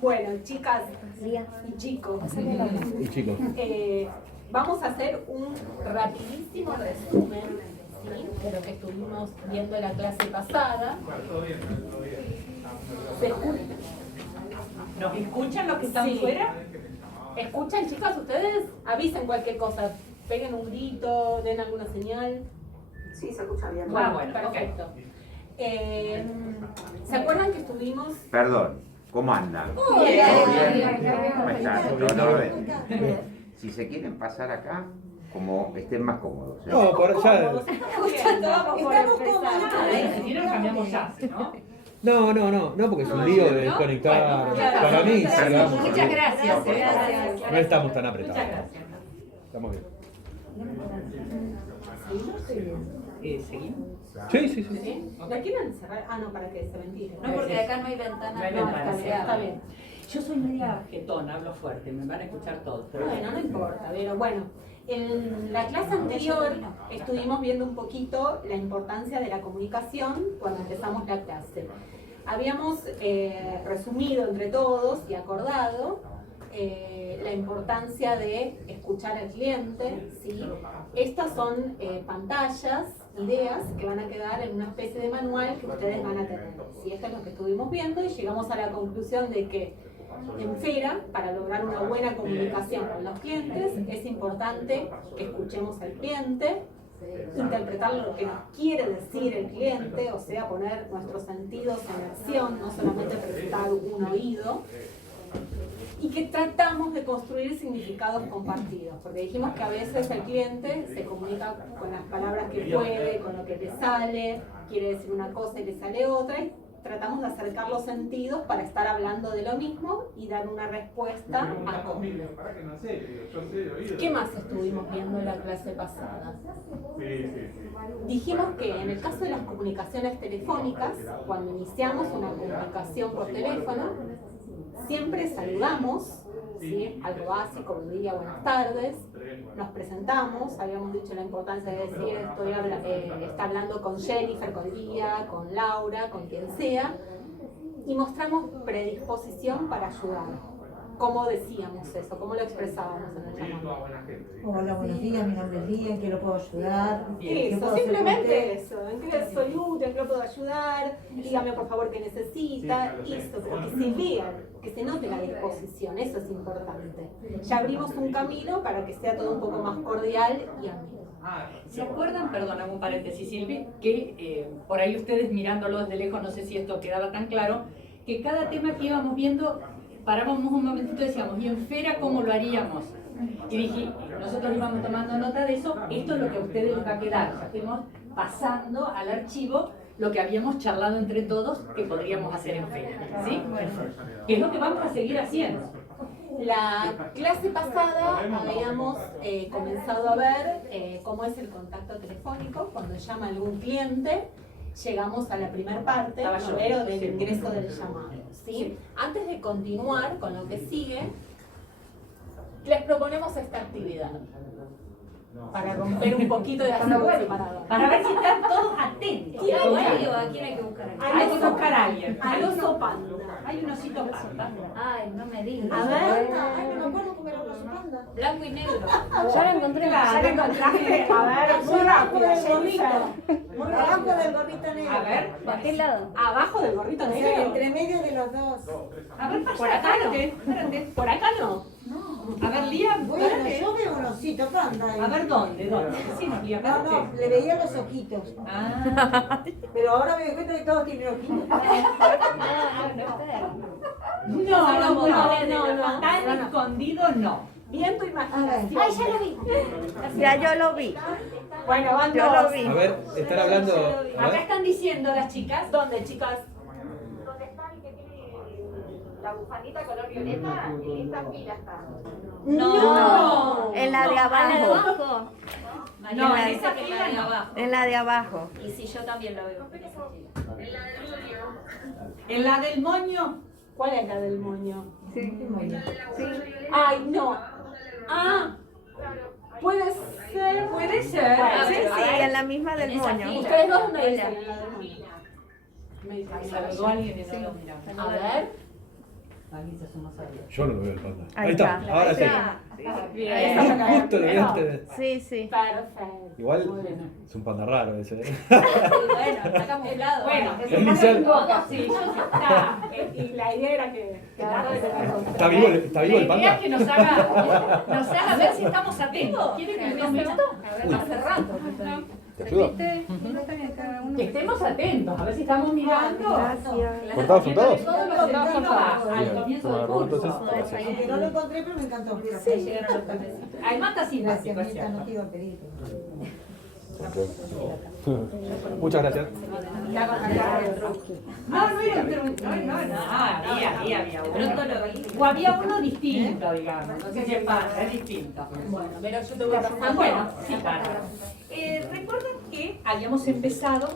Bueno, chicas y chicos, vamos a hacer un rapidísimo resumen, ¿sí?, de lo que estuvimos viendo en la clase pasada. ¿Nos escuchan los que están fuera? ¿Escuchan, chicas, ustedes? Avisen cualquier cosa, peguen un grito, den alguna señal. Sí, se escucha bien. Bueno, perfecto. ¿Se acuerdan que estuvimos...? Perdón, ¿cómo andan? Bien. ¿Cómo están? ¿Todo en orden? Si se quieren pasar acá, como estén más cómodos. ¿eh? No, por allá. Estamos cómodos. Si quieren cambiamos ya, ¿no? No, porque es un lío de desconectar. Para mí, Muchas gracias. no estamos tan apretados. Muchas gracias. Estamos bien. ¿Seguimos? Sí. ¿La quieren cerrar? Ah, no, para que se ventile. No, porque acá no hay ventana. No hay ventana, Está bien. Yo soy media jetona, hablo fuerte, me van a escuchar todos. Bueno, no importa, pero bueno, en la clase anterior estuvimos viendo un poquito la importancia de la comunicación cuando empezamos la clase. Habíamos resumido entre todos y acordado la importancia de escuchar al cliente, ¿sí? Estas son pantallas, ideas que van a quedar en una especie de manual que ustedes van a tener, ¿sí? Esto es lo que estuvimos viendo y llegamos a la conclusión de que en FERA, para lograr una buena comunicación con los clientes, es importante que escuchemos al cliente, interpretar lo que nos quiere decir el cliente, o sea, poner nuestros sentidos en acción, no solamente prestar un oído, y que tratamos de construir significados compartidos, porque dijimos que a veces el cliente se comunica con las palabras que puede, con lo que le sale, quiere decir una cosa y le sale otra, y tratamos de acercar los sentidos para estar hablando de lo mismo y dar una respuesta acorde. ¿Qué más estuvimos viendo en la clase pasada? Dijimos que en el caso de las comunicaciones telefónicas, cuando iniciamos una comunicación por teléfono, siempre saludamos, ¿sí?, algo básico, buen día, buenas tardes, nos presentamos, habíamos dicho la importancia de decir está hablando con Jennifer, con Lía, con Laura, con quien sea, y mostramos predisposición para ayudar. ¿Cómo decíamos eso? ¿Cómo lo expresábamos en el llamado? Hola, buenos días, mi nombre es Lía, ¿en qué lo puedo ayudar? Eso, simplemente eso, ¿en qué soy útil? ¿En qué lo puedo ayudar? Dígame por favor qué necesita, eso, pero que se vean, que se note la disposición, eso es importante. Ya abrimos un camino para que sea todo un poco más cordial y amigo. ¿Se acuerdan, perdón, hago un paréntesis, Silvi, que por ahí ustedes mirándolo desde lejos, no sé si esto quedaba tan claro, que cada tema que íbamos viendo, parábamos un momentito y decíamos, ¿y en FERA cómo lo haríamos? Y dije, nosotros íbamos tomando nota de eso, esto es lo que a ustedes les va a quedar. Ya fuimos pasando al archivo lo que habíamos charlado entre todos que podríamos hacer en FERA, ¿sí? Que es lo que vamos a seguir haciendo. La clase pasada habíamos comenzado a ver cómo es el contacto telefónico cuando llama algún cliente. Llegamos a la primera parte, primero del ingreso del llamado, ¿sí? Antes de continuar con lo que sigue, les proponemos esta actividad para romper un poquito de la separadora. Para ver si están todos atentos. ¿A quién hay que buscar? Hay que buscar a alguien. Al oso panda. Hay un osito panda. Ay, no me digas. A ver. Ay, no me acuerdo cómo era el oso panda. Blanco y negro. Ya lo encontré. ¿Ya lo encontraste? A ver, muy rápido, Jennifer. Muy abajo del gorrito negro. A ver, ¿A qué lado? Abajo del gorrito O sea, negro. entre medio de los dos. a ver, Por acá no. espérate. Por acá no. A ver, Lía, Bueno, espérate. yo veo un osito panda ahí. A ver, ¿dónde? Decimos, Lía, No, no, le veía los ojitos. Ah, Pero ahora me doy cuenta que todos tienen ojitos. no. Tan escondido no. Bien tu imaginación. Ay, ya lo vi. Ya yo lo vi. Bueno, van Yo dos. lo vi. A ver, están hablando. A Acá ver. están diciendo las chicas. ¿Dónde, chicas? Donde está el que tiene la bufandita color violeta, en esa fila está. No, en la de abajo. Abajo. No, en dice esa que fila la de no. abajo. En la de abajo. Y si yo también lo veo. En la del moño. ¿Cuál es la del moño? Sí. Ay, no. Ah, puede ser. Puede ser. Bueno, Sí, sí, en la misma del En esa moño. fila. Ustedes dos me dicen la del moño. Me dicen. Saludó a alguien y no lo miramos. A ver. Aquí se suma Sabia. Yo no lo veo el panda. Ahí Ahí está, está. ahora sí. Bien. Justo lo miraste. Sí, sí. Perfecto. Igual Muy bien. es un panda raro ese. Bueno, está camuflado. Bueno, Es inicial. Sí, y la idea era que tratar de tener ¿Está vivo el La idea panda? es que nos haga ver si estamos atentos. ¿Quiere que nos minutos? Hace rato. ¿Te ayudo? Que estemos atentos, a ver si estamos mirando. Gracias. ¿Cortados son todos? Todo lo que se vino al comienzo del curso. Aunque no lo encontré, pero me encantó. Sí. Llegaron los cafecitos. Además está así, Gracias, básico, es Mirta, no cierto. te iba a pedir. Muchas gracias. No, no era no, había uno. Pronto lo vi. O había uno distinto, digamos. No sé si es pasa, es distinto. Bueno, pero yo te voy a pasar. Bueno, sí, bárbaro. Recuerden que habíamos empezado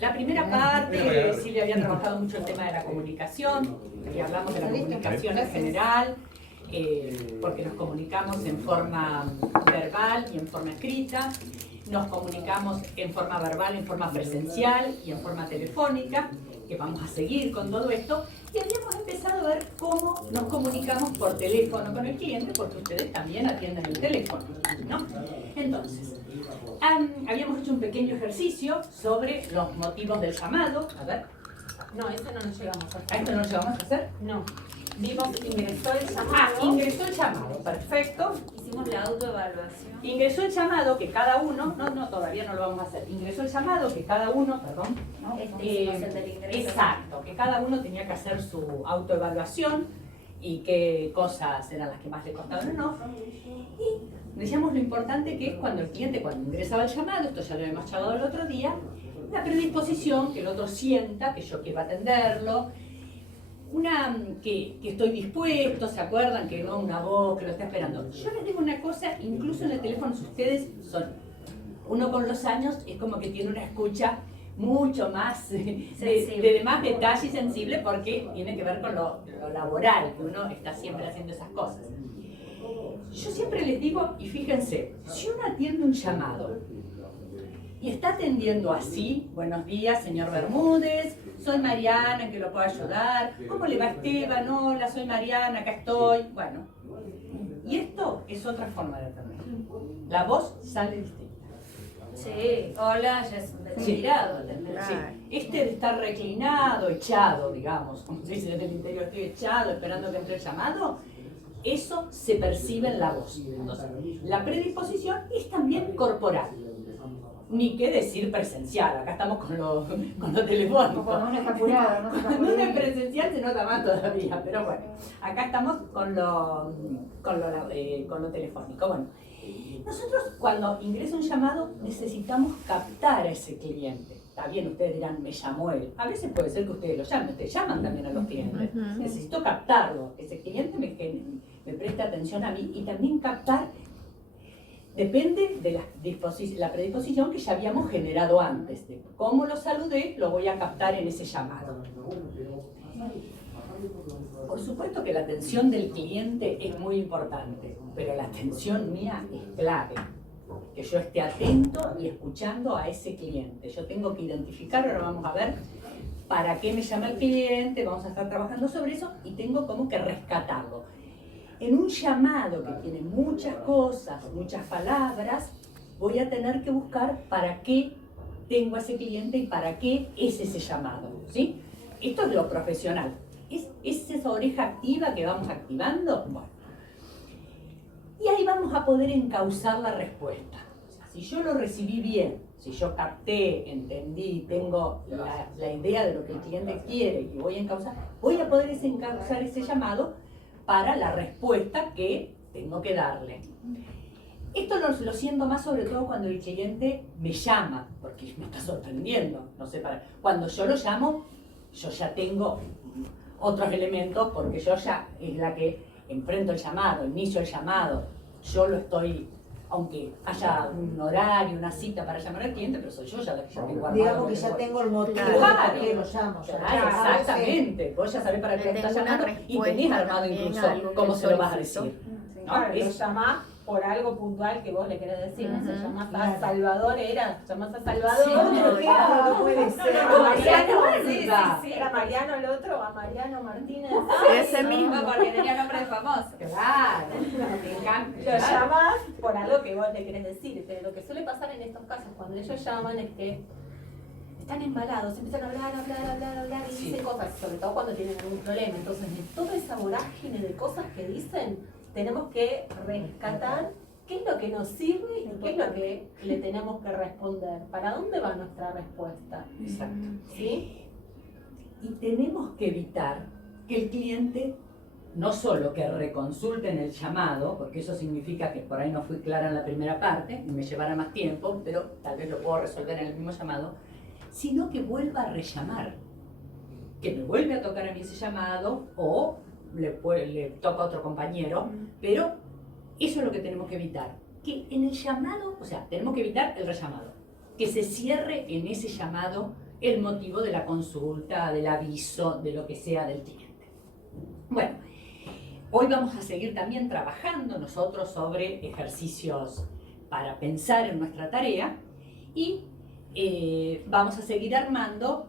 la primera parte, Silvia había trabajado mucho el tema de la comunicación, y hablamos de la comunicación en general, porque nos comunicamos en forma verbal y en forma escrita, nos comunicamos en forma verbal, en forma presencial y en forma telefónica, que vamos a seguir con todo esto, y habíamos empezado a ver cómo nos comunicamos por teléfono con el cliente, porque ustedes también atienden el teléfono, ¿no? Entonces, habíamos hecho un pequeño ejercicio sobre los motivos del llamado. A ver, No, ese no nos llegamos a ¿a hacer. esto no lo llegamos a hacer? No. Vimos, ingresó el Ah, llamado. ingresó el llamado, perfecto. Hicimos la autoevaluación. Ingresó el llamado que cada uno, no, todavía no lo vamos a hacer. Ingresó el llamado que cada uno, perdón, ¿no? Hicimos el del ingreso. Exacto, que cada uno tenía que hacer su autoevaluación y qué cosas eran las que más le costaban o no. Y decíamos lo importante que es cuando el cliente, cuando ingresaba el llamado, esto ya lo hemos charlado el otro día, la predisposición, que el otro sienta que yo quiero atenderlo, que estoy dispuesto, ¿se acuerdan? Que no una voz que lo está esperando. Yo les digo una cosa, incluso en el teléfono, si ustedes son, uno con los años es como que tiene una escucha mucho más, de más detalle y sensible, porque tiene que ver con lo laboral, que uno está siempre haciendo esas cosas. Yo siempre les digo, y fíjense, si uno atiende un llamado y está atendiendo así, buenos días, señor Bermúdez, soy Mariana, ¿en qué lo puedo ayudar? ¿Cómo le va Esteban? Hola, soy Mariana, acá estoy. Bueno, y esto es otra forma de atender. La voz sale distinta. Sí, hola, ya es tirado. Sí. Este de estar reclinado, echado, digamos, como se dice en el interior, estoy echado esperando que entre el llamado, eso se percibe en la voz. Entonces, la predisposición es también corporal. Ni qué decir presencial, acá estamos con lo telefónico. Cuando uno está apurado, no se está Cuando uno es presencial se nota más todavía, pero bueno, acá estamos con lo telefónico. Bueno, nosotros cuando ingresa un llamado necesitamos captar a ese cliente. Está bien, ustedes dirán, me llamó él. A veces puede ser que ustedes lo llamen, ustedes llaman también a los clientes. Necesito captarlo, ese cliente me presta atención a mí y también captar. Depende de la predisposición que ya habíamos generado antes. De cómo lo saludé, lo voy a captar en ese llamado. Por supuesto que la atención del cliente es muy importante, pero la atención mía es clave. Que yo esté atento y escuchando a ese cliente. Yo tengo que identificar, ahora vamos a ver para qué me llama el cliente, vamos a estar trabajando sobre eso y tengo como que rescatarlo. En un llamado que tiene muchas cosas, muchas palabras, voy a tener que buscar para qué tengo a ese cliente y para qué es ese llamado, ¿sí? Esto es lo profesional. ¿Es esa oreja activa que vamos activando? Bueno. Y ahí vamos a poder encauzar la respuesta. O sea, si yo lo recibí bien, si yo capté, entendí, tengo la idea de lo que el cliente quiere y voy a encauzar, voy a poder encauzar ese llamado para la respuesta que tengo que darle. Esto lo siento más sobre todo cuando el cliente me llama, porque me está sorprendiendo. No sé, cuando yo lo llamo, yo ya tengo otros elementos, porque yo ya es la que enfrento el llamado, inicio el llamado. Yo lo estoy, aunque haya un horario, una cita para llamar al cliente, pero soy yo ya la que ya tengo armado. Digamos que ya tengo el motivo Claro. por qué lo llamo. Claro, exactamente. Vos ya sabés para qué estás llamando y tenés armado incluso cómo se lo vas a decir. ¿no? Lo llamás por algo puntual que vos le querés decir, no sé, llamás a Claro. Salvador, llamás a Salvador, No puede ser. a Mariano, Sí, sí. era Mariano el otro, a Mariano Martínez, Ese mismo. Porque tenía nombre de famoso. Claro, me encanta. lo llamás por algo que vos le querés decir, pero lo que suele pasar en estos casos cuando ellos llaman es que están embalados, empiezan a hablar y Sí. dicen cosas, sobre todo cuando tienen algún problema. Entonces, de toda esa vorágine de cosas que dicen, tenemos que rescatar qué es lo que nos sirve y qué es lo que le tenemos que responder. ¿Para dónde va nuestra respuesta? Exacto. ¿Sí? Y tenemos que evitar que el cliente no solo que reconsulte en el llamado, porque eso significa que por ahí no fui clara en la primera parte y me llevará más tiempo, pero tal vez lo puedo resolver en el mismo llamado, sino que vuelva a rellamar, que me vuelve a tocar a mí ese llamado o le toca a otro compañero, pero eso es lo que tenemos que evitar, que en el llamado, o sea, tenemos que evitar el rellamado, que se cierre en ese llamado el motivo de la consulta, del aviso, de lo que sea del cliente. Bueno, hoy vamos a seguir también trabajando nosotros sobre ejercicios para pensar en nuestra tarea y vamos a seguir armando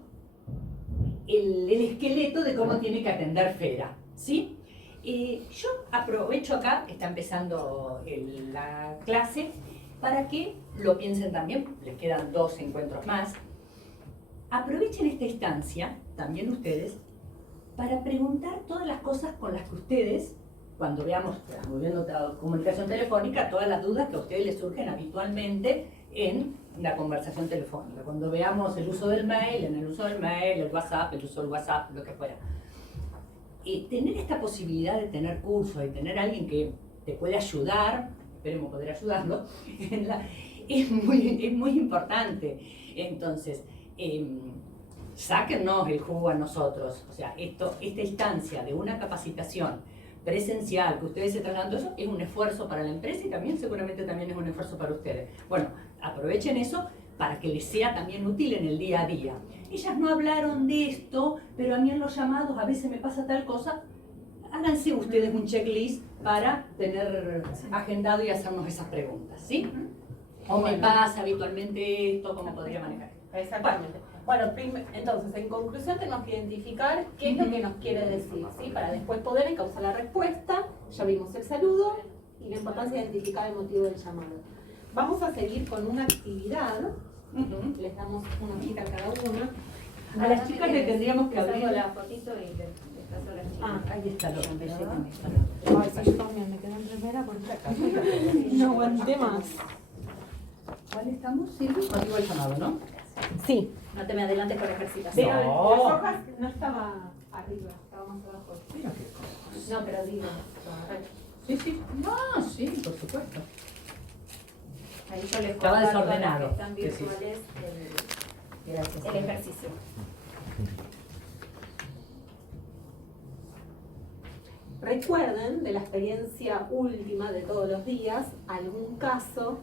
el esqueleto de cómo tiene que atender Fera, ¿sí? Yo aprovecho acá, que está empezando la clase, para que lo piensen también, les quedan 2 encuentros más. Aprovechen esta instancia, también ustedes, para preguntar todas las cosas con las que ustedes, cuando veamos, viendo comunicación telefónica, todas las dudas que a ustedes les surgen habitualmente en la conversación telefónica. Cuando veamos el uso del mail, en el uso del mail, el WhatsApp, el uso del WhatsApp, lo que fuera. Tener esta posibilidad de tener cursos, de tener alguien que te puede ayudar, esperemos poder ayudarlo, es muy importante. Entonces, sáquennos el jugo a nosotros. O sea, esta instancia de una capacitación presencial que ustedes están dando, eso es un esfuerzo para la empresa y también seguramente también es un esfuerzo para ustedes. Bueno, aprovechen eso para que les sea también útil en el día a día. Ellas no hablaron de esto, pero a mí en los llamados a veces me pasa tal cosa. Háganse ustedes un checklist para tener agendado y hacernos esas preguntas, ¿sí? ¿O me pasa habitualmente esto? ¿Cómo podría manejar? Exactamente. Bueno, entonces, en conclusión, tenemos que identificar qué es lo que nos quiere decir, ¿sí? Para después poder encauzar la respuesta. Ya vimos el saludo y la importancia de identificar el motivo del llamado. Vamos a seguir con una actividad. Les damos una hojita a cada una. A las chicas le tendríamos que Saco abrir la fotito y te paso a las chicas. ahí está lo que empecé con esto. Ay, sí, yo también me quedé en remera porque no aguanté más. ¿Cuál estamos? Sí, contigo el llamado, ¿no? Sí, No te me adelantes con la ejercitación. pero No. las hojas no estaba arriba, estaba más abajo. Mira qué cosa. No, pero digo, Sí, sí. No, sí, por supuesto. Ahí yo les Estaba comparto a desordenado, las que están decís. virtuales Gracias. el ejercicio. recuerden de la experiencia última de todos los días algún caso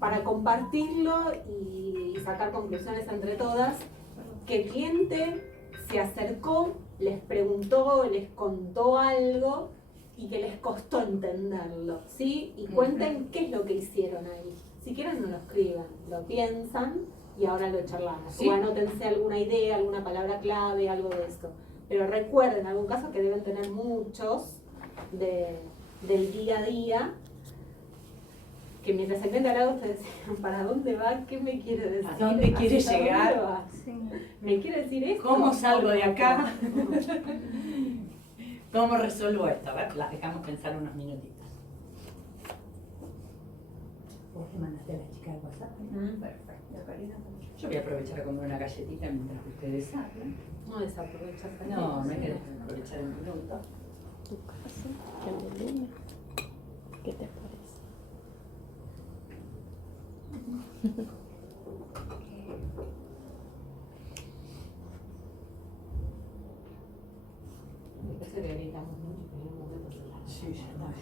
para compartirlo y sacar conclusiones entre todas, que el cliente se acercó, les preguntó, les contó algo y que les costó entenderlo, ¿sí? Y cuenten qué es lo que hicieron ahí. Si quieren no lo escriban, lo piensan y ahora lo charlamos. ¿Sí? O anótense alguna idea, alguna palabra clave, algo de esto. Pero recuerden algún caso que deben tener muchos del día a día, que mientras el cliente hablaba ustedes decían, ¿para dónde va? ¿Qué me quiere decir? ¿A dónde quiere ¿Hacia dónde llegar? va? ¿Me quiere decir esto? ¿Cómo salgo de acá? ¿Cómo resuelvo esto? A ver, las dejamos pensar unos minutitos. ¿Vos le mandaste a la chica de WhatsApp? Perfecto. Yo voy a aprovechar a comer una galletita mientras ustedes hablan. No desaprovechas. No, no hay que aprovechar el minuto. Tu casa, el volumen. ¿Qué te parece? Después se le gritamos mucho, pero en un momento se la... Sí,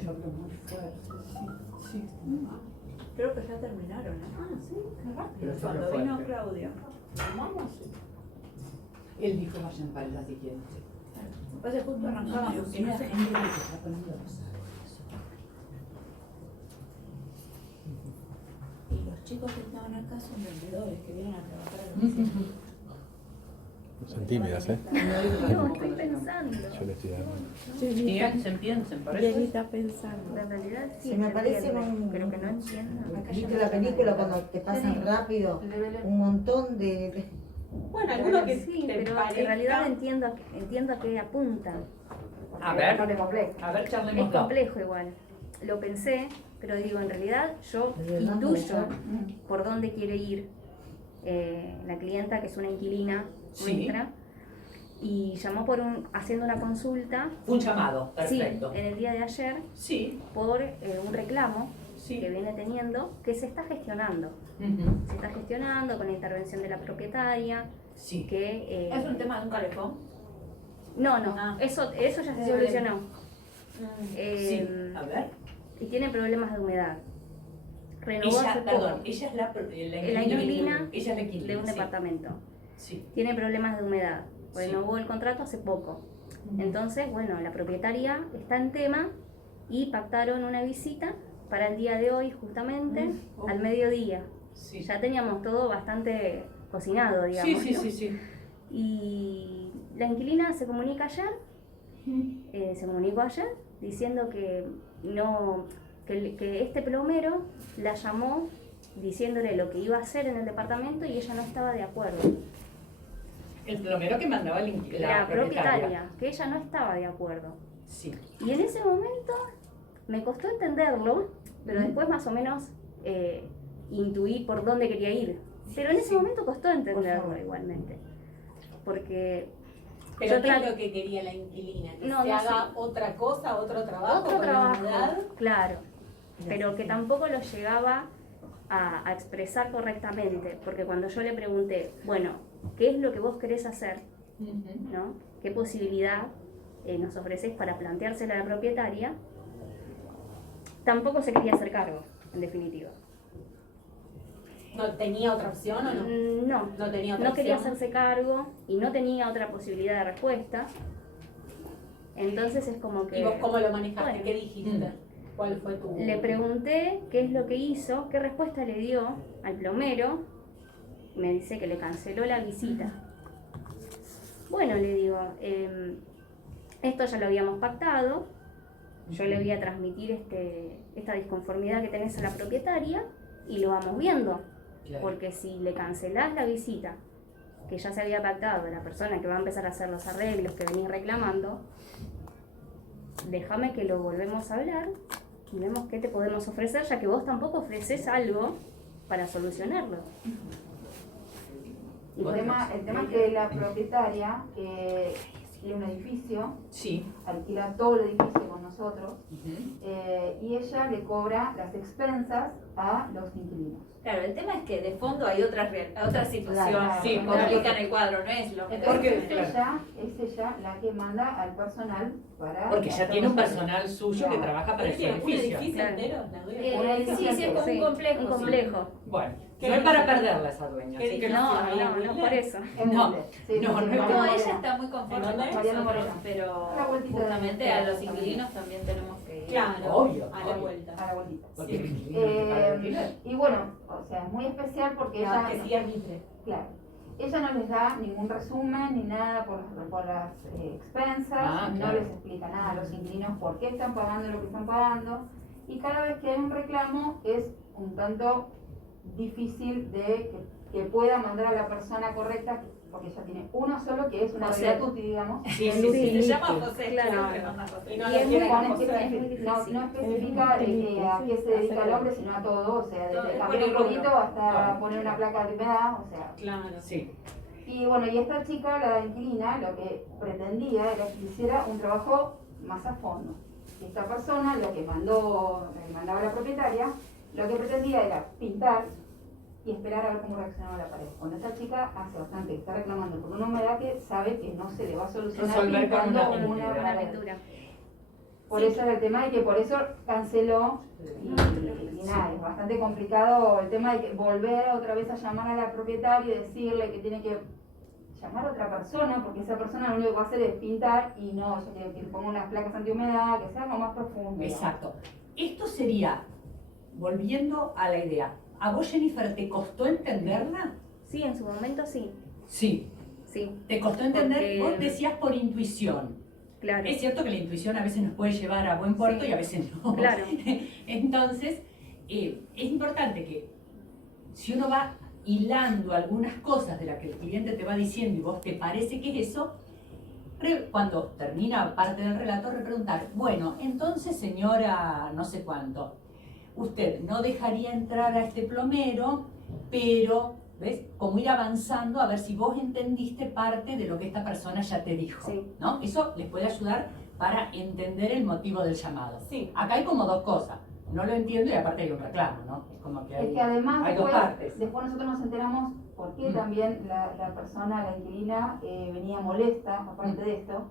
yo hablo muy fuerte. Sí, Creo que ya terminaron, ¿no? Ah, sí, qué rápido. Pero Cuando solo vino fuerte. Claudio. Vamos. Él dijo vayan para allá si quieren. Sí. Después justo arrancábamos. Ella es gente que se está poniendo los chicos que estaban acá son vendedores que vienen a trabajar a la oficina. Son tímidas, ¿eh? No, estoy pensando. Yo le estoy dando. Piensen, por Y eso. él está pensando. En realidad sí, Se me se parece entiende, pero que no entiendo. ¿Viste la película cuando te pasan rápido un montón de... Bueno, alguno que Sí, te pero parezca... en realidad entiendo a qué apunta. A ver, Es charlemos. complejo igual. Lo pensé, pero digo, en realidad yo intuyo por dónde quiere ir la clienta, que es una inquilina Sí. nuestra, y llamó haciendo una consulta, Un llamado, perfecto. sí, en el día de ayer, Sí, por un reclamo sí. que viene teniendo, que se está gestionando. Ujú. Se está gestionando con la intervención de la propietaria, Sí. que... ¿Es un tema de un calefón? No, Ah. eso ya se solucionó. Sí. A ver. Y tiene problemas de humedad. Renovó Ella, hace perdón, poco ella es la la inquilina Ella es la inquilina. de un sí. departamento. Sí. Tiene problemas de humedad. Sí. Renovó el contrato hace poco. Entonces, bueno, la propietaria está en tema y pactaron una visita para el día de hoy, justamente, al mediodía. Sí. Ya teníamos todo bastante cocinado, digamos. Sí, ¿no? sí. Y la inquilina se comunica ayer, se comunicó ayer diciendo que no, que este plomero la llamó diciéndole lo que iba a hacer en el departamento y ella no estaba de acuerdo. El plomero que mandaba La propietaria, que ella no estaba de acuerdo. Sí. Y en ese momento me costó entenderlo, pero después más o menos intuí por dónde quería ir. Pero en ese momento costó entenderlo igualmente. Porque Pero yo ¿qué es tra- lo que quería la inquilina? ¿Que No, se no haga otra cosa, otro trabajo? otro con la trabajo, humedad? claro, pero que tampoco lo llegaba a expresar correctamente, porque cuando yo le pregunté, bueno, ¿qué es lo que vos querés hacer? ¿No? ¿Qué posibilidad nos ofrecés para planteársela a la propietaria? Tampoco se quería hacer cargo, en definitiva. ¿No tenía otra opción o no? No, No tenía otra no quería opción. hacerse cargo y no tenía otra posibilidad de respuesta. Entonces es como que... ¿Y vos cómo lo manejaste? Bueno. ¿Qué dijiste? ¿Cuál fue tu...? Le pregunté qué es lo que hizo, qué respuesta le dio al plomero. Me dice que le canceló la visita. Bueno, le digo, esto ya lo habíamos pactado. Yo le voy a transmitir esta disconformidad que tenés a la propietaria y lo vamos viendo. Claro. Porque si le cancelás la visita, que ya se había pactado de la persona que va a empezar a hacer los arreglos que venís reclamando, déjame que lo volvemos a hablar y vemos qué te podemos ofrecer, ya que vos tampoco ofreces algo para solucionarlo. Y El tema es que la propietaria, que tiene un edificio, Sí. alquila todo el edificio con nosotros, y ella le cobra las expensas a los inquilinos. Claro, el tema es que de fondo hay otra situación Claro, que sí, complican el cuadro, no es lo que... Entonces Claro. es ella la que manda al personal para... Porque ya hacer tiene un los personal suyo que Claro. trabaja para ese ¿Un edificio. edificio Claro. entero? ¿La dueña? Un edificio sí, es como Sí, un complejo. un sí. complejo. Bueno, ¿Qué no es para edificio? perderla esa dueña. ¿Qué Así que edificio? No, por eso. En No, Molde. Sí, sí, no, sí, no es Mariano No, Moreno. ella está muy conforme ¿En con dónde? Mariano nosotros, Moreno. pero A la vueltita de justamente la a los casa. inquilinos también tenemos que ir. Claro, Obvio, a la obvio. vuelta. A la vueltita. Porque Sí. el inquilino te paga el alquiler. Y bueno, o sea, es muy especial porque No, ella... que sí arbitre. Claro. Ella no les da ningún resumen ni nada por las expensas, Ah, no claro. les explica nada a los inquilinos por qué están pagando lo que están pagando, y cada vez que hay un reclamo es un tanto difícil de que pueda mandar a la persona correcta, porque ella tiene uno solo que es una José. gratuity, digamos. Sí, sí, sí. Se llama José, Claro. siempre manda José. Y no Y lo es quiere muy- con No, José. es muy difícil. no especifica a qué se dedica el hombre, sino a todo, o sea, Todo, desde es cambiar un por el poquito rubro. hasta Bueno. poner una placa de humedad, o sea. Claro. Sí. Y bueno, y esta chica, la inquilina, lo que pretendía era que hiciera un trabajo más a fondo. Esta persona, lo que mandaba la propietaria, lo que pretendía era pintar y esperar a ver cómo reaccionaba la pared. Cuando esta chica hace bastante que está reclamando por una humedad que sabe que no se le va a solucionar Resolver con pintando una una pintura. Una pared. pintura. Por eso era el tema de que por eso canceló y nada, es bastante complicado el tema de que volver otra vez a llamar a la propietaria y decirle que tiene que llamar a otra persona, porque esa persona lo único que va a hacer es pintar y no, yo quiero que le ponga unas placas antihumedad, que sea algo más profundo. Exacto. Esto sería, volviendo a la idea, ¿A vos, Jennifer, te costó entenderla? Sí, en su momento sí. Sí. Sí. ¿Te costó entender? Porque- Vos decías por intuición. Claro. Es cierto que la intuición a veces nos puede llevar a buen puerto Sí. y a veces no. Claro. Entonces, es importante que si uno va hilando algunas cosas de las que el cliente te va diciendo y vos te parece que es eso, cuando termina parte del relato, repreguntar, bueno, entonces señora no sé cuánto, usted no dejaría entrar a este plomero, pero, ¿ves? Como ir avanzando a ver si vos entendiste parte de lo que esta persona ya te dijo, Sí. ¿no? Eso les puede ayudar para entender el motivo del llamado. Sí. Acá hay como dos cosas, no lo entiendo y aparte hay un reclamo, ¿no? Es como que hay, Es que además hay dos después, partes. después nosotros nos enteramos por qué Mm. también la persona, la inquilina, venía molesta, aparte de esto.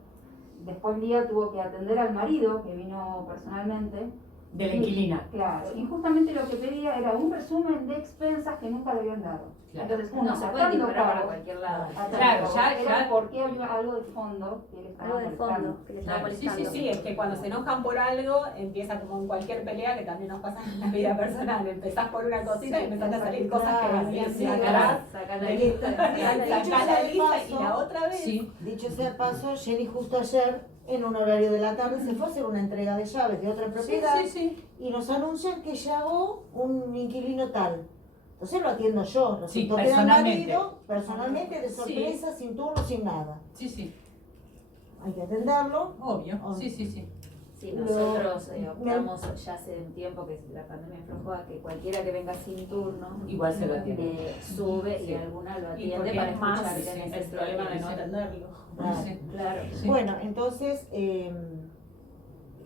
Después Lía tuvo que atender al marido, que vino personalmente. De la Y- inquilina. Claro, y justamente lo que pedía era un resumen de expensas que nunca le habían dado. Claro. Entonces uno No se puede sacando disparar para pagos, cualquier lado. atando Claro, pagos, ya- era ya- porque había algo de fondo que le estaba Algo de molestando. fondo que le estaba Claro, sí, molestando. Sí, es que cuando se enojan por algo, empieza como en cualquier pelea que también nos pasa en la vida personal. Empezás por una cosita y empezás a salir cosas que claro, venían sí, de claro. atrás. Sacar la Sí. lista. Sacás la lista y la otra vez. Sí. Dicho sea de paso, Jenny justo ayer, en un horario de la tarde, se fue a hacer una entrega de llaves de otra propiedad Sí. y nos anuncian que llegó un inquilino tal. Entonces lo atiendo yo, Sí, resultó que era el personalmente. marido, personalmente, de sorpresa, sin turno, sin nada. Sí, Hay que atenderlo. obvio. Sí. Sí, Lo- nosotros me- optamos ya hace un tiempo que la pandemia aflojó a que cualquiera que venga sin turno Igual se lo atiende. sube Sí. y alguna lo Y atiende porque para es más escuchar qué el necesita. problema de no atenderlo. Claro. Sí. Claro. Sí. Bueno, entonces,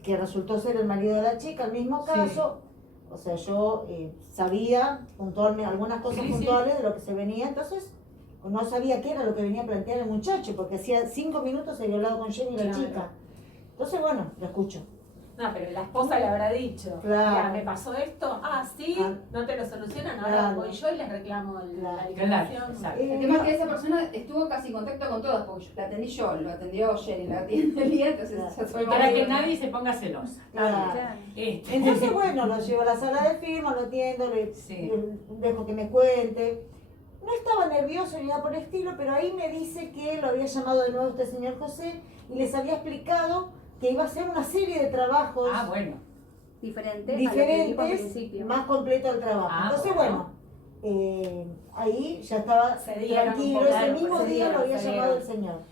que resultó ser el marido de la chica, el mismo Sí. caso. O sea, yo sabía puntualmente algunas cosas Sí, sí. puntuales de lo que se venía, entonces no sabía qué era lo que venía a plantear el muchacho, porque hacía 5 minutos había hablado con Jenny, la Claro. chica. Entonces, bueno, lo escucho. No, pero la esposa le habrá dicho, Claro. mira, me pasó esto, sí, Ah. no te lo solucionan, ahora Claro. voy yo y les reclamo la Claro. liquidación. Exacto. El tema es que esa persona estuvo casi en contacto con todas, porque la atendí yo, lo atendió Jenny, la atiende Lía, entonces Claro. ya soy Para que varios. nadie se ponga celosa. Claro. Claro. Entonces, bueno, lo llevo a la sala de firma, lo atiendo, Sí. le dejo que me cuente. No estaba nervioso ni nada por el estilo, pero ahí me dice que lo había llamado de nuevo este señor José y les había explicado que iba a hacer una serie de trabajos Ah, bueno. Diferente a lo que dijo al diferentes, principio. más completo el trabajo. Ah, Entonces, bueno. ahí ya estaba Se dieron un tranquilo, poco, ese claro, mismo se día dieron, lo había se llamado el dieron. señor.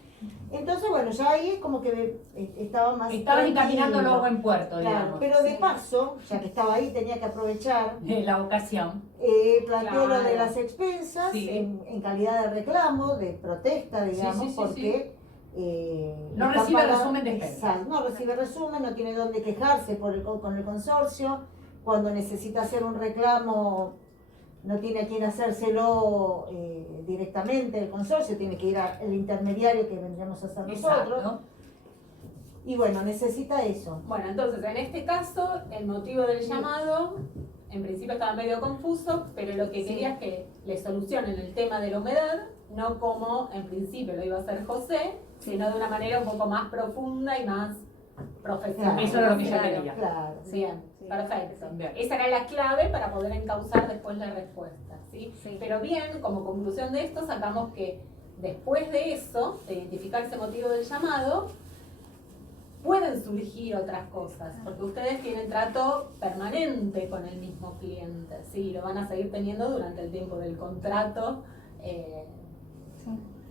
Entonces, bueno, ya ahí es como que estaba más Estaban encaminándolo a tranquilo. buen puerto, Claro, digamos. pero de paso, ya que estaba ahí, tenía que aprovechar. La ocasión. Planteó lo de Claro. las expensas Sí. en calidad de reclamo, de protesta, digamos, sí, porque No está recibe pagado- resumen de expensas. Exacto, no recibe resumen, no tiene dónde quejarse con el consorcio. Cuando necesita hacer un reclamo, no tiene a quien hacérselo directamente el consorcio, tiene que ir al intermediario que vendríamos a hacer nosotros. Exacto. Y bueno, necesita eso. Bueno, entonces en este caso, el motivo del llamado, en principio estaba medio confuso, pero lo que quería es que le solucionen el tema de la humedad, no como en principio lo iba a hacer José, sino de una manera un poco más profunda y más profesional. Claro. Eso era lo que yo Claro. quería. Claro. Bien, Sí. perfecto. Bien. Esa era la clave para poder encauzar después la respuesta, ¿sí? Sí. Pero bien, como conclusión de esto, sacamos que después de eso, de identificar ese motivo del llamado, pueden surgir otras cosas, porque ustedes tienen trato permanente con el mismo cliente, ¿sí? Lo van a seguir teniendo durante el tiempo del contrato,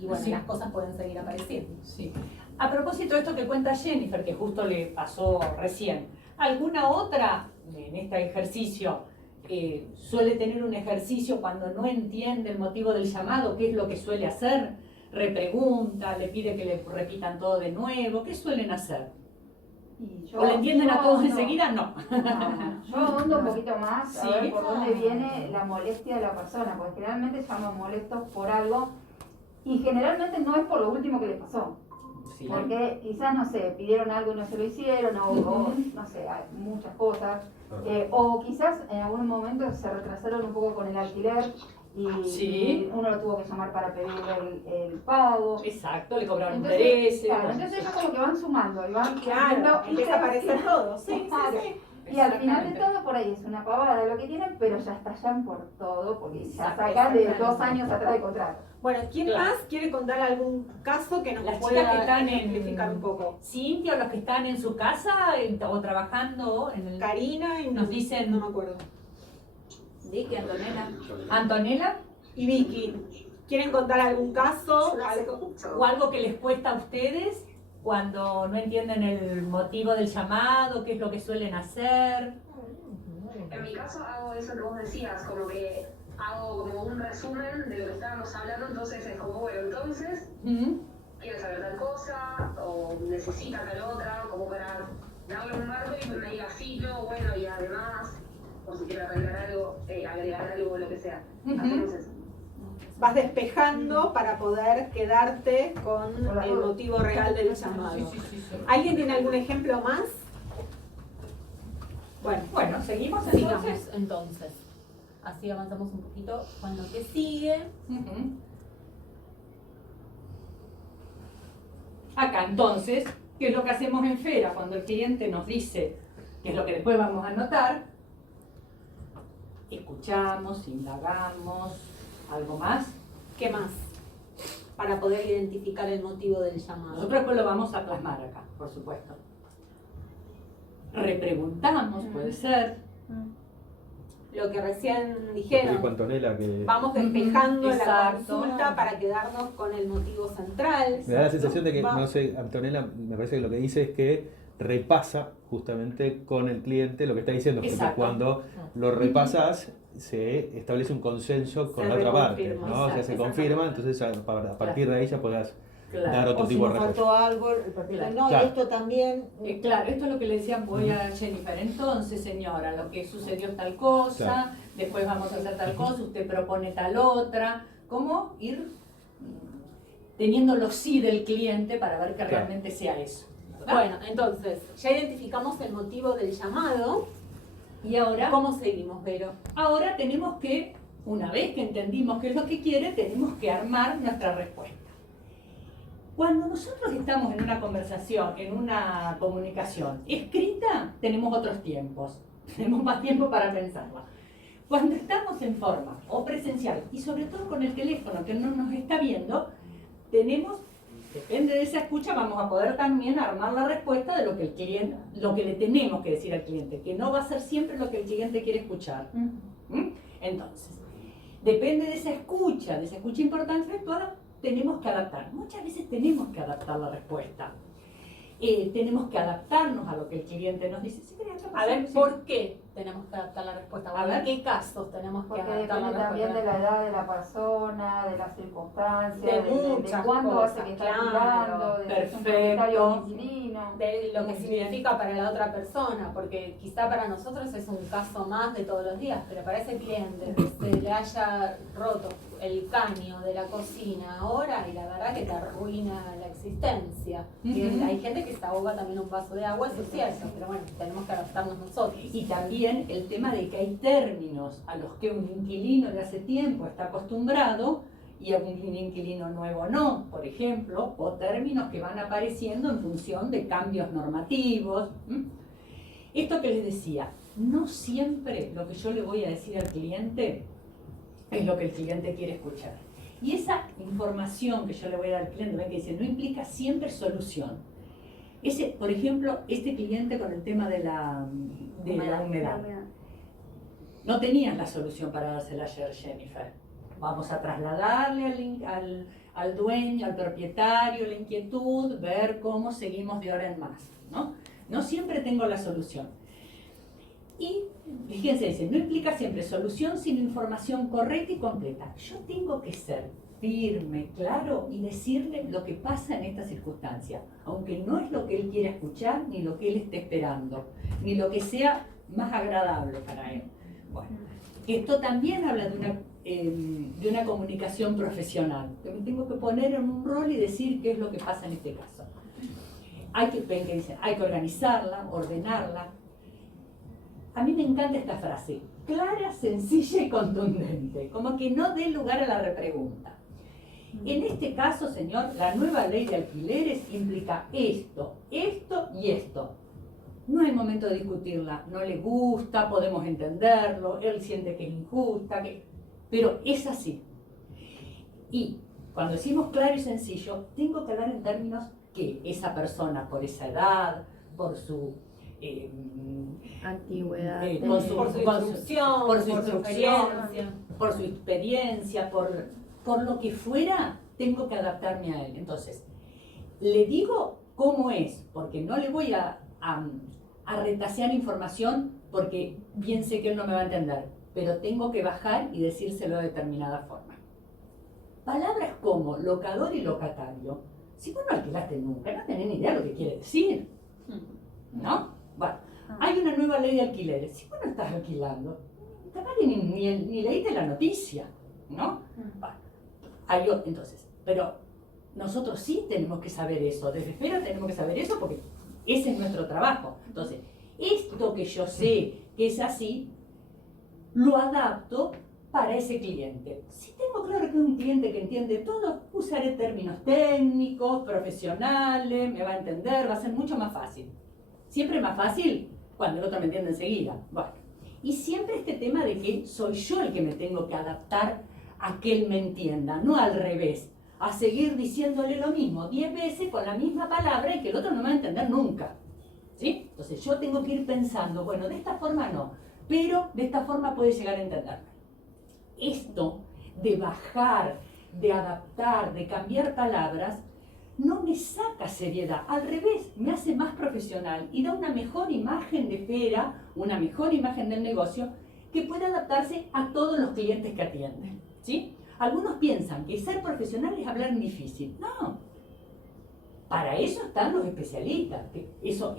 y bueno, Sí. las cosas pueden seguir apareciendo. Sí. A propósito de esto que cuenta Jennifer, que justo le pasó recién, ¿alguna otra en este ejercicio suele tener un ejercicio cuando no entiende el motivo del llamado? ¿Qué es lo que suele hacer? ¿Repregunta? ¿Le pide que le repitan todo de nuevo? ¿Qué suelen hacer? Y yo- ¿O le entienden a yo todos no. enseguida? No. No, yo ahondo un poquito más Sí. a ver por dónde viene la molestia de la persona, porque generalmente estamos molestos por algo y generalmente no es por lo último que le pasó, Sí. porque quizás, no sé, pidieron algo y no se lo hicieron, o no sé, hay muchas cosas, o quizás en algún momento se retrasaron un poco con el alquiler y, Sí. y uno lo tuvo que llamar para pedirle el pago. Exacto, le cobraron Entonces, intereses. claro, bueno, entonces sí. ellos como que van sumando y van Claro, viendo empieza a aparecer todo, sí, Claro. sí, sí. Y al final de Exactamente. todo, por ahí es una pavada lo que tienen, pero ya estallan por todo, porque ya Exacto, sacan de exactamente. 2 años atrás de contrato. Bueno, ¿quién Claro. más quiere contar algún caso que nos Las pueda chicas que están ejemplificar un poco? Cintia o los que están en su casa o trabajando en el... Karina y Nos dicen- no me acuerdo. Vicky, Antonella. Antonella, Y Vicky, ¿quieren contar algún caso? Algo? o algo que les cuesta a ustedes cuando no entienden el motivo del llamado, qué es lo que suelen hacer. En mi caso hago eso que vos decías, como que hago como un resumen de lo que estábamos hablando, entonces es como, bueno, entonces, Ujú. quiere saber tal cosa, o necesita tal otra, como para darle un marco y me diga sí, no, bueno, y además, por si quiere agregar algo, lo que sea. Ujú. Hacemos eso. Vas despejando para poder quedarte con el motivo real del llamado. Sí. ¿Alguien tiene algún ejemplo más? Bueno, seguimos Sigamos entonces. entonces. Así avanzamos un poquito con lo que sigue. Ujú. Acá entonces, ¿qué es lo que hacemos en Fera? Cuando el cliente nos dice, que es lo que después vamos a anotar, escuchamos, indagamos, algo más. ¿Qué más? Para poder identificar el motivo del llamado. Nosotros después lo vamos a plasmar acá, por supuesto. Repreguntamos, puede ser. Lo que recién Dijo dijeron. Antonella que Vamos despejando la Exacto. consulta para quedarnos con el motivo central. me da la sensación de que, Va- no sé, Antonella me parece que lo que dice es que repasa justamente con el cliente lo que está diciendo, porque Exacto. cuando lo repasas se establece un consenso con Se la otra parte, reconfirma, ¿no? O sea, se exacto. confirma, entonces a partir de ahí ya podrás dar otro O si tipo nos de respuesta. faltó algo, el propietario, no, Claro. esto también. Claro, esto es lo que le decían voy a Jennifer. Entonces, señora, lo que sucedió es tal cosa, Claro. después vamos a hacer tal cosa, usted propone tal otra. ¿Cómo ir teniendo los sí del cliente para ver que Claro. realmente sea eso? ¿verdad? Bueno, entonces, ya identificamos el motivo del llamado. Y ahora, ¿Cómo seguimos, Vero? ahora tenemos que, una vez que entendimos qué es lo que quiere, tenemos que armar nuestra respuesta. Cuando nosotros estamos en una conversación, en una comunicación escrita, tenemos otros tiempos, tenemos más tiempo para pensarla. Cuando estamos en forma o presencial, y sobre todo con el teléfono que no nos está viendo, tenemos, depende de esa escucha, vamos a poder también armar la respuesta de lo que el cliente, lo que le tenemos que decir al cliente, que no va a ser siempre lo que el cliente quiere escuchar. ¿Mm? Entonces, depende de esa escucha importante efectuada, tenemos que adaptar. Muchas veces tenemos que adaptar la respuesta. Tenemos que adaptarnos a lo que el cliente nos dice. Sí, A ver, ¿por qué tenemos que adaptar la respuesta? A ver. ¿En qué casos tenemos que Porque adaptar la depende también de respuesta? la edad de la persona, de las circunstancias, De de muchas cuándo hace cosas, que está claro, tirando, de si es un perfecto. propietario o un inquilino. De lo que Muy significa para la otra persona, porque quizá para nosotros es un caso más de todos los días, pero para ese cliente que se le haya roto el caño de la cocina ahora y la verdad que te arruina la existencia. Y Ujú. hay gente que se ahoga también un vaso de agua, eso es cierto, pero bueno, tenemos que adaptarnos nosotros. Y también el tema de que hay términos a los que un inquilino de hace tiempo está acostumbrado y a un inquilino nuevo no, por ejemplo, o términos que van apareciendo en función de cambios normativos. ¿Mm? Esto que les decía, no siempre lo que yo le voy a decir al cliente es lo que el cliente quiere escuchar. Y esa información que yo le voy a dar al cliente, ven que dice, no implica siempre solución. Por ejemplo, este cliente con el tema de la humedad. No tenías la solución para dársela ayer, Jennifer. Vamos a trasladarle al dueño, al propietario, la inquietud, ver cómo seguimos de ahora en más, ¿no? No siempre tengo la solución. Y fíjense, dice, no implica siempre solución, sino información correcta y completa. Yo tengo que ser firme, claro, y decirle lo que pasa en esta circunstancia, aunque no es lo que él quiera escuchar, ni lo que él esté esperando, ni lo que sea más agradable para él. Bueno, esto también habla de una comunicación profesional, que me tengo que poner en un rol y decir qué es lo que pasa en este caso. Hay que organizarla, ordenarla. A mí me encanta esta frase, clara, sencilla y contundente, como que no dé lugar a la repregunta. En este caso, señor, la nueva ley de alquileres implica esto, esto y esto. no hay momento de discutirla, no le gusta, podemos entenderlo, él siente que es injusta, pero es así. Y cuando decimos claro y sencillo, tengo que hablar en términos que esa persona, por esa edad, por su Antigüedad. Por su instrucción, por su experiencia. por su experiencia, por lo que fuera, tengo que adaptarme a él. Entonces, le digo cómo es, porque no le voy a retasear información porque bien sé que él no me va a entender, pero tengo que bajar y decírselo de determinada forma. Palabras como locador y locatario, si vos no alquilaste nunca, no tenés ni idea de lo que quiere decir, ¿no? Bueno, hay una nueva ley de alquileres, si vos no estás alquilando, capaz que ni leíste la noticia, ¿no? Bueno, entonces, pero nosotros sí tenemos que saber eso, desde Esfera tenemos que saber eso porque ese es nuestro trabajo. Entonces, esto que yo sé que es así, lo adapto para ese cliente. Si tengo claro que es un cliente que entiende todo, usaré términos técnicos, profesionales, me va a entender, va a ser mucho más fácil. Siempre más fácil cuando el otro me entiende enseguida. Bueno, y siempre este tema de que soy yo el que me tengo que adaptar a que él me entienda, no al revés, a seguir diciéndole lo mismo 10 veces con la misma palabra y que el otro no me va a entender nunca. ¿Sí? Entonces yo tengo que ir pensando, bueno, de esta forma no, pero de esta forma puede llegar a entenderme. Esto de bajar, de adaptar, de cambiar palabras, no me saca seriedad, al revés, me hace más profesional y da una mejor imagen de Esfera, una mejor imagen del negocio que puede adaptarse a todos los clientes que atienden. ¿Sí? Algunos piensan que ser profesional es hablar difícil. No. Para eso están los especialistas. Eso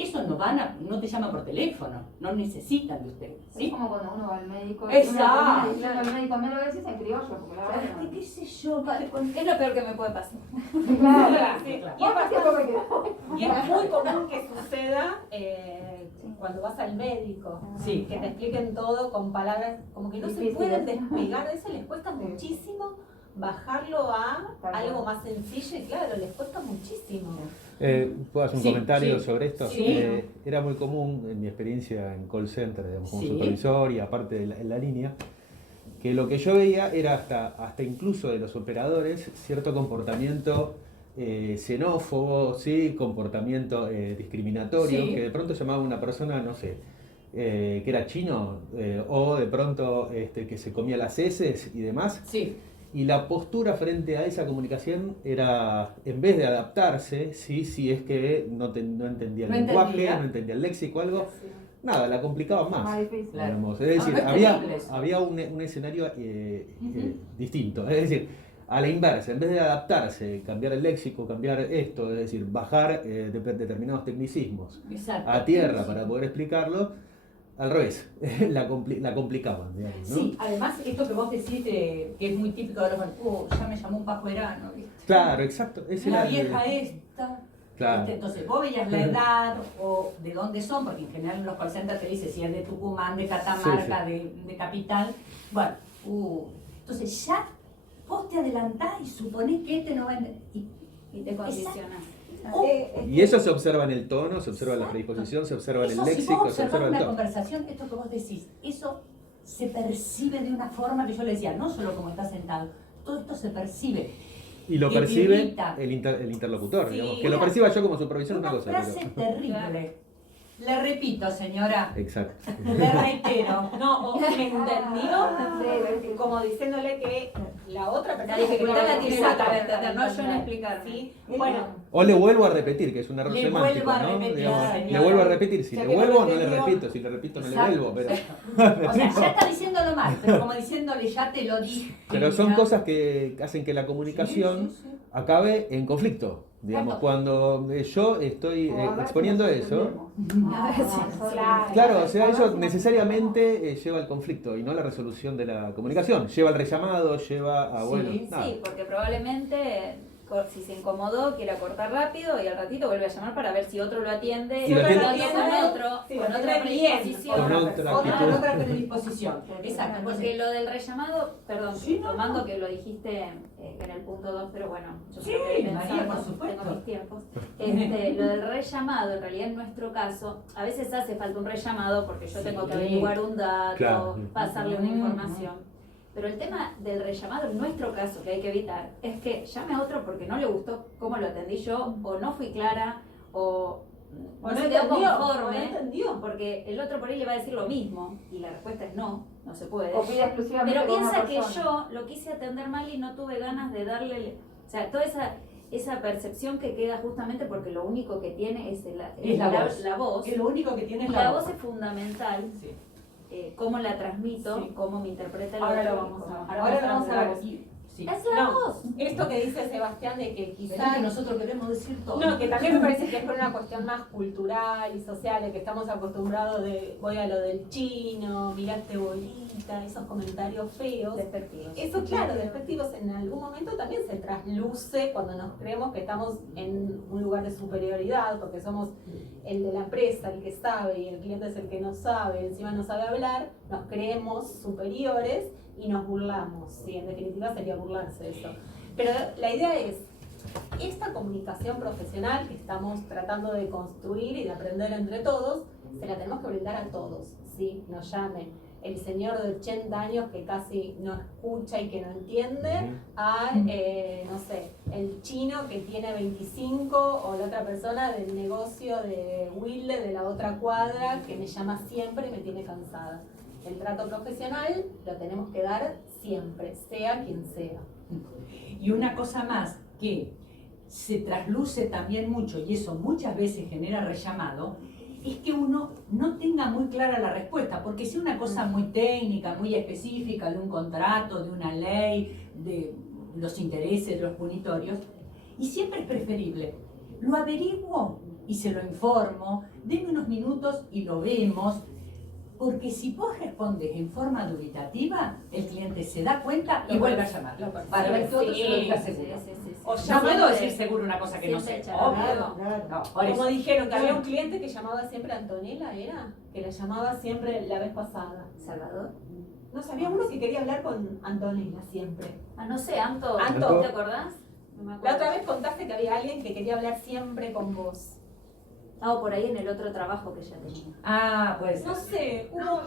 no te llaman por teléfono, no necesitan de ustedes. ¿Sí? Es como cuando uno va al médico. Exacto. Y el médico me lo decís en criollo, porque la verdad que no. ¿Qué sé yo? Es lo peor que me puede pasar. Claro. Sí, Claro. y es bastante- y es muy común que suceda cuando vas al médico, Sí. que te expliquen todo con palabras como que no se Difíciles. pueden despegar de eso, les cuesta muchísimo bajarlo a Tal algo cual. más sencillo y claro, les cuesta muchísimo. ¿Puedo hacer un Sí, comentario sí. sobre esto? Sí. Era muy común en mi experiencia en call center, digamos, como Sí. supervisor y aparte en la línea, que lo que yo veía era hasta incluso de los operadores cierto comportamiento xenófobo, ¿sí? Comportamiento discriminatorio, Sí. que de pronto llamaba a una persona, no sé, que era chino, o de pronto que se comía las heces y demás. Sí. Y la postura frente a esa comunicación era, en vez de adaptarse, si es que no entendía el No lenguaje, entendía. no entendía el léxico, algo, nada, la complicaban más. Más difícil. Claro. Digamos. Es decir, no es había, terrible eso. había un escenario distinto. Es decir, a la inversa, en vez de adaptarse, cambiar el léxico, cambiar esto, es decir, bajar determinados tecnicismos Exacto. a tierra para poder explicarlo, al revés, la complicaban, digamos, ¿no? Sí, además esto que vos decís que es muy típico de los ya me llamó un pajuerano, ¿viste? Claro, exacto. Ese La era el- vieja esta. Claro. ¿viste? Entonces vos veías la edad o de dónde son, porque en general en los call centers te dice si es de Tucumán, de Catamarca, de Capital. Bueno, entonces ya vos te adelantás y suponés que este no va a entender. Y te condicionas. Y eso se observa en el tono, se observa en la predisposición, se observa en el Eso, si léxico, vos se observa observás en una todo. conversación, esto que vos decís, eso se percibe de una forma que yo le decía, no solo como está sentado, todo esto se percibe. Y lo que te percibe irrita. el interlocutor, Sí, digamos. Que lo perciba yo como supervisor es una cosa. frase terrible. Le repito, señora, Exacto. le reitero. No, o me entendió Sí. como diciéndole que la otra persona La dificultad que la tiene no la otra sabe de entender, no yo en entender. explicarme. ¿Sí? Bueno, O le vuelvo a repetir, que es un error Le semántico, vuelvo a ¿no? repetir, Digamos, señora. le vuelvo a repetir. Si Ya le que no vuelvo, lo no le entendió. repito. Si le repito, no le Exacto, vuelvo. Pero, exacto. O sea, ya está diciéndolo mal, pero como diciéndole, ya te lo dije. pero son ya. cosas que hacen que la comunicación Sí, sí, sí. acabe en conflicto. Digamos, Exacto. cuando yo estoy exponiendo eso, claro. claro, o sea, eso necesariamente lleva al conflicto y no a la resolución de la comunicación. Lleva al rellamado, lleva a, bueno, Sí, nada. Sí, porque probablemente si se incomodó, quiera cortar rápido y al ratito vuelve a llamar para ver si otro lo atiende. Si lo atiende- con otra predisposición. Con otra actitud. predisposición. Exacto. Porque lo del rellamado, perdón, Sí, no, tomando no. que lo dijiste en el punto 2, pero bueno, yo Sí, creo que María, pensando, por supuesto. tengo mis tiempos. Lo del rellamado, en realidad en nuestro caso, a veces hace falta un rellamado porque yo tengo que Sí. averiguar un dato, Claro. pasarle una información. Pero el tema del rellamado, en nuestro caso, que hay que evitar, es que llame a otro porque no le gustó cómo lo atendí yo, o no fui clara, o no se quedó conforme, porque el otro por ahí le va a decir lo mismo, y la respuesta es no, no se puede. O pide exclusivamente Pero con una piensa que persona. yo lo quise atender mal y no tuve ganas de darle, o sea, toda esa percepción que queda justamente porque lo único que tiene es la voz. Que lo único que tiene es La voz es fundamental. Sí. Cómo la transmito, Sí. cómo me interpreta el Ahora otro. lo vamos a ver. Ahora vamos a ver. Sí. Es la No, voz. esto que dice Sebastián de que Pero quizás... que nosotros queremos decir todo. No, que también me parece que es por una cuestión más cultural y social, de que estamos acostumbrados de voy a lo del chino, mirá este bolita, esos comentarios feos. Despectivos. Eso, claro, despectivos en algún momento también se trasluce cuando nos creemos que estamos en un lugar de superioridad, porque somos el de la empresa, el que sabe, y el cliente es el que no sabe, encima no sabe hablar, nos creemos superiores y nos burlamos. Sí, en definitiva sería burlarse de eso. Pero la idea es, esta comunicación profesional que estamos tratando de construir y de aprender entre todos, se la tenemos que brindar a todos, ¿sí? Nos llamen el señor de 80 años que casi no escucha y que no entiende, a, no sé, el chino que tiene 25, o la otra persona del negocio de Wilde de la otra cuadra que me llama siempre y me tiene cansada. El trato profesional lo tenemos que dar siempre, sea quien sea. Y una cosa más que se trasluce también mucho, y eso muchas veces genera rellamado, es que uno no tenga muy clara la respuesta, porque si una cosa muy técnica, muy específica de un contrato, de una ley, de los intereses, de los punitorios, y siempre es preferible, lo averiguo y se lo informo, denme unos minutos y lo vemos, porque si vos respondes en forma dubitativa, el cliente se da cuenta y vuelve a llamar, para ver que otro se lo diga seguro. O No puedo decir seguro una cosa que no sé. Claro, claro. No, por Como eso. dijeron que había un cliente que llamaba siempre a Antonella, ¿era? Que la llamaba siempre la vez pasada. ¿Salvador? No, sabía uno que quería hablar con Antonella siempre. Ah, no sé, Anto, Anto. ¿te acordás? No me La acuerdo. otra vez contaste que había alguien que quería hablar siempre con vos. Ah, o por ahí en el otro trabajo que ya tenía. Ah, pues. No sé, No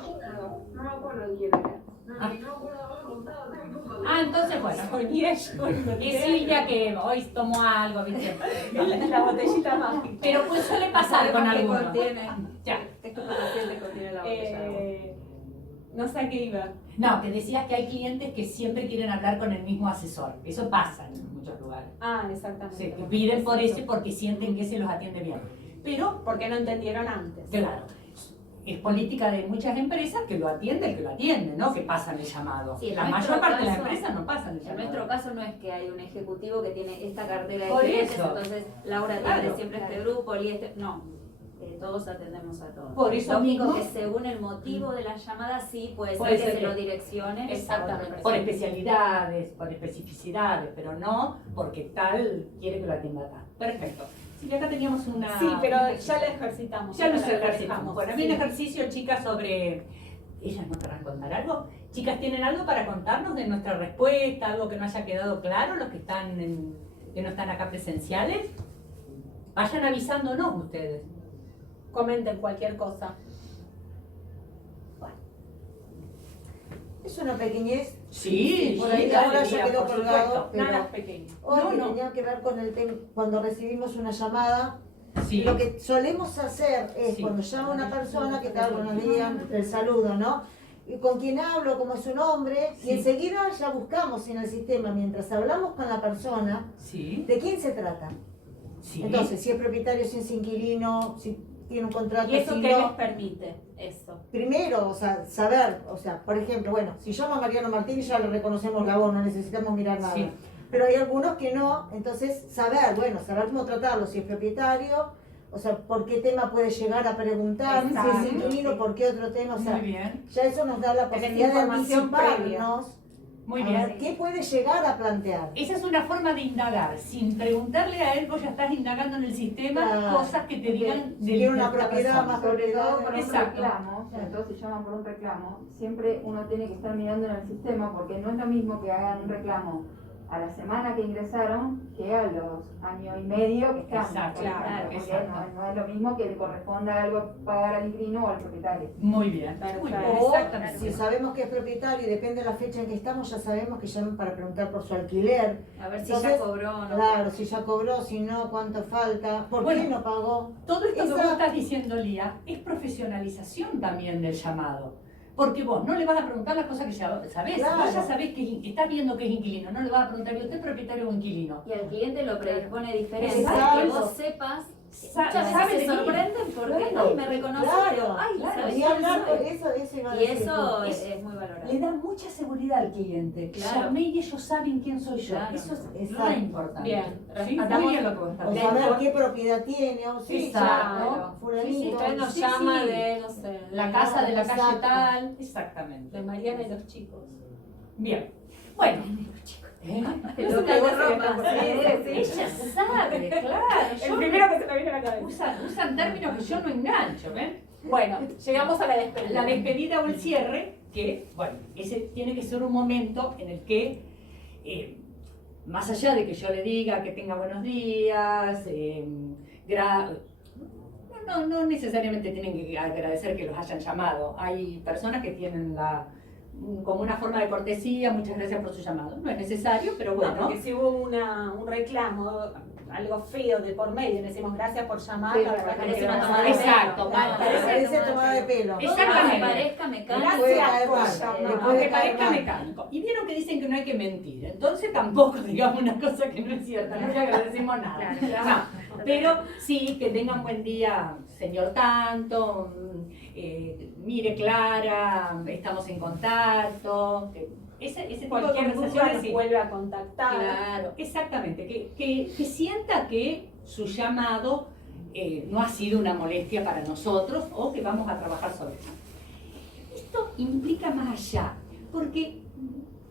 me acuerdo quién era. No me acuerdo haber contado tampoco. Ah, entonces bueno. soñé yo. Y Silvia que hoy tomó algo, ¿viste? La botellita mágica. Pero pues suele pasar con algunos. Ya. Estupefaciente contiene la botella. No sé a qué iba. No, que decías que hay clientes que siempre quieren hablar con el mismo asesor. Eso pasa en muchos lugares. Ah, exactamente. Sí, que piden por ese porque sienten que se los atiende bien. Pero, Porque no entendieron antes. claro, es política de muchas empresas que lo atiende el que lo atiende, ¿no? Que pasan el llamado. Sí, en La nuestro mayor parte de las caso- empresas no pasan el En llamado. nuestro caso no es que hay un ejecutivo que tiene esta cartera de Por clientes, eso. entonces Laura Claro. atiende siempre este grupo y este. No, todos atendemos a todos. Por eso Lo único mismo- que según el motivo de la llamada sí puede Puede ser ser que se que- lo direccione. Exactamente. Por especialidades, por especificidades, pero no porque tal quiere que lo atienda tal. Perfecto. Sí, que acá teníamos una... Sí, pero ya la ejercitamos. Ya lo la ejercitamos. Bueno, había sí. un ejercicio, chicas, sobre... ¿Ellas no querrán contar algo? Chicas, ¿tienen algo para contarnos de nuestra respuesta? ¿Algo que no haya quedado claro? Los que están que no están acá presenciales. Vayan avisándonos ustedes. Comenten cualquier cosa. Es una pequeñez. Sí, Por ahí sí, ahora dale, ya Lía, quedó por colgado, supuesto. pero Nada es pequeño. hoy No, que no. tenía que ver con el tema, cuando recibimos una llamada, Sí. lo que solemos hacer es Sí. cuando llama una persona, que tal, buenos días, el saludo, ¿no? Y con quién hablo, cómo es su nombre, Sí. y enseguida ya buscamos en el sistema, mientras hablamos con la persona, Sí, de quién se trata. sí. Entonces, si es propietario, si es inquilino, si tiene un contrato, ¿Y eso si qué no. les permite? Eso. Primero, o sea, saber, o sea, por ejemplo, bueno, si llama Mariano Martínez ya le reconocemos la voz, no necesitamos mirar nada. Sí. Pero hay algunos que no, entonces saber, bueno, saber cómo tratarlo, si es propietario, o sea, por qué tema puede llegar a preguntar, si Exacto, es inquilino, sí. por qué otro tema, o sea, Muy bien. ya eso nos da la Tenés posibilidad de información previa. anticiparnos Muy A bien. ver, ¿qué puede llegar a plantear? Esa es una forma de indagar. Sin preguntarle a él, vos ya estás indagando en el sistema Claro. cosas que te digan Si tiene una de la propiedad persona. más Sobre todo propiedad. por un Exacto. reclamo, sobre todo si llaman por un reclamo, siempre uno tiene que estar mirando en el sistema porque no es lo mismo que hagan un reclamo a la semana que ingresaron que a los años y medio que están. Exacto, por ejemplo, claro, porque exacto. no es lo mismo que le corresponda algo pagar al inquilino o al propietario. Muy bien. Muy bien. O Exactamente. si sabemos que es propietario y depende de la fecha en que estamos, ya sabemos que llaman para preguntar por su alquiler. A ver si Entonces, ya cobró o no. Claro, si ya cobró, si no, cuánto falta, por Bueno, qué no pagó. Todo esto que Esa- vos estás diciendo, Lía, es profesionalización también del llamado. Porque vos no le vas a preguntar las cosas que ya sabés. Claro. Vos ya sabés que estás viendo que es inquilino. No le vas a preguntar, ¿y usted es propietario o inquilino? Y al cliente lo predispone diferente. Exacto. Que vos sepas. Sa- Muchas sabe veces de se mí. sorprenden porque Claro. ay, me reconoce. Claro, Ay, claro. ¿sabes Y quién hablar soy? con eso iba a Y decir. eso Es- es muy valorable. Le da mucha seguridad al cliente. Claro. Llamé y ellos saben quién soy yo. Claro. Eso es Exacto. re importante. Bien. ¿Sí? Rescatamos- Muy bien lo que vos estás O diciendo. saber qué propiedad tiene, o sí, Exacto. claro, fulanito. Usted nos Sí, llama sí. de, no sé, La casa de la calle Exacto. tal. Exactamente. de Mariana y los chicos. Bien. Bueno. ¿Eh? El local de ropa. Ella sabe, claro. El Yo- primero que se me viene a la cabeza. usan términos que yo no engancho, ¿ven? Bueno, llegamos a la despedida. La despedida o el cierre, que, bueno, ese tiene que ser un momento en el que, más allá de que yo le diga que tenga buenos días, no necesariamente tienen que agradecer que los hayan llamado. Hay personas que tienen como una forma de cortesía, muchas gracias por su llamado. No es necesario, pero No, bueno. porque si hubo un reclamo, algo feo de por medio, y le decimos gracias por llamar, Sí, la verdad que parece no una nos tomada de parece- Exacto, pelo. mal, Parece tomada de pelo. Exactamente. Aunque parezca mecánico. Puede Gracias caer por mal. llamar. Le puede Aunque caer parezca mal. mecánico. Y vieron que dicen que no hay que mentir. Entonces tampoco digamos una cosa que no es cierta. No le agradecemos nada. No. Pero sí, que tengan buen día, señor tanto. Mire, Clara, estamos en contacto. Ese tipo de Cualquier duda conversaciones nos sí. vuelve a contactar. Claro, exactamente. Que sienta que su llamado no ha sido una molestia para nosotros o que vamos a trabajar sobre eso. Esto implica más allá, porque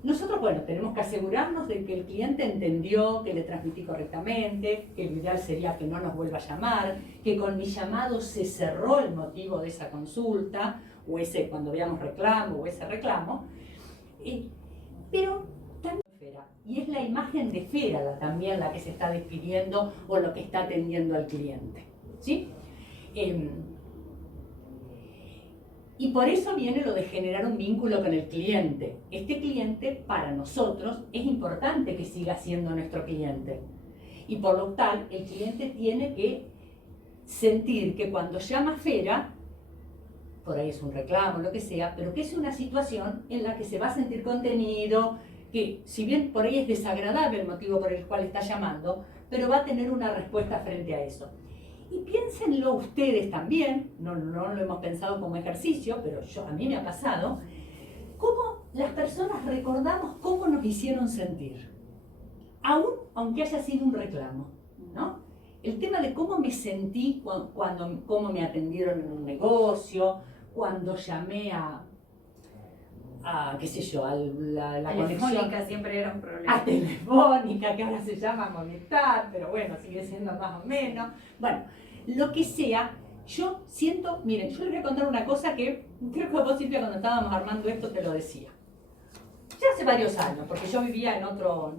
nosotros, bueno, tenemos que asegurarnos de que el cliente entendió, que le transmití correctamente, que lo ideal sería que no nos vuelva a llamar, que con mi llamado se cerró el motivo de esa consulta, o ese cuando veamos reclamo, o ese reclamo. Pero también y es la imagen de Fera también la que se está despidiendo o lo que está atendiendo al cliente, ¿sí? Y por eso viene lo de generar un vínculo con el cliente. Este cliente para nosotros es importante que siga siendo nuestro cliente. Y por lo tal, el cliente tiene que sentir que cuando llama Fera, por ahí es un reclamo, lo que sea, pero que es una situación en la que se va a sentir contenido, que si bien por ahí es desagradable el motivo por el cual está llamando, pero va a tener una respuesta frente a eso. Y piénsenlo ustedes también, no lo hemos pensado como ejercicio, pero a mí me ha pasado, cómo las personas recordamos cómo nos hicieron sentir, aún aunque haya sido un reclamo, ¿no? El tema de cómo me sentí cómo me atendieron en un negocio, cuando llamé a qué sé yo, a la conexión. Telefónica siempre era un problema. A Telefónica, que ahora se llama Movistar, pero bueno, sigue siendo más o menos. Bueno, lo que sea, yo siento, miren, yo les voy a contar una cosa que creo que vos, Silvia, cuando estábamos armando esto te lo decía. Ya hace varios años, porque yo vivía en otro...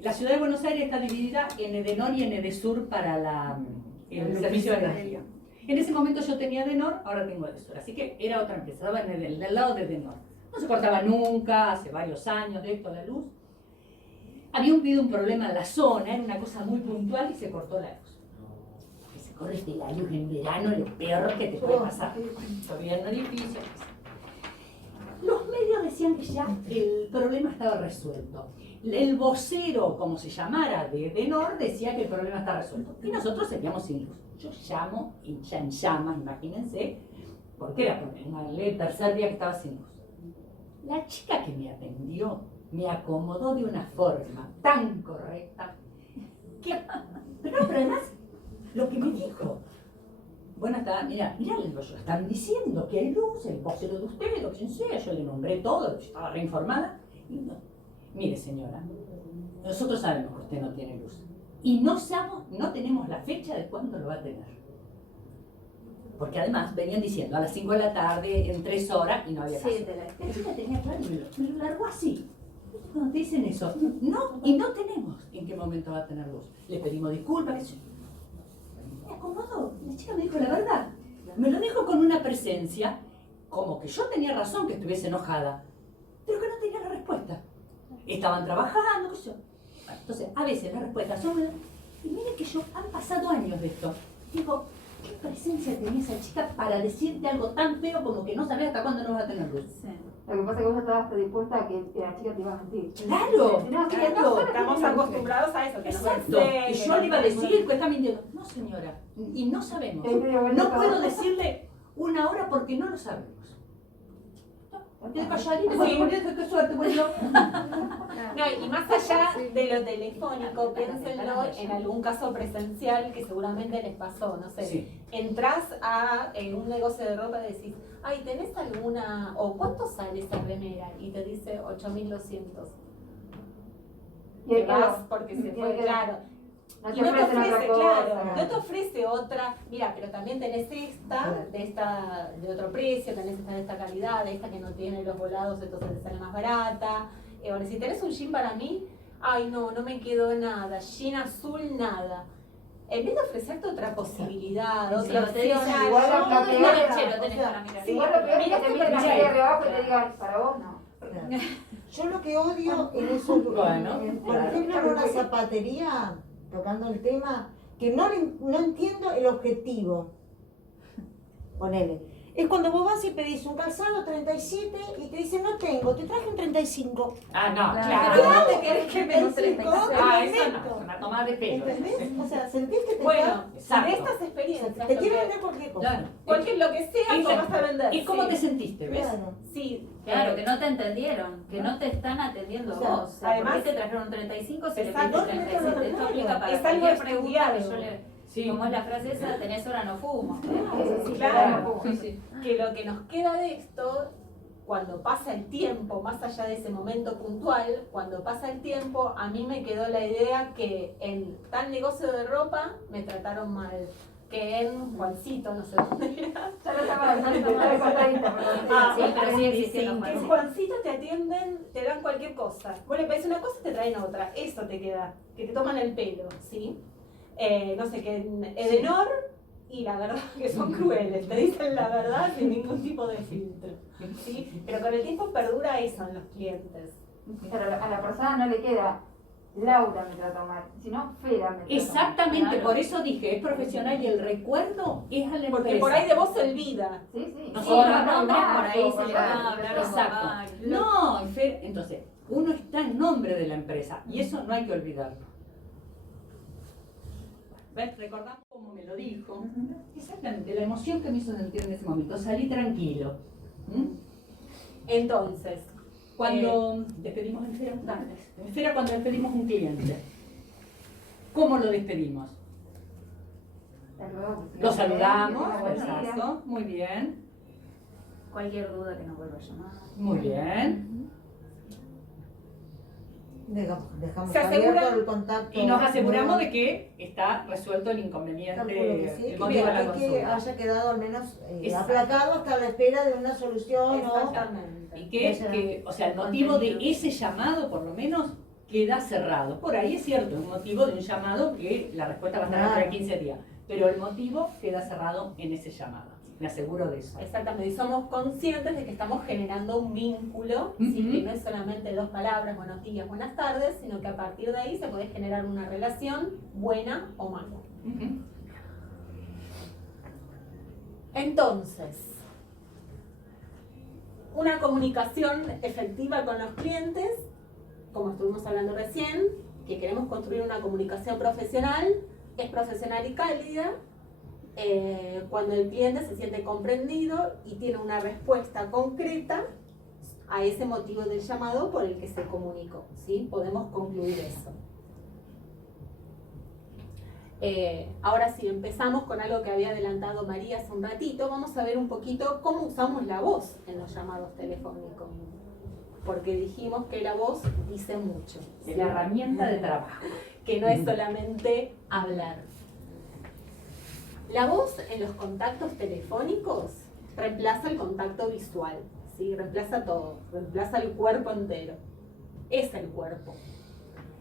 La ciudad de Buenos Aires está dividida en Edenor y en Edesur para el servicio de energía. En ese momento yo tenía Edenor, ahora tengo Edesur, así que era otra empresa, estaba en el lado de Edenor. No se cortaba nunca, hace varios años de esto la luz. Había habido un problema en la zona, era una cosa muy puntual y se cortó la luz. Que se corte la luz en verano, lo peor que te puede pasar. Todavía en edificio. Los medios decían que ya el problema estaba resuelto. El vocero, como se llamara, de Edenor, decía que el problema está resuelto. Y nosotros seguíamos sin luz. Yo llamo, y ya en llamas, imagínense, porque era el tercer día que estaba sin luz. La chica que me atendió me acomodó de una forma tan correcta que, pero además, lo que me dijo, bueno, mira, lo están diciendo que hay luz, el vocero de usted, o quien sea, yo le nombré todo, yo estaba reinformada, Y no. Mire señora, nosotros sabemos que usted no tiene luz y no tenemos la fecha de cuándo lo va a tener. Porque además venían diciendo a las 5 de la tarde, en 3 horas, y no había caso. La chica tenía claro, me lo largó así. Cuando te dicen eso, no, y no tenemos en qué momento va a tener luz. Le pedimos disculpas, qué sé yo. Me acomodó, la chica me dijo la verdad. Me lo dijo con una presencia, como que yo tenía razón que estuviese enojada, pero que no tenía la respuesta. Estaban trabajando, qué sé yo. Bueno, entonces, a veces las respuestas son... Y miren que han pasado años de esto. Digo, ¿qué presencia tenía esa chica para decirte algo tan feo como que no sabía hasta cuándo no vas a tener luz? Sí. Lo que pasa es que vos estabas predispuesta a que la chica te iba a mentir. ¡Claro! No, Claro, estamos acostumbrados a eso, que nos Exacto. dicen, Y yo le iba a decir que está mintiendo. No, señora. Y no sabemos. No puedo decirle una hora porque no lo sabemos. Quedé calladita, qué suerte, bueno. No, y más allá de lo telefónico, piénsenlo en algún caso presencial que seguramente les pasó, no sé. Sí. Entrás a un negocio de ropa y decís, ay, ¿tenés alguna, o cuánto sale esa remera? Y te dice 8.200. Y Te vas porque se fue, claro. No Y no te ofrece, otra claro, cosa. no te ofrece otra, mira, pero también tenés esta, de otro precio, tenés esta de esta calidad, de esta que no tiene los volados, entonces te sale más barata. Bueno, si tenés un jean para mí, ay no me quedó nada, jean azul, nada. En vez de ofrecerte otra posibilidad, otra te dicen, opción, igual no, lo peor no, era- lo tenés para mirar. Sí, Igual lo peor es mira que te este miren perfil. así de abajo y te digan, para vos no. Yo lo que odio en eso, Bueno, por claro. ejemplo, en una zapatería, tocando el tema, que no entiendo el objetivo. Ponele. Es cuando vos vas y pedís un calzado 37 y te dicen no tengo, te traje un 35. Ah, no, Claro. claro. ¿Qué querés que me lo 35? Ah, eso no, es una tomada de pelo. ¿Entendés? O sea, sentís que te Bueno, Exacto. de estas experiencias, te lo quieren que- vender cualquier cosa. Claro. cualquier lo que sea, ¿Y lo vas a vender. ¿Y cómo sí. te sentiste, ves? Claro. Sí, Claro, que no te entendieron, que no te están atendiendo O sea, vos. O sea, además- ¿por qué te trajeron un 35 si le Exacto. pediste 37? Esto aplica para Es algo cualquier pregunta que estudiado. yo le... Sí. Como es la frase esa, tenés hora, no fumo. Sí, Claro. Sí, sí. que lo que nos queda de esto, cuando pasa el tiempo, más allá de ese momento puntual, cuando pasa el tiempo, a mí me quedó la idea que en tal negocio de ropa me trataron mal, que en Juancito, no sé dónde era. Ya lo estaba contadita, Ah, Sí, pero sigue existiendo que en Juancito. Juancito te atienden, te dan cualquier cosa. Vos le pedís una cosa y te traen otra. Eso te queda, que te toman el pelo, ¿sí? No sé, que en Edenor y la verdad que son crueles, te dicen la verdad sin ningún tipo de filtro, ¿sí? Pero con el tiempo perdura eso en los clientes. Pero a la persona no le queda Laura me trató mal, sino Fera me trató mal. Exactamente, Claro. por eso dije, es profesional y el recuerdo es a la empresa. Porque por ahí de vos se olvida. Sí, sí. No, Sí, sí, los no, nombres no, por ahí se le van a no, hablar los Exacto. papás. No, entonces, uno está en nombre de la empresa y eso no hay que olvidarlo. ¿Ves? Recordamos cómo me lo dijo. Exactamente, la emoción que me hizo sentir en ese momento. Salí tranquilo. ¿Mm? Entonces, Cuando despedimos en Fera, en Fera cuando despedimos un cliente, ¿cómo lo despedimos? Hasta luego. Lo saludamos, Buen día. exacto, muy bien, Cualquier duda que nos vuelva a llamar. muy bien. Dejamos Se abierto asegura- el contacto. Y nos aseguramos de que está resuelto el inconveniente, Calculo que sí, el que motivo de la que consulta. haya quedado al menos Exacto. aplacado hasta la espera de una solución. exactamente. Y que, o sea, el motivo de ese llamado, por lo menos, queda cerrado. Por ahí es cierto, el motivo de un llamado que la respuesta va a estar dentro de 15 días. Pero el motivo queda cerrado en ese llamado. Me aseguro de eso. Exactamente, y somos conscientes de que estamos generando un vínculo, ¿sí? Ujú. Que no es solamente dos palabras, buenos días, buenas tardes, sino que a partir de ahí se puede generar una relación buena o mala. Ujú. Entonces, una comunicación efectiva con los clientes, como estuvimos hablando recién, que queremos construir una comunicación profesional, es profesional y cálida, cuando el cliente se siente comprendido y tiene una respuesta concreta a ese motivo del llamado por el que se comunicó, ¿sí? Podemos concluir eso. Ahora sí, empezamos con algo que había adelantado María hace un ratito. Vamos a ver un poquito cómo usamos la voz en los llamados telefónicos. porque dijimos que la voz dice mucho. Es la herramienta de trabajo. Que no es solamente hablar. La voz en los contactos telefónicos reemplaza el contacto visual, ¿sí? Reemplaza todo, reemplaza el cuerpo entero. Es el cuerpo.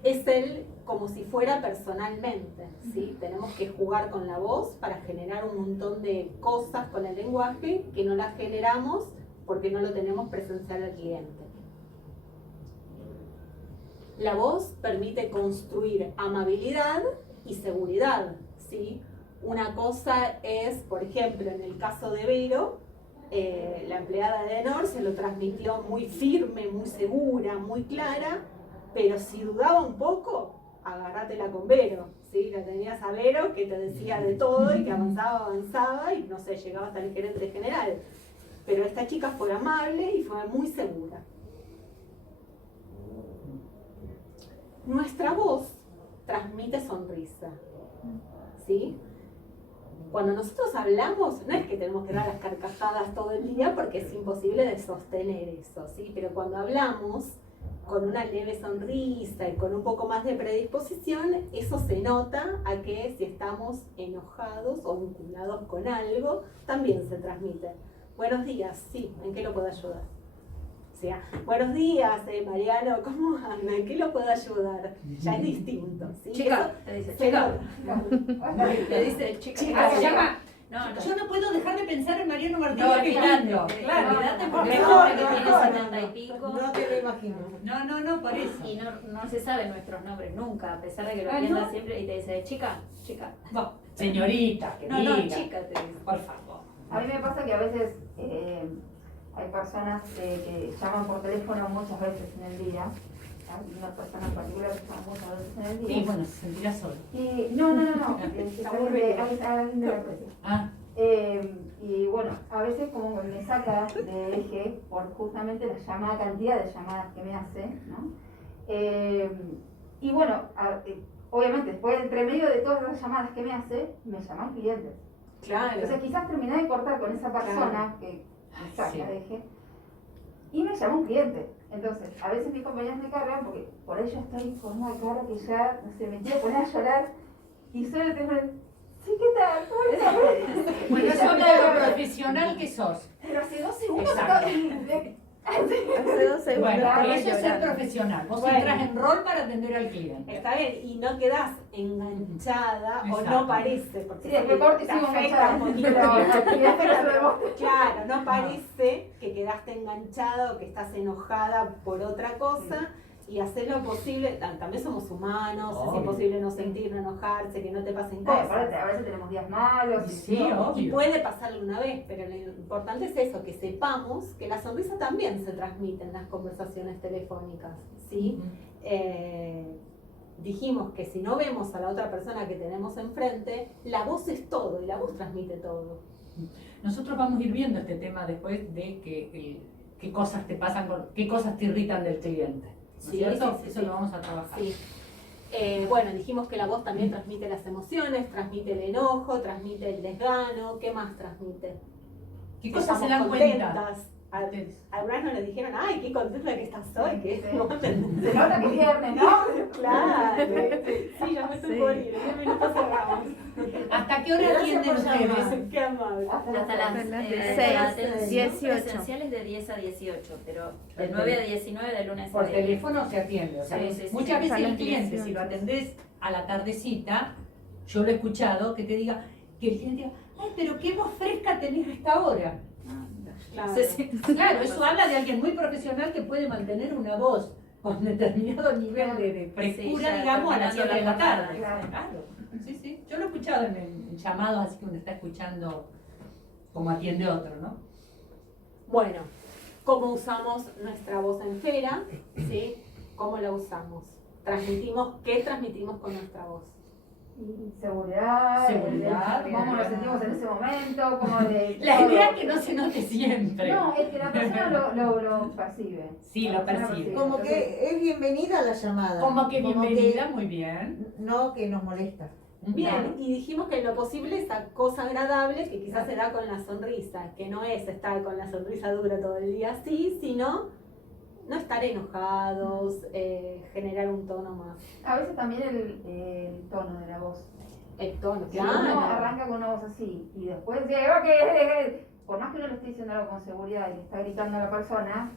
Es él como si fuera personalmente, ¿sí? Tenemos que jugar con la voz para generar un montón de cosas con el lenguaje que no las generamos porque no lo tenemos presencial al cliente. La voz permite construir amabilidad y seguridad, ¿sí? Una cosa es, por ejemplo, en el caso de Vero, la empleada de Enor se lo transmitió muy firme, muy segura, muy clara, pero si dudaba un poco, agárratela con Vero, ¿sí? La tenías a Vero que te decía de todo y que avanzaba y no sé, llegaba hasta el gerente general. Pero esta chica fue amable y fue muy segura. Nuestra voz transmite sonrisa, ¿sí? Cuando nosotros hablamos, no es que tenemos que dar las carcajadas todo el día porque es imposible de sostener eso, ¿sí? Pero cuando hablamos con una leve sonrisa y con un poco más de predisposición, eso se nota a que si estamos enojados o vinculados con algo, también se transmite. Buenos días, sí, ¿en qué lo puedo ayudar? O sea, buenos días, Mariano, ¿cómo anda? ¿En qué lo puedo ayudar? Ya es distinto, ¿sí? Chica, Eso te dice, se chica. nota. Te dice, chica. Ah, se llama. No, no. Yo no puedo dejar de pensar en Mariano No, Martínez. olvídate, Claro. olvídate porque es un Mejor, hombre que tiene mejor. 70 y pico. No te lo imagino. No, por eso. Y no se saben nuestros nombres nunca, a pesar de que lo Ah, atiendan ¿no? siempre y te dice, chica. No, señorita, que No, diga. chica, te dice. Por favor. A mí me pasa que a veces hay personas que llaman por teléfono muchas veces en el día. Hay una persona en particular que llama muchas veces en el día. Sí, bueno, se sentirá solo. Y no. Es alguien de la empresa. Ah, Y bueno, a veces como me saca de eje por justamente la cantidad de llamadas que me hace, ¿no? Y bueno, obviamente después entre medio de todas las llamadas que me hace, me llaman clientes. Claro. Entonces quizás terminé de cortar con esa persona que me saca Sí. de eje y me llama un cliente. Entonces, a veces mis compañeros me cargan porque por ahí yo estoy con una cara que ya, no sé, me quiero poner a llorar y solo tengo el, sí, ¿qué tal? ¿Cómo estás? bueno, Y eso ya es me lo profesional que sos. Pero hace 2 segundos Exacto. Hace 2 segundos Bueno, estaba eso es ser llorando. profesional. Vos Bueno. entras en rol para atender al cliente. Está bien, y no quedás enganchada o Exacto. no parece, porque Sí, después corto y te sigo afecta enganchada. un poquito. Pero- y después lo vemos. Claro, no parece que quedaste enganchada o que estás enojada por otra cosa y hacer lo posible, también somos humanos, es Obvio. imposible no sentir, no enojarse, que no te pasen No, cosas. aparte, a veces tenemos días malos. y Sí, todo. obvio. Y puede pasarle una vez, pero lo importante es eso, que sepamos que la sonrisa también se transmite en las conversaciones telefónicas, ¿sí? Dijimos que si no vemos a la otra persona que tenemos enfrente, la voz es todo y la voz transmite todo. Nosotros vamos a ir viendo este tema después de qué cosas te pasan, qué cosas te irritan del cliente. ¿No es Sí, cierto? sí, sí, Eso sí. lo vamos a trabajar. Sí. Bueno, dijimos que la voz también transmite las emociones, transmite el enojo, transmite el desgano, ¿qué más transmite? ¿Qué cosas se Estamos dan cuenta? contentas. Ustedes. Algunas nos dijeron, ay, qué contenta que estás hoy, que Sí. no Se nota que es viernes, ¿no? Claro, sí, ya me estoy Sí. por ir, en 10 minutos cerramos. ¿Hasta qué hora atienden ustedes? Qué amable. Hasta las las la 6, atención 18. presencial es de 10 a 18, pero de 9 a 19 de lunes a Por viernes. teléfono se atiende. O sea, Sí, sí, sí. muchas veces A las el cliente, 18. si lo atendés a la tardecita, yo lo he escuchado, que te diga, que el cliente diga, ay, pero qué voz fresca tenés a esta hora. Claro. Sí, sí. Claro, eso habla de alguien muy profesional que puede mantener una voz con determinado nivel de frescura, ya digamos, a las terminando 7 de la la tarde. jornada. Claro, sí, sí. Yo lo he escuchado en llamados así que uno está escuchando como atiende otro, ¿no? Bueno, ¿cómo usamos nuestra voz en Fera? ¿Sí? ¿Cómo la usamos? ¿Qué transmitimos con nuestra voz? Y seguridad, Seguridad, cómo nos sentimos en ese momento, cómo de... La todo. idea es que no se note siempre. No, es que la persona lo percibe. Sí, La lo persona percibe. Como Entonces, que es bienvenida la llamada. Como que bienvenida, muy bien. No que nos molesta. Bien, y dijimos que en lo posible esa cosa agradable que quizás se da con la sonrisa, que no es estar con la sonrisa dura todo el día así, sino no estar enojados, generar un tono más. A veces también el tono de la voz. El tono, Si uno claro. arranca con una voz así y después llega que por más que uno le esté diciendo algo con seguridad y le está gritando a la persona,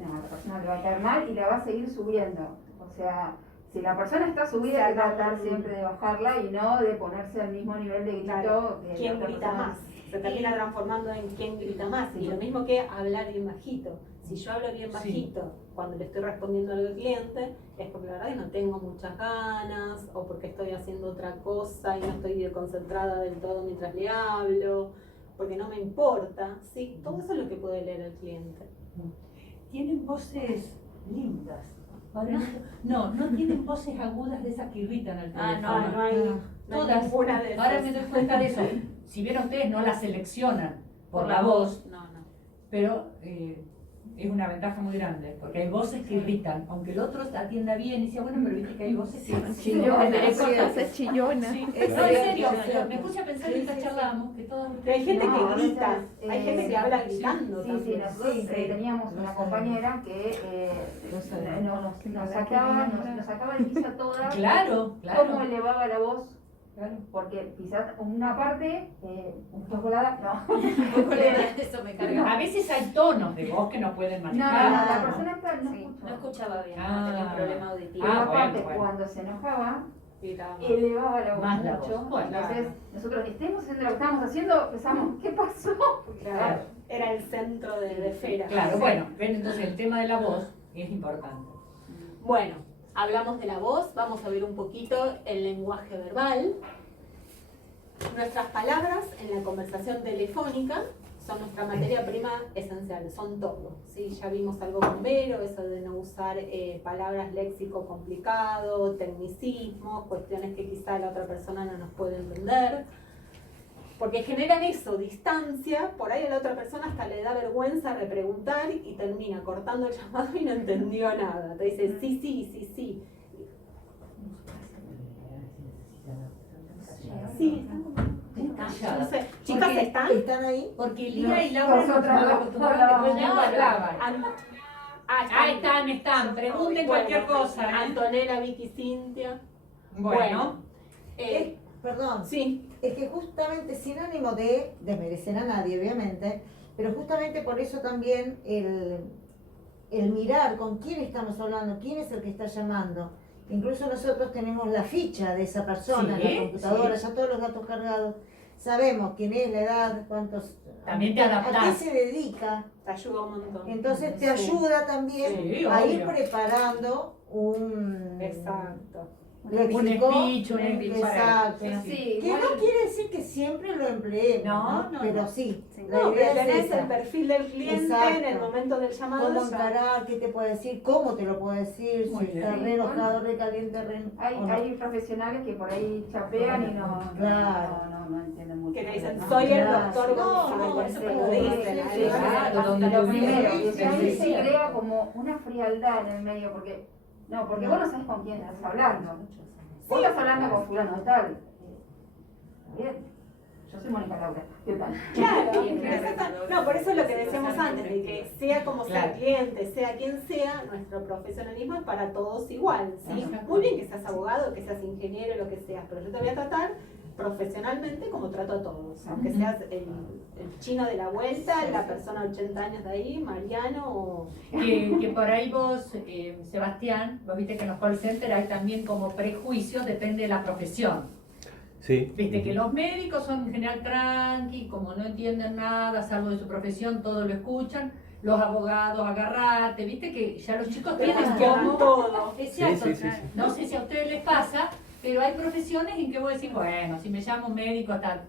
no, a la persona le va a caer mal y la va a seguir subiendo. O sea, si la persona está subida, hay que tratar siempre de bajarla y no de ponerse al mismo nivel de grito. Claro. que ¿Quién la otra grita persona. más? Se termina transformando en quién grita más. Y lo mismo que hablar bien bajito. Si yo hablo bien bajito cuando le estoy respondiendo al cliente, es porque la verdad que no tengo muchas ganas, o porque estoy haciendo otra cosa y no estoy concentrada del todo mientras le hablo, porque no me importa. ¿Sí? Todo eso es lo que puede leer el cliente. Tienen voces lindas. No tienen voces agudas de esas que irritan al teléfono. No hay Todas. ninguna de esas. Ahora me doy cuenta de eso. Si bien ustedes no la seleccionan por la voz, No. pero es una ventaja muy grande, porque hay voces que irritan, aunque el otro atienda bien y dice, bueno, pero viste que hay voces que Chillona, es chillona. Sí. No, en serio, me puse a pensar mientras charlábamos que todas Pero hay gente No, a que grita, veces, hay gente que habla gritando Sí, también. nosotros teníamos una compañera que nos sacaba de quicio a todas. Claro. Cómo elevaba la voz. Claro. Porque quizás una parte, un poco volada, no. Eso me carga. A veces hay tonos de voz que no pueden No, manejar. la persona esta no Sí, escuchaba. no escuchaba bien, Ah. tenía un problema auditivo. Y Ah, aparte, bueno. cuando se enojaba, Gritaba. elevaba la voz Más la mucho. voz. Bueno, Entonces, nosotros estemos haciendo lo que estábamos haciendo, pensamos, ¿qué pasó? Claro, era el centro de esfera. Claro, bueno, ven, entonces el tema de la voz es importante. Bueno, hablamos de la voz, vamos a ver un poquito el lenguaje verbal. Nuestras palabras en la conversación telefónica son nuestra materia prima esencial, son todo. ¿Sí? Ya vimos algo con Vero, eso de no usar palabras léxico complicado, tecnicismos, cuestiones que quizá la otra persona no nos puede entender. Porque generan eso, distancia, por ahí a la otra persona hasta le da vergüenza repreguntar y termina cortando el llamado y no entendió nada. Te dice sí. Sí, están como... No sé. Chicas, Porque ¿están? ¿Están ahí? Porque Lía y Laura nos Nosotras no acostumbraban después hablábamos. no hablaban. Ah, Están. Pregunten cualquier cosa. ¿eh? Antonella, Vicky, Cintia. Bueno. Perdón, Sí, es que justamente sin ánimo de desmerecer a nadie, obviamente, pero justamente por eso también el mirar con quién estamos hablando, quién es el que está llamando. Incluso nosotros tenemos la ficha de esa persona en la computadora, ya todos los datos cargados. Sabemos quién es, la edad, cuántos... También te a qué adaptás. se dedica. te ayuda un montón. Entonces te Sí. ayuda también Sí, a ir obvio. preparando un... Exacto. léxico. speech, un speech. Exacto. Sí, Que no quiere decir que siempre lo empleemos, No, pero no. sí. Sí. La No, idea pero es tenés esa. el perfil del cliente Exacto. en el momento del llamado. Cómo ya. encarar, qué te puede decir, cómo te lo puede decir, Muy si bien. está re enojado, re caliente, re... o no. Hay profesionales que por ahí chapean y Claro. no entienden mucho. Que te dicen, ¿no? soy el Claro. doctor No, González. no, Eso sí, te lo sí, dicen. sí, ahí, claro, hasta donde lo lo primero. Y Sí, ahí sí, se sí. crea como una frialdad en el medio, porque vos no sabes con quién estás hablando. Vos estás hablando con fulano de tal. Bien, yo soy Mónica Laura. ¿Qué tal? Claro, Bien, claro. exacto. No, por eso es lo que decíamos antes, de que sea como sea el Claro. cliente, sea quien sea, nuestro profesionalismo es para todos igual, ¿sí? Ajá. Muy bien que seas abogado, que seas ingeniero, lo que seas, pero yo te voy a tratar profesionalmente como trato a todos, aunque seas el chino de la vuelta, la persona de 80 años de ahí, Mariano o... Que por ahí vos, Sebastián, vos viste que en los call centers hay también como prejuicios, depende de la profesión. Sí. Viste que los médicos son en general tranqui, como no entienden nada, salvo de su profesión, todo lo escuchan. Los abogados, agarrate, viste que ya los chicos tienen como todo. Es Sí, cierto, sí, sí, sí. no sé si a ustedes les pasa, pero hay profesiones en que vos decís, bueno, si me llamo médico hasta,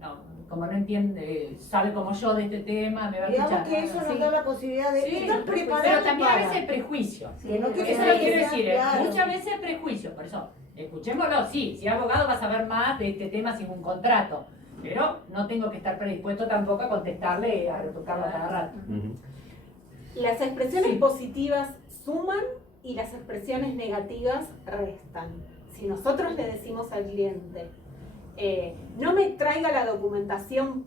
no, como no entiende, sabe como yo de este tema, me va a Digamos escuchar. que eso nos Sí. da la posibilidad de Sí, estar pero preparados también a para... veces hay prejuicios. Que no quiere Eso decir lo quiero que sea decir, claro. muchas veces hay prejuicios, por eso, escuchémoslo, sí, si abogado vas a saber más de este tema sin un contrato, pero no tengo que estar predispuesto tampoco a contestarle, a retocarlo cada rato. Ujú. Las expresiones Sí. positivas suman y las expresiones negativas restan. Si nosotros le decimos al cliente, no me traiga la documentación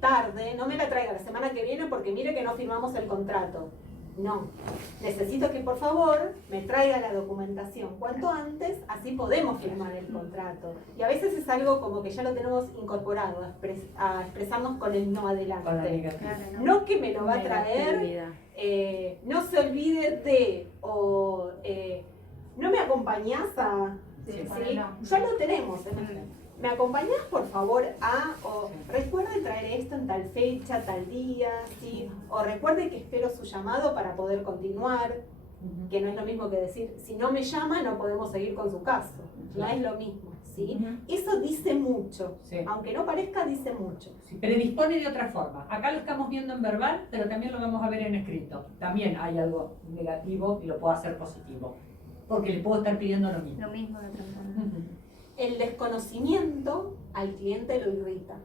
tarde, no me la traiga la semana que viene porque mire que no firmamos el contrato. No, necesito que por favor me traiga la documentación cuanto antes, así podemos firmar el contrato. Y a veces es algo como que ya lo tenemos incorporado, a expresarnos con el no adelante. No que me lo va a traer, no se olvide de, o no me acompañás a... Sí, ¿sí? no. Ya lo tenemos. ¿Me acompañás por favor a, o recuerde traer esto en tal fecha, tal día, ¿sí? O recuerde que espero su llamado para poder continuar, que no es lo mismo que decir, si no me llama no podemos seguir con su caso, no es lo mismo, ¿sí? Eso dice mucho, aunque no parezca, dice mucho. Sí, predispone de otra forma. Acá lo estamos viendo en verbal, pero también lo vamos a ver en escrito. También hay algo negativo y lo puedo hacer positivo, porque le puedo estar pidiendo lo mismo. Lo mismo de otra forma. El desconocimiento al cliente lo irrita.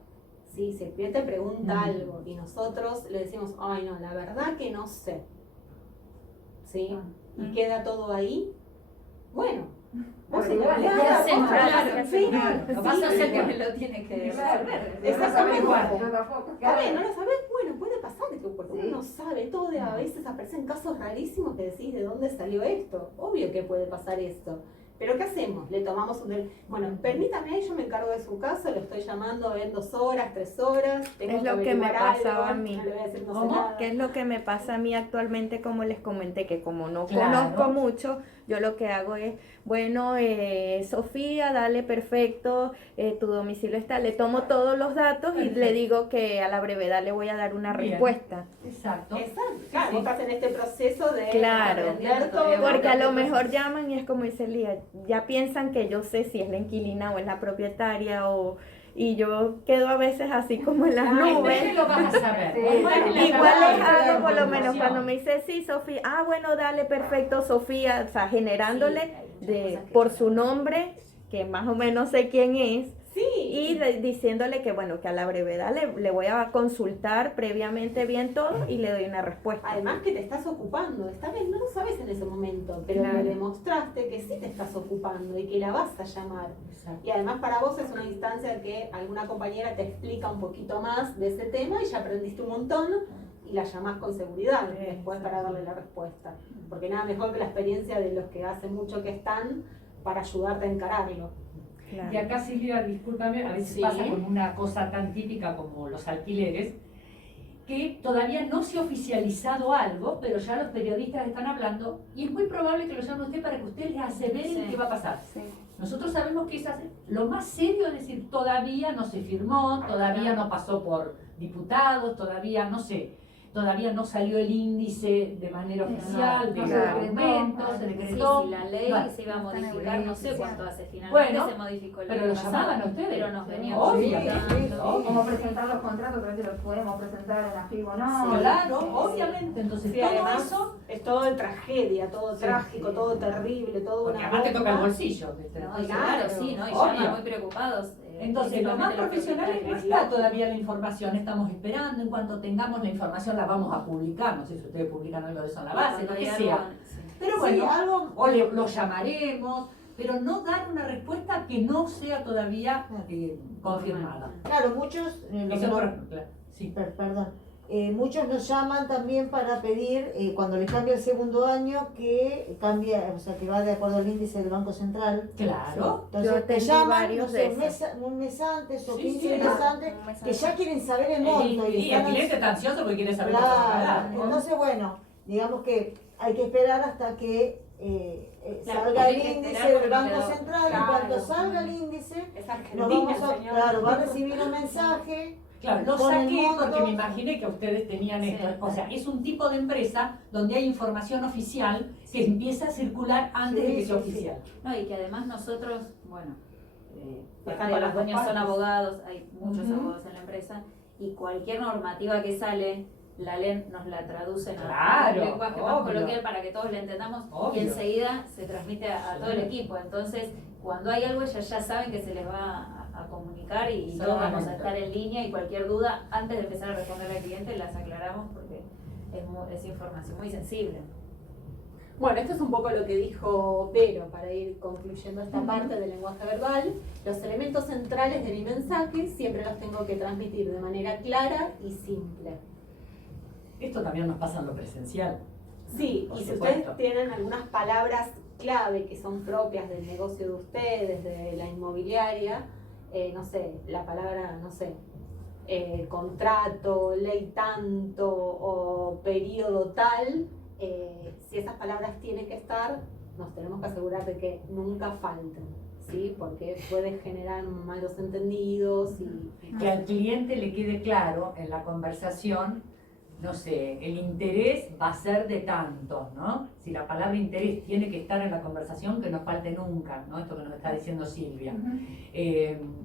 ¿Sí? Si el cliente pregunta algo y nosotros le decimos, ay no, la verdad que no sé, ¿sí? Y queda todo ahí, bueno, vos Pero igual, ¿qué hacemos? Claro, Sí, vas a sí, ser que me lo tiene que resolver. Exactamente. Yo tampoco. Está bien, no lo sabés, bueno, puede pasar que porque Sí. uno no sabe todo, a veces aparecen casos rarísimos que decís, ¿de dónde salió esto? Obvio que puede pasar esto. Pero ¿qué hacemos? Le tomamos bueno, permítame, yo me encargo de su caso, lo estoy llamando en 2 horas, 3 horas. Tengo Es lo que me averiguar pasaba algo, a mí. no le voy a decir no sé ¿Cómo? nada. ¿Qué es lo que me pasa a mí actualmente? Como les comenté, que como no Claro. conozco mucho, yo lo que hago es, bueno, Sofía, dale perfecto, tu domicilio está, le tomo todos los datos y le digo que a la brevedad le voy a dar una Bien. respuesta. Exacto. Exacto, claro, vos estás en este proceso de Claro. aprender todo. Porque a lo mejor llaman y es como dice Lía, ya piensan que yo sé si es la inquilina o es la propietaria y yo quedo a veces así como en las Ay, nubes. ¿qué lo vas a saber? Sí. Igual les hago por lo menos información. cuando me dice sí, Sofía, bueno, dale, perfecto, Sofía, o sea, generándole Sí, hay muchas de cosas que por no. su nombre, que más o menos sé quién es, Sí. y diciéndole que bueno, que a la brevedad le voy a consultar previamente bien todo y le doy una respuesta. Además que te estás ocupando, está bien, no lo sabes en ese momento, pero Claro. le demostraste que sí te estás ocupando y que la vas a llamar. Y además para vos es una instancia que alguna compañera te explica un poquito más de ese tema y ya aprendiste un montón y la llamás con seguridad después para darle la respuesta. Porque nada mejor que la experiencia de los que hace mucho que están para ayudarte a encararlo. Claro. Y acá, Silvia, discúlpame, a veces Sí. pasa con una cosa tan típica como los alquileres, que todavía no se ha oficializado algo, pero ya los periodistas están hablando, y es muy probable que lo llame usted para que usted les asevere Sí. qué va a pasar. Sí. Nosotros sabemos que lo más serio es decir, todavía no se firmó, todavía no pasó por diputados, todavía no sé, todavía no salió el índice de manera oficial, de no los se decretó, documentos, se Sí, decretó. si la ley Claro. se iba a modificar, no sé cuánto hace, finalmente Bueno, se modificó el pero año lo pasado, llamaban a ustedes. pero nos venían Obvio. consultando. Como presentar los contratos, pero si los podemos presentar en la FIBO, no. Claro, Sí. obviamente, entonces Sí, todo además, eso, es todo de tragedia, todo Sí, trágico, sí. todo terrible, todo porque una además te toca el bomba. bolsillo. ¿viste? No, Entonces, claro, sí, ¿no? Y obvio. llaman muy preocupados. Entonces, los más principalmente los profesionales no propietarios. está todavía la información, estamos esperando, en cuanto tengamos la información la vamos a publicar, no sé si ustedes publican algo de eso en la base, lo Cuando que hay sea. algo, sí. Pero Sí, bueno, algo, o lo llamaremos, pero no dar una respuesta que no sea todavía confirmada. claro, muchos, lo que Eso no- claro, sí. perdón, muchos nos llaman también para pedir, cuando les cambia el segundo año, que cambie, o sea, que va de acuerdo al índice del Banco Central. Claro. Entonces Yo te atendí llaman, varios no sé, de esos. un mes antes o Sí, 15 sí, días claro. antes, que ya quieren saber el monto. Y el están cliente está ansioso porque quiere saber cuánto va a Claro, pagar, ¿no? entonces bueno, digamos que hay que esperar hasta que Claro, salga el hay que índice esperar del porque Banco te lo- Central, y claro. cuando salga el índice, Es nos Argentina, vamos a, señor. claro, va a recibir un mensaje. Claro, lo con el saqué monto. porque me imaginé que ustedes tenían Sí. esto. O sea, es un tipo de empresa donde hay información oficial que empieza a circular antes Sí, de que sea sí, sí. oficial. No, y que además nosotros, bueno, Están parte de con los las dos dueños son partes. abogados, hay muchos Ujú. abogados en la empresa, y cualquier normativa que sale, la LEN nos la traducen a Claro, un lenguaje más obvio. coloquial para que todos la entendamos Obvio. y enseguida se transmite a todo el Sí. equipo. Entonces, cuando hay algo, ellos ya saben que se les va a comunicar y todos vamos a Solamente. estar en línea, y cualquier duda, antes de empezar a responder al cliente, las aclaramos porque es información muy sensible. Bueno, esto es un poco lo que dijo Vero para ir concluyendo esta parte del lenguaje verbal. Los elementos centrales de mi mensaje siempre los tengo que transmitir de manera clara y simple. Esto también nos pasa en lo presencial. Sí, Por y si supuesto. ustedes tienen algunas palabras clave que son propias del negocio de ustedes, de la inmobiliaria, no sé, la palabra, no sé, contrato, ley tanto o periodo tal, si esas palabras tienen que estar, nos tenemos que asegurar de que nunca falten, ¿sí? Porque puede generar malos entendidos y Que al cliente le quede claro en la conversación, no sé, el interés va a ser de tanto, ¿no? Si la palabra interés tiene que estar en la conversación, que no falte nunca, ¿no? Esto que nos está diciendo Silvia.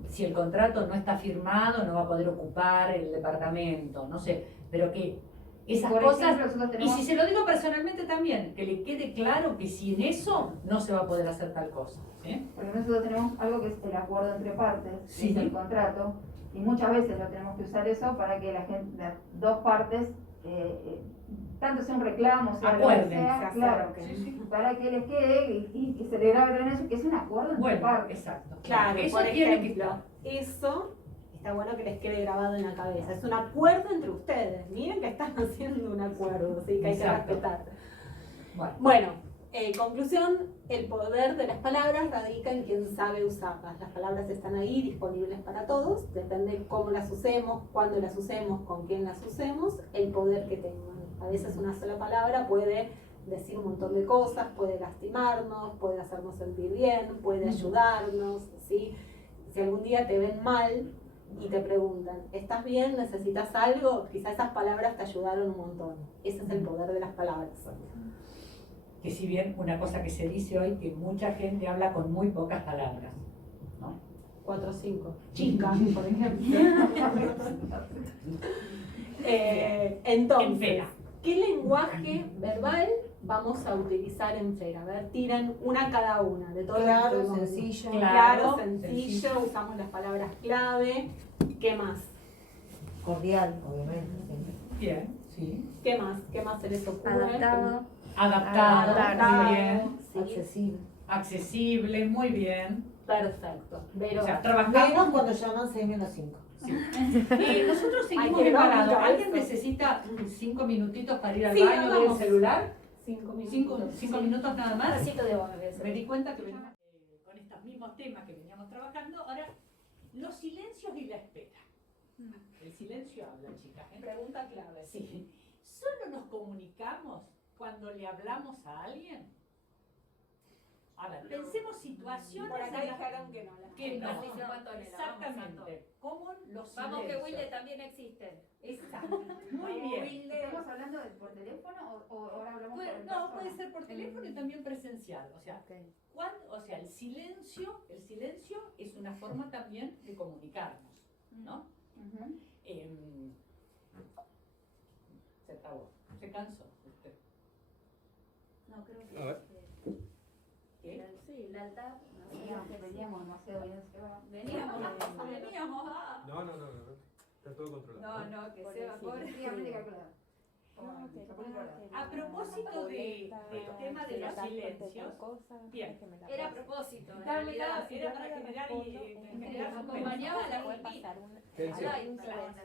Si el contrato no está firmado, no va a poder ocupar el departamento, no sé, pero que esas Por cosas, ejemplo, nosotros y tenemos- si se lo digo personalmente también, que le quede claro que sin eso no se va a poder hacer tal cosa. Porque nosotros tenemos algo que es el acuerdo entre partes, Sí. que es el contrato, y muchas veces lo tenemos que usar eso para que las dos partes, tanto sea un reclamo, sea lo que Acuerden, sea, se claro, acerquen. Sí, sí. para que les quede y que se le grabe también eso, que es un acuerdo entre Bueno, partes. exacto. Claro, Eso por tiene que ejemplo, estar. eso está bueno que les quede grabado en la cabeza. Es un acuerdo entre ustedes. Miren que están haciendo un acuerdo, así que hay que Exacto. respetar. Bueno. Bueno, conclusión, el poder de las palabras radica en quien sabe usarlas. Las palabras están ahí disponibles para todos, depende cómo las usemos, cuándo las usemos, con quién las usemos, el poder que tengan. A veces una sola palabra puede decir un montón de cosas, puede lastimarnos, puede hacernos sentir bien, puede ayudarnos, ¿sí? Si algún día te ven mal y te preguntan, ¿estás bien? ¿Necesitas algo? Quizás esas palabras te ayudaron un montón. Ese es el poder de las palabras. Que si bien una cosa que se dice hoy, que mucha gente habla con muy pocas palabras, ¿no? 4 o 5. Chica, por ejemplo. Entonces, En Fera. ¿qué lenguaje verbal vamos a utilizar en Fera? A ver, tiran una cada una. De todo Claro, lo que hemos sencillo. visto. Claro, Sencillo. sencillo, usamos las palabras clave. ¿Qué más? Cordial, obviamente. siempre. Bien, sí. ¿Qué más? ¿Qué más se les ocurre? Adaptado. Adaptado, Adaptado. muy bien. Sí, Accesible. Accesible, muy bien. perfecto. Pero O sea, Menos trabajamos. cuando llaman 6 menos 5. Nosotros seguimos Ay, qué embarados. lógica ¿Alguien eso. necesita 5 minutitos para ir al Sí, baño del vamos. celular? 5 minutos. 5 minutos nada más. Besito de boca, que Me di cuenta que venimos con estos mismos temas que veníamos trabajando. Ahora, los silencios y la espera. El silencio habla, chicas. Pregunta clave. Sí. ¿Solo nos comunicamos cuando le hablamos a alguien? A ver, pensemos situaciones Por acá en las dijeron que no. las que no. Participa Antonella, vamos, Exactamente. ¿Cómo los Vamos que silencios? Wilde también existe. Exacto. Muy bien. ¿Estamos hablando por teléfono o ahora hablamos por No, persona? puede ser por teléfono y también presencial. O sea, el silencio es una forma también de comunicarnos, ¿no? Ujú. Se trabó, se cansó usted. No, creo A ver. ¿Qué? Sí, la alta. Veníamos demasiado bien llevados. Veníamos. No. Está todo controlado. No, que Por se va decir. por. Fríamente calculado. A propósito del tema de los silencios, bien. Era a propósito, en Era realidad. era para generar generar Acompañaba a la puede gente. pasar un Tensión. Hay un plan.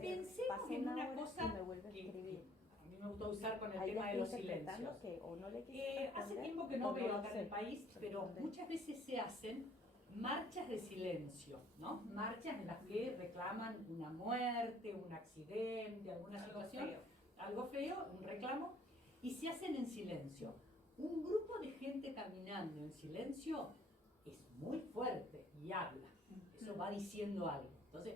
Pensemos en una cosa me vuelve a que escribir. a mí me gusta usar con el Ahí tema de estoy los silencios. interpretando que o no le quise Hace responder, tiempo que o no veo lo acá en sé el país, pero responder. muchas veces se hacen marchas de silencio, ¿no? Marchas en las que reclaman una muerte, un accidente, alguna situación, algo feo, un reclamo, y se hacen en silencio. Un grupo de gente caminando en silencio es muy fuerte y habla. Eso va diciendo algo. Entonces,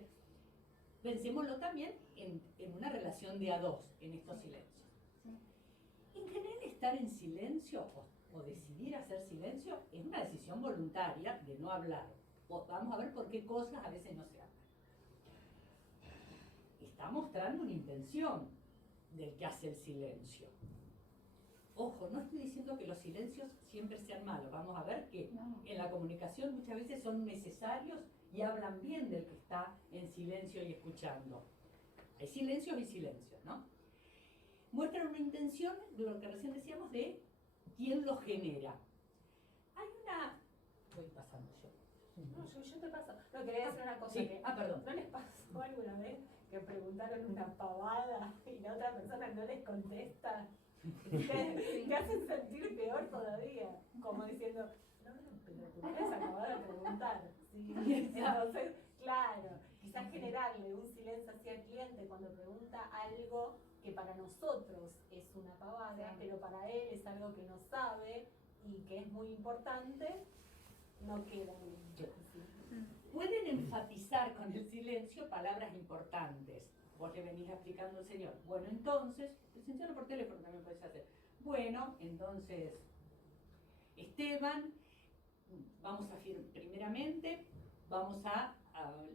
pensémoslo también en una relación de a dos, en estos silencios. En general, estar en silencio o decidir hacer silencio es una decisión voluntaria de no hablar. Vamos a ver por qué cosas a veces no se hablan. Está mostrando una intención del que hace el silencio. Ojo, no estoy diciendo que los silencios siempre sean malos. Vamos a ver que en la comunicación muchas veces son necesarios y hablan bien del que está en silencio y escuchando. Hay silencios y silencios, ¿no? Muestran una intención, de lo que recién decíamos, de quién lo genera. Hay una... Voy pasando yo. No, yo te paso. No, quería decir una cosa. Sí. Que, Perdón. ¿no les pasó alguna vez que preguntaron una pavada y la otra persona no les contesta? Te hacen sentir peor todavía, como diciendo, no, pero tú me has acabado de preguntar. ¿Sí? Entonces, claro, quizás generarle un silencio hacia el cliente cuando pregunta algo que para nosotros es una pavada, pero para él es algo que no sabe y que es muy importante, no queda muy bien. Pueden enfatizar con el silencio palabras importantes. Vos le venís explicando al señor. Bueno, entonces, presenciarlo por teléfono también podés hacer. Bueno, entonces, Esteban, vamos a firmar, primeramente, vamos a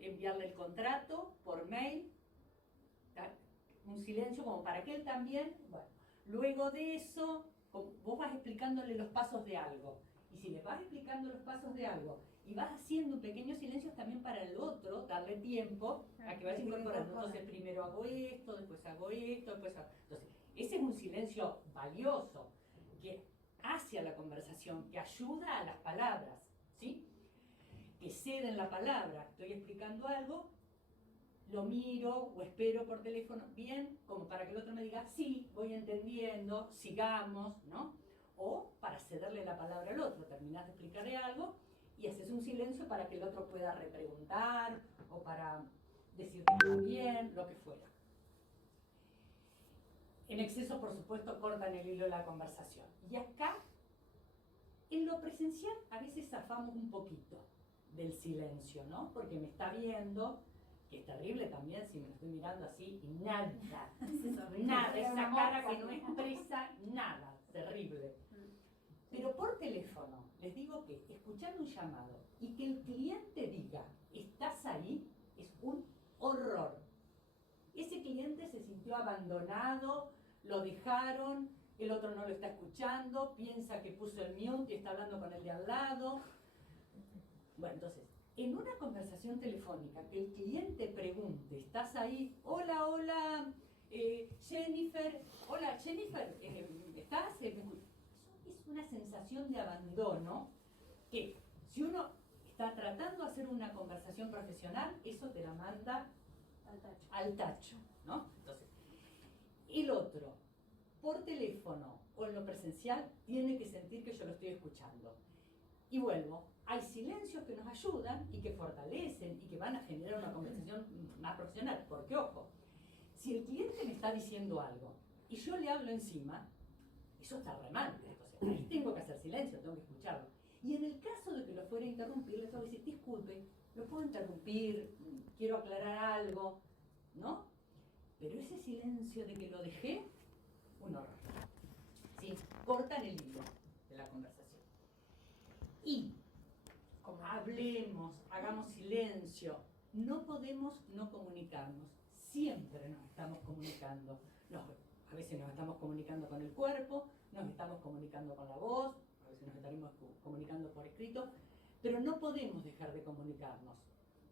enviarle el contrato por mail, ¿tá? Un silencio como para que él también, bueno, luego de eso, vos vas explicándole los pasos de algo. Y si le vas explicando los pasos de algo y vas haciendo un pequeño silencio también para el otro, darle tiempo a que vaya incorporando. Entonces primero hago esto, después hago esto, después hago... Entonces, ese es un silencio valioso que hace a la conversación, que ayuda a las palabras, ¿sí? Que ceden la palabra. Estoy explicando algo, lo miro o espero por teléfono, bien, como para que el otro me diga, sí, voy entendiendo, sigamos, ¿no? O para cederle la palabra al otro, terminás de explicarle algo y haces un silencio para que el otro pueda repreguntar o para decir que está bien, lo que fuera. En exceso, por supuesto, cortan el hilo de la conversación. Y acá, en lo presencial, a veces zafamos un poquito del silencio, ¿no? Porque me está viendo, que es terrible también si me lo estoy mirando así y nada, nada, esa cara que no expresa nada, terrible. Pero por teléfono, les digo que escuchar un llamado y que el cliente diga, ¿estás ahí?, es un horror. Ese cliente se sintió abandonado, lo dejaron, el otro no lo está escuchando, piensa que puso el mute y está hablando con el de al lado. Bueno, entonces, en una conversación telefónica, que el cliente pregunte, ¿estás ahí? Hola, hola, Jennifer, hola, Jennifer, ¿estás? ¿Me escuchas? Es una sensación de abandono que si uno está tratando de hacer una conversación profesional, eso te la manda al tacho, ¿no? Entonces, el otro, por teléfono o en lo presencial, tiene que sentir que yo lo estoy escuchando. Y vuelvo, hay silencios que nos ayudan y que fortalecen y que van a generar una conversación más profesional, porque ojo, si el cliente me está diciendo algo y yo le hablo encima, eso está re mal, entonces ahí tengo que hacer silencio, tengo que escucharlo. Y en el caso de que lo fuera a interrumpir, le tengo que decir, disculpe, ¿lo puedo interrumpir? Quiero aclarar algo, ¿no? Pero ese silencio de que lo dejé, un horror. ¿Sí? Cortan el hilo de la conversación. Y, como hablemos, hagamos silencio, no podemos no comunicarnos. Siempre nos estamos comunicando. A veces nos estamos comunicando con el cuerpo, nos estamos comunicando con la voz, a veces nos estaremos comunicando por escrito, pero no podemos dejar de comunicarnos.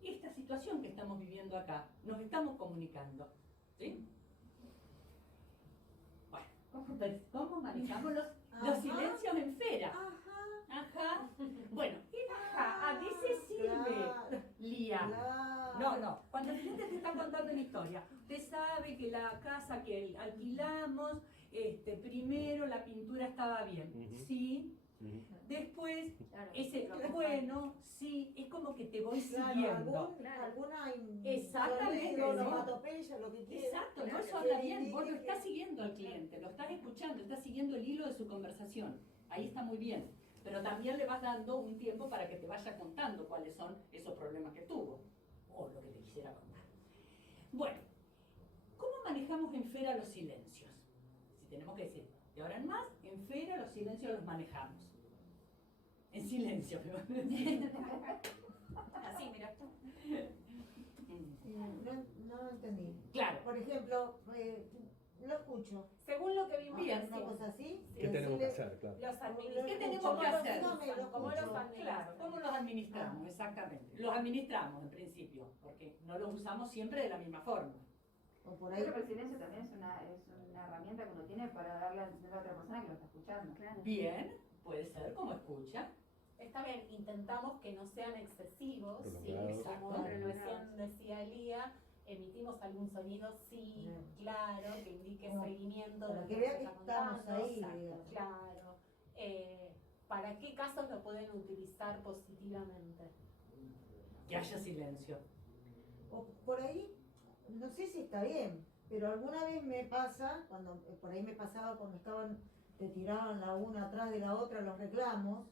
Esta situación que estamos viviendo acá, nos estamos comunicando, ¿sí? Bueno, ¿cómo manejamos los silencios en Fera? Ajá. Bueno, el ajá a veces sirve, Lía. No. Cuando el cliente te está contando una historia, usted sabe que la casa que alquilamos, primero la pintura estaba bien, ¿sí? Después, bueno, sí, es como que te voy siguiendo. Alguna exactamente, onomatopeya, lo que quieras. Exacto, no, eso habla bien, vos lo estás siguiendo al cliente, lo estás escuchando, estás siguiendo el hilo de su conversación. Ahí está muy bien. Pero también le vas dando un tiempo para que te vaya contando cuáles son esos problemas que tuvo, o lo que te quisiera contar. Bueno, ¿cómo manejamos en Fera los silencios? Si tenemos que decir, de ahora en más, en Fera los silencios los manejamos. En silencio, me van a decir. Así, mira. No entendí. Claro. Por ejemplo, lo escucho. Según lo que vimos, Bien, una cosa así. ¿Qué tenemos que hacer? Claro. Los administramos. ¿Qué tenemos que hacer? ¿Cómo los administramos? Claro, ¿cómo los administramos? Exactamente. Los administramos en principio, porque no los usamos siempre de la misma forma. O por ahí. Pero el silencio también es una herramienta que uno tiene para darle a entender a la otra persona que lo está escuchando. Claro. Bien, puede ser como escucha. Está bien, intentamos que no sean excesivos, ¿sí? Prolongados. Como recién decía Lía, emitimos algún sonido, sí, claro, que indique seguimiento de para lo que que vea se que está estamos contando, ahí, exacto, digamos. claro. ¿Para qué casos lo pueden utilizar positivamente? Que haya silencio. O por ahí, no sé si está bien, pero alguna vez me pasa, por ahí me pasaba cuando te tiraban la una atrás de la otra los reclamos,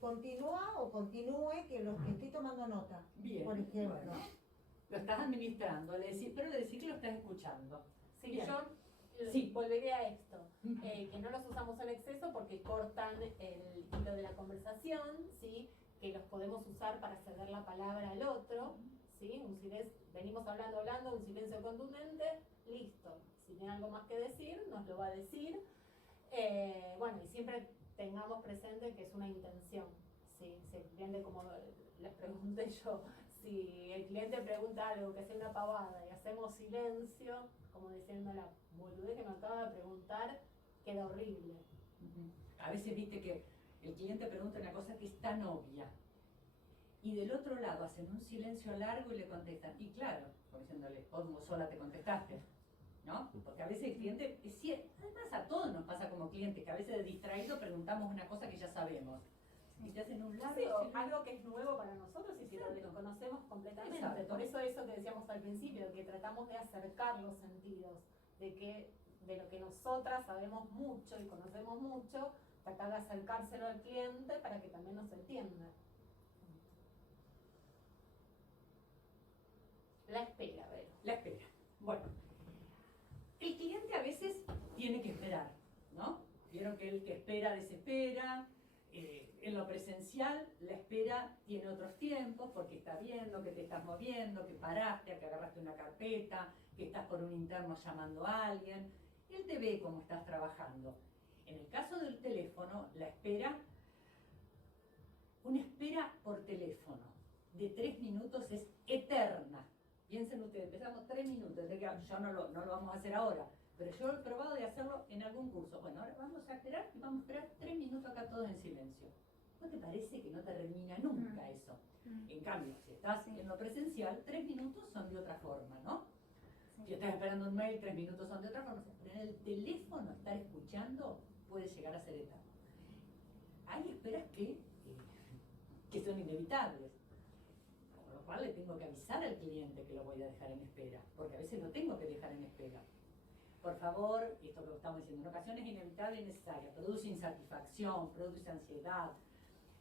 continúa o continúe que estoy tomando nota, Bien, por ejemplo. bueno. Lo estás administrando, pero le decís que lo estás escuchando. Sí, Bien. yo volveré a esto, que no los usamos en exceso porque cortan el hilo de la conversación, ¿sí? Que los podemos usar para ceder la palabra al otro, ¿sí? Venimos hablando, un silencio contundente, listo. Si tiene algo más que decir, nos lo va a decir. Bueno, y siempre tengamos presente que es una intención, ¿sí? Si el cliente, como les pregunté yo, si el cliente pregunta algo que sea una pavada y hacemos silencio, como diciendo la boludez que me acaba de preguntar, queda horrible. A veces viste que el cliente pregunta una cosa que es tan obvia y del otro lado hacen un silencio largo y le contestan, y claro, como diciéndole, vos sola te contestaste, ¿no? Porque a veces el cliente, además a todos nos pasa como clientes, que a veces de distraído preguntamos una cosa que ya sabemos. Y te hacen un largo silencio. Algo que es nuevo para nosotros y que lo desconocemos completamente. Exacto. Por eso que decíamos al principio, que tratamos de acercar los sentidos, de lo que nosotras sabemos mucho y conocemos mucho, tratar de acercárselo al cliente para que también nos entienda. La espera, Vero. La espera. Bueno, el cliente a veces tiene que esperar, ¿no? Vieron que el que espera desespera. En lo presencial, la espera tiene otros tiempos porque está viendo que te estás moviendo, que paraste, que agarraste una carpeta, que estás por un interno llamando a alguien. Él te ve cómo estás trabajando. En el caso del teléfono, la espera, una espera por teléfono de 3 minutos es eterna. Piensen ustedes, empezamos 3 minutos, yo no lo vamos a hacer ahora, pero yo he probado de hacerlo en algún curso. Bueno, ahora vamos a esperar y vamos a esperar 3 minutos acá todos en silencio. ¿No te parece que no termina nunca eso? En cambio, si estás en lo presencial, 3 minutos son de otra forma, ¿no? Si estás esperando un mail, 3 minutos son de otra forma. Pero en el teléfono estar escuchando puede llegar a ser eterno. Hay esperas que son inevitables. Con lo cual le tengo que avisar al cliente que lo voy a dejar en espera, porque a veces lo tengo que dejar en espera. Por favor, esto que estamos diciendo, en ocasiones inevitable y necesaria, produce insatisfacción, produce ansiedad,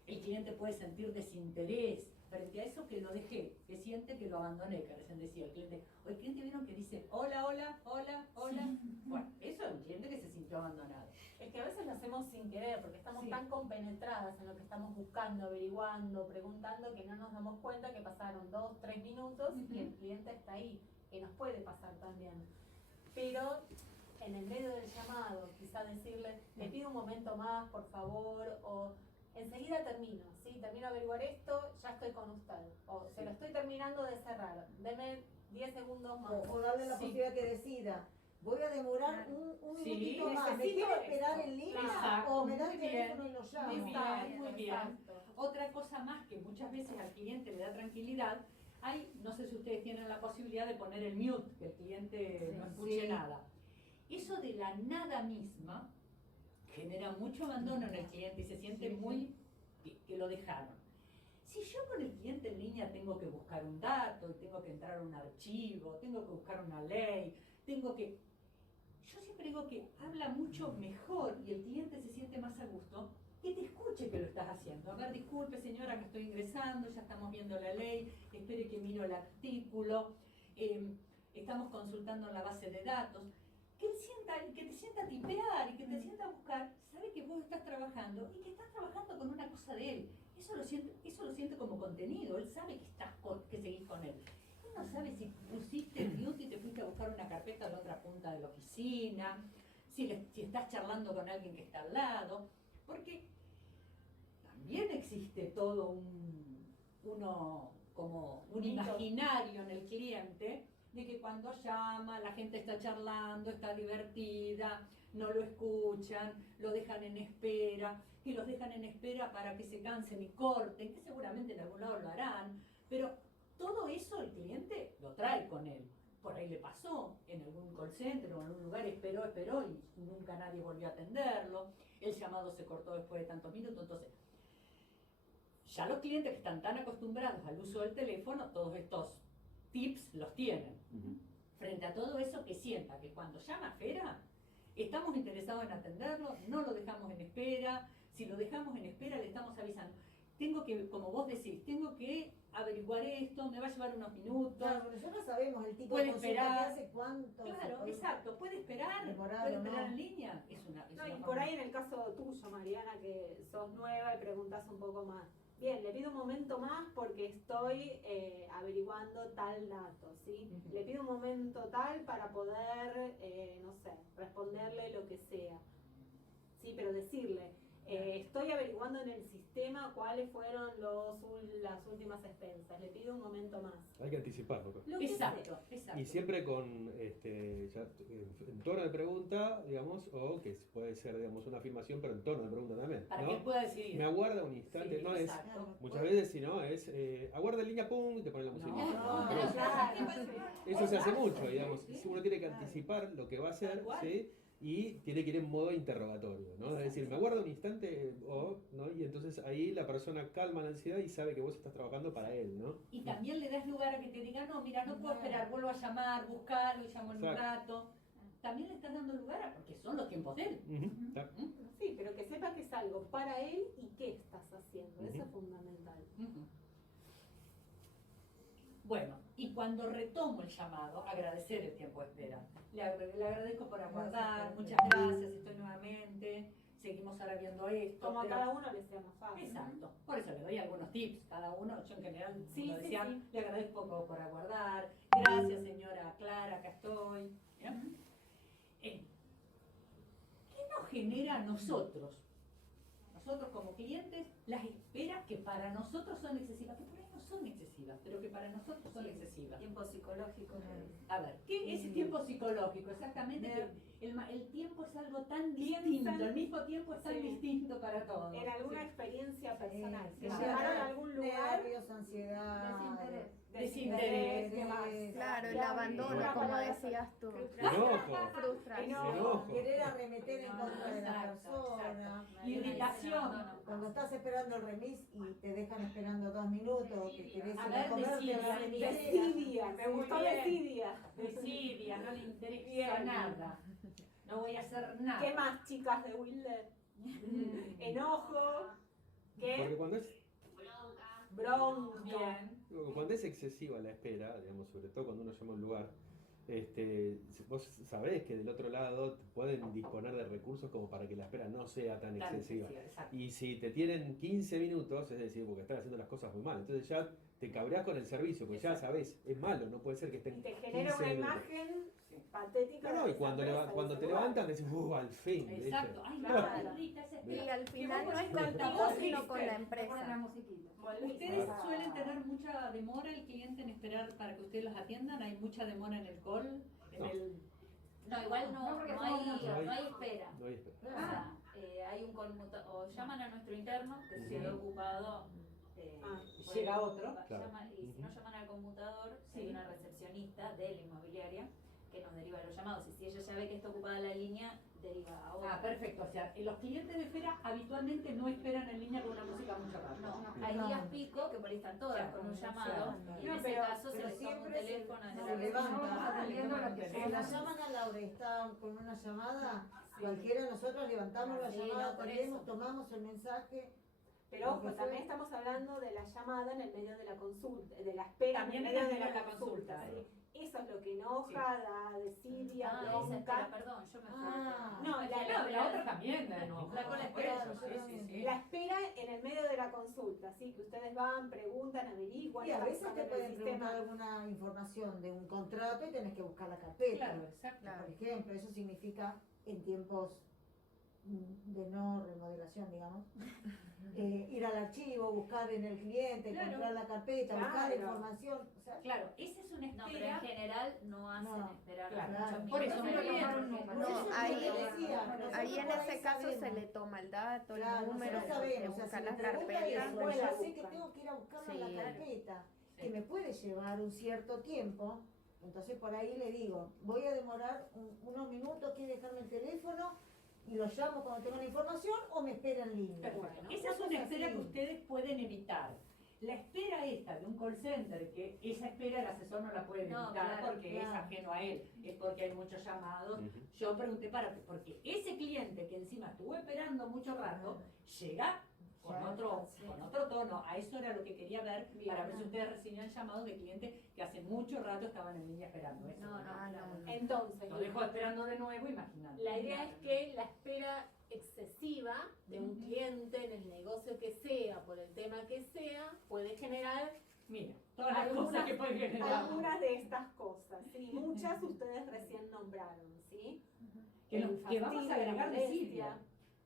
el cliente puede sentir desinterés frente a eso que lo dejé, que siente que lo abandoné, que recién decía el cliente. O el cliente vieron que dice, hola, hola, hola, hola. Sí. Bueno, eso es un cliente que se sintió abandonado. Es que a veces lo hacemos sin querer, porque estamos tan compenetradas en lo que estamos buscando, averiguando, preguntando, que no nos damos cuenta que pasaron 2, 3 minutos y el cliente está ahí, que nos puede pasar también. Pero en el medio del llamado, quizá decirle, te pido un momento más, por favor, o enseguida termino, ¿sí? Termino de averiguar esto, ya estoy con usted. O se lo estoy terminando de cerrar, deme 10 segundos más. O darle la posibilidad que decida. Voy a demorar un minutito más. ¿Me quiero esperar en línea? Exacto, O me da el teléfono y lo llamo. Muy bien, muy bien. Otra cosa más que muchas veces al cliente le da tranquilidad, no sé si ustedes tienen la posibilidad de poner el mute, que el cliente no escuche nada. Eso de la nada misma genera mucho abandono en el cliente y se siente muy que lo dejaron. Si yo con el cliente en línea tengo que buscar un dato, tengo que entrar a un archivo, tengo que buscar una ley, yo siempre digo que habla mucho mejor y el cliente se siente más a gusto que te escuche que lo estás haciendo. A ver, disculpe señora que estoy ingresando, ya estamos viendo la ley, espere que miro el artículo, estamos consultando en la base de datos. Que te sienta a tipear y que te sienta a buscar, sabe que vos estás trabajando y que estás trabajando con una cosa de él. Eso lo siente como contenido, él sabe que seguís con él. Él no sabe si pusiste el mute y te fuiste a buscar una carpeta a la otra punta de la oficina, si estás charlando con alguien que está al lado, porque también existe todo un imaginario en el cliente de que cuando llama la gente está charlando, está divertida, no lo escuchan, lo dejan en espera, que los dejan en espera para que se cansen y corten, que seguramente en algún lado lo harán, pero todo eso el cliente lo trae con él. Por ahí le pasó, en algún call center o en algún lugar esperó y nunca nadie volvió a atenderlo. El llamado se cortó después de tantos minutos. Entonces, ya los clientes que están tan acostumbrados al uso del teléfono, todos estos tips los tienen. Frente a todo eso, que sienta que cuando llama a Fera, estamos interesados en atenderlo, no lo dejamos en espera. Si lo dejamos en espera, le estamos avisando. Tengo que, como vos decís, tengo que averiguar esto, me va a llevar unos minutos. Claro, nosotros sabemos el tipo Puede de consulta esperar. que hace cuánto. Claro, exacto, puede esperar en línea. Es una No, y forma. por ahí en el caso tuyo, Mariana, que sos nueva y preguntás un poco más. Bien, le pido un momento más porque estoy averiguando tal dato, ¿sí? Le pido un momento tal para poder, no sé, responderle lo que sea. Sí, pero decirle, estoy averiguando en el sistema cuáles fueron las últimas expensas. Le pido un momento más. Hay que anticiparlo. Lo que Exacto, sea. exacto. Y siempre con en tono de pregunta, digamos, o que puede ser, digamos, una afirmación, pero en tono de pregunta también. Para ¿no? que él pueda decidir. Me aguarda un instante, Sí, no exacto. es. Muchas veces, si no, es aguarda en línea, pum, y te ponen la música. Eso se hace mucho, digamos. Si uno tiene que anticipar lo que va a hacer, ¿sí? Y tiene que ir en modo interrogatorio, ¿no? Es decir, me aguarda un instante, ¿no? Y entonces ahí la persona calma la ansiedad y sabe que vos estás trabajando para él, ¿no? Y también le das lugar a que te diga, no, mira, no puedo esperar, vuelvo a llamar, buscarlo, llamo en un rato. También le estás dando lugar a, porque son los tiempos de él. Claro. Sí, pero que sepa que es algo para él y qué estás haciendo. Eso es fundamental. Bueno, y cuando retomo el llamado, agradecer el tiempo de espera. Le agradezco por aguardar, muchas gracias, estoy nuevamente, seguimos ahora viendo esto. Como a pero- cada uno le sea más fácil. Exacto, por eso le doy algunos tips, cada uno, yo en general, Sí, como sí, decía, sí. le agradezco por aguardar, gracias señora Clara, acá estoy. ¿Bien? ¿Qué nos genera a nosotros como clientes, las esperas que para nosotros son excesivas, que por ahí no son excesivas, pero que para nosotros son excesivas? Tiempo psicológico. A ver, ¿qué es el tiempo psicológico? Exactamente, que el tiempo es algo tan distinto, al mismo tiempo es tan Sí. distinto para todos. En alguna experiencia personal. Sí, Se sí. llevaron a algún lugar. Nervios, ansiedad. Desinterés. ¿Qué más? Claro, el Una abandono, como palabra- decías tú. Enojo. Frustración. Enojo. Querer arremeter en contra de la Exacto, persona. Irritación. Cuando estás esperando el remis y te dejan esperando 2 minutos, o que querés ir A a ver, comerte desidia, la remis. Desidia, me gustó Muy bien. desidia. Desidia, no le interesa Bien. nada. No voy a hacer nada. ¿Qué más, chicas de Wilder? Enojo. Porque ¿Qué? cuando es Bronca. Bien. Cuando es excesiva la espera, digamos, sobre todo cuando uno llama a un lugar, vos sabés que del otro lado pueden disponer de recursos como para que la espera no sea tan Tan excesiva. excesiva, exacto. Y si te tienen 15 minutos, es decir, porque están haciendo las cosas muy mal, entonces ya te cabreás con el servicio, porque ya sabés, es malo, no puede ser que Y estén te genera 15 una minutos. imagen patética. No, de y esa cuando, empresa, cuando de te ese lugar. levantas decís, al fin. ¿viste? Exacto. Ay, Claro. no, Rita, esa Y al final vos no es volviste. contigo, sino con la Ponen la empresa. musiquita. ¿Ustedes Ah. suelen tener mucha demora el cliente en esperar para que ustedes los atiendan? ¿Hay mucha demora en el call? No. No, igual No, porque no somos hay muchos. espera. No hay espera. O sea, hay un conmutador, o llaman a nuestro interno que se quedó ocupado. Llega otro. Claro. Y si no llaman al conmutador, Sí. hay una recepcionista de la inmobiliaria que nos deriva los llamados. Y si ella ya ve que está ocupada la línea, deriva a otra. Ah, perfecto. O sea, los clientes de Fera habitualmente no esperan en línea con una música mucho rápido. No, hay días pico que por ahí están todas Claro, con un claro. llamado. Y en No, ese pero- caso se pero les toma un siempre teléfono a se la levanta. atendiendo la que Si la llaman a Laura y está con una llamada, Sí. cualquiera de nosotros levantamos la Sí, llamada, no, por atendemos, eso. tomamos el mensaje. Pero ojo, Lo que también fue- estamos hablando de la llamada en el medio de la consulta, de la espera También en el medio también de la la consulta, ¿sí? Eso es lo que enoja, da desidia, Ah, esa bronca. espera, perdón, yo me fui. Ah. No, La otra también, ¿no? La con la Por espera, eso, sí, sí, sí. La espera en el medio de la consulta, ¿sí? Que ustedes van, preguntan, averiguan. Y a están veces te buscando en pueden el preguntar sistema. alguna información de un contrato y tenés que buscar la carpeta. Claro, exacto. Por ejemplo, eso significa en tiempos de no remodelación, digamos, ir al archivo, buscar en el cliente, Claro. encontrar la carpeta, buscar Claro. información. O sea, Claro, esa es una No, pero en espera. general no hacen No, esperar claro. muchos Por minutos. eso me Pero bien. tomaron números. No, eso es lo ahí- que decía, nosotros Ahí en por ese caso se sabemos. le toma el dato, el Claro, número, nosotros se sabemos, o sea, busca si la me preguntan carpeta. eso, después ya la sé que buscan. tengo que ir a buscarla Sí. en la carpeta. que me puede llevar un cierto tiempo. Entonces por ahí le digo, voy a demorar unos minutos, quiere dejarme el teléfono y lo llamo cuando tenga la información o me espera en línea. Perfecto. Esa es una espera que ustedes pueden evitar. La espera esta de un call center, que esa espera el asesor no la puede evitar porque es ajeno a él, es porque hay muchos llamados. Yo pregunté porque ese cliente que encima estuvo esperando mucho rato, llega con otro tono. A eso era lo que quería ver, para ver si ustedes recibían llamados de clientes que hace mucho rato estaban en línea esperando eso. Entonces, lo dejo esperando de nuevo, imaginando. La idea es que la espera excesiva de un cliente en el negocio que sea, por el tema que sea, puede generar todas las cosas que pueden generar. Algunas de estas cosas, sí, muchas ustedes recién nombraron, ¿sí? Que vamos a agregar de Silvia.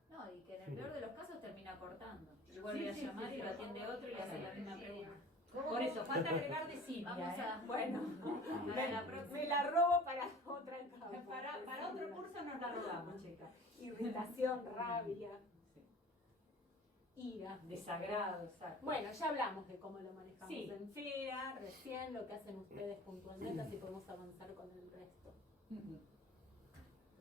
No, y que en el peor de los casos termina cortando. Y vuelve a llamar y lo atiende otro y le hace la misma pregunta. Por eso, falta agregar de Silvia. Vamos a, bueno, me me la robo para otra etapa. Para otro curso nos la robamos, chicas. Irritación, rabia, ira, desagrado, exacto. Bueno, ya hablamos de cómo lo manejamos en FEA, recién lo que hacen ustedes puntualmente, así podemos avanzar con el resto.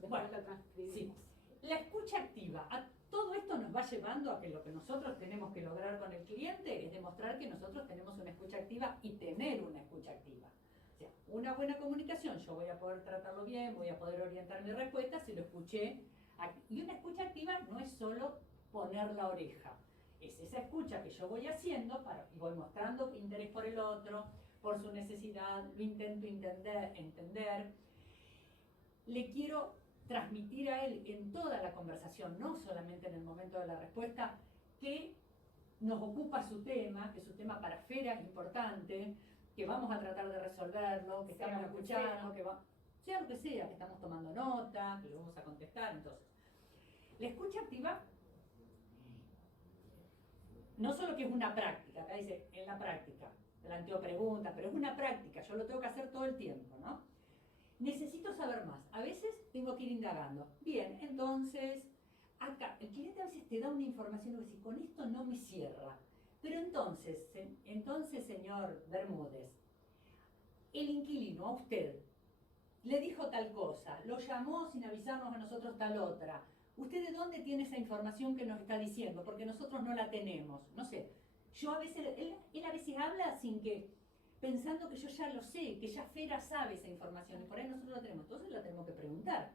Después lo transcribimos. La escucha activa. A todo esto nos va llevando a que lo que nosotros tenemos que lograr con el cliente es demostrar que nosotros tenemos una escucha activa y tener una escucha activa. O sea, una buena comunicación, yo voy a poder tratarlo bien, voy a poder orientar mi respuesta si lo escuché. Y una escucha activa no es solo poner la oreja, es esa escucha que yo voy haciendo y voy mostrando interés por el otro, por su necesidad, lo intento entender. Le quiero transmitir a él en toda la conversación, no solamente en el momento de la respuesta, que nos ocupa su tema, que su tema para FEA es importante, que vamos a tratar de resolverlo, que estamos escuchando, sea lo que sea, que estamos tomando nota, que lo vamos a contestar. Entonces, la escucha activa no solo que es una práctica, acá dice en la práctica, planteo preguntas, pero es una práctica, yo lo tengo que hacer todo el tiempo, ¿no? Necesito saber más. A veces tengo que ir indagando. Bien, entonces, acá, el cliente a veces te da una información y dice, con esto no me cierra. Pero entonces, señor Bermúdez, el inquilino a usted le dijo tal cosa, lo llamó sin avisarnos a nosotros tal otra. ¿Usted de dónde tiene esa información que nos está diciendo? Porque nosotros no la tenemos. No sé, yo a veces, él a veces habla pensando que yo ya lo sé, que ya FEA sabe esa información y por ahí nosotros la tenemos, entonces la tenemos que preguntar.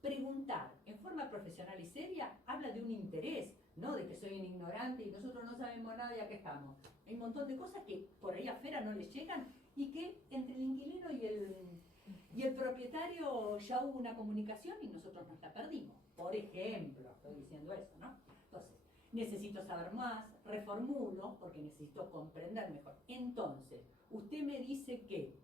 Preguntar en forma profesional y seria habla de un interés, no de que soy un ignorante y nosotros no sabemos nada y acá estamos. Hay un montón de cosas que por ahí a FEA no les llegan y que entre el inquilino y el propietario ya hubo una comunicación y nosotros nos la perdimos. Por ejemplo, estoy diciendo eso, ¿no? Entonces, necesito saber más, reformulo porque necesito comprender mejor. Entonces, usted me dice que,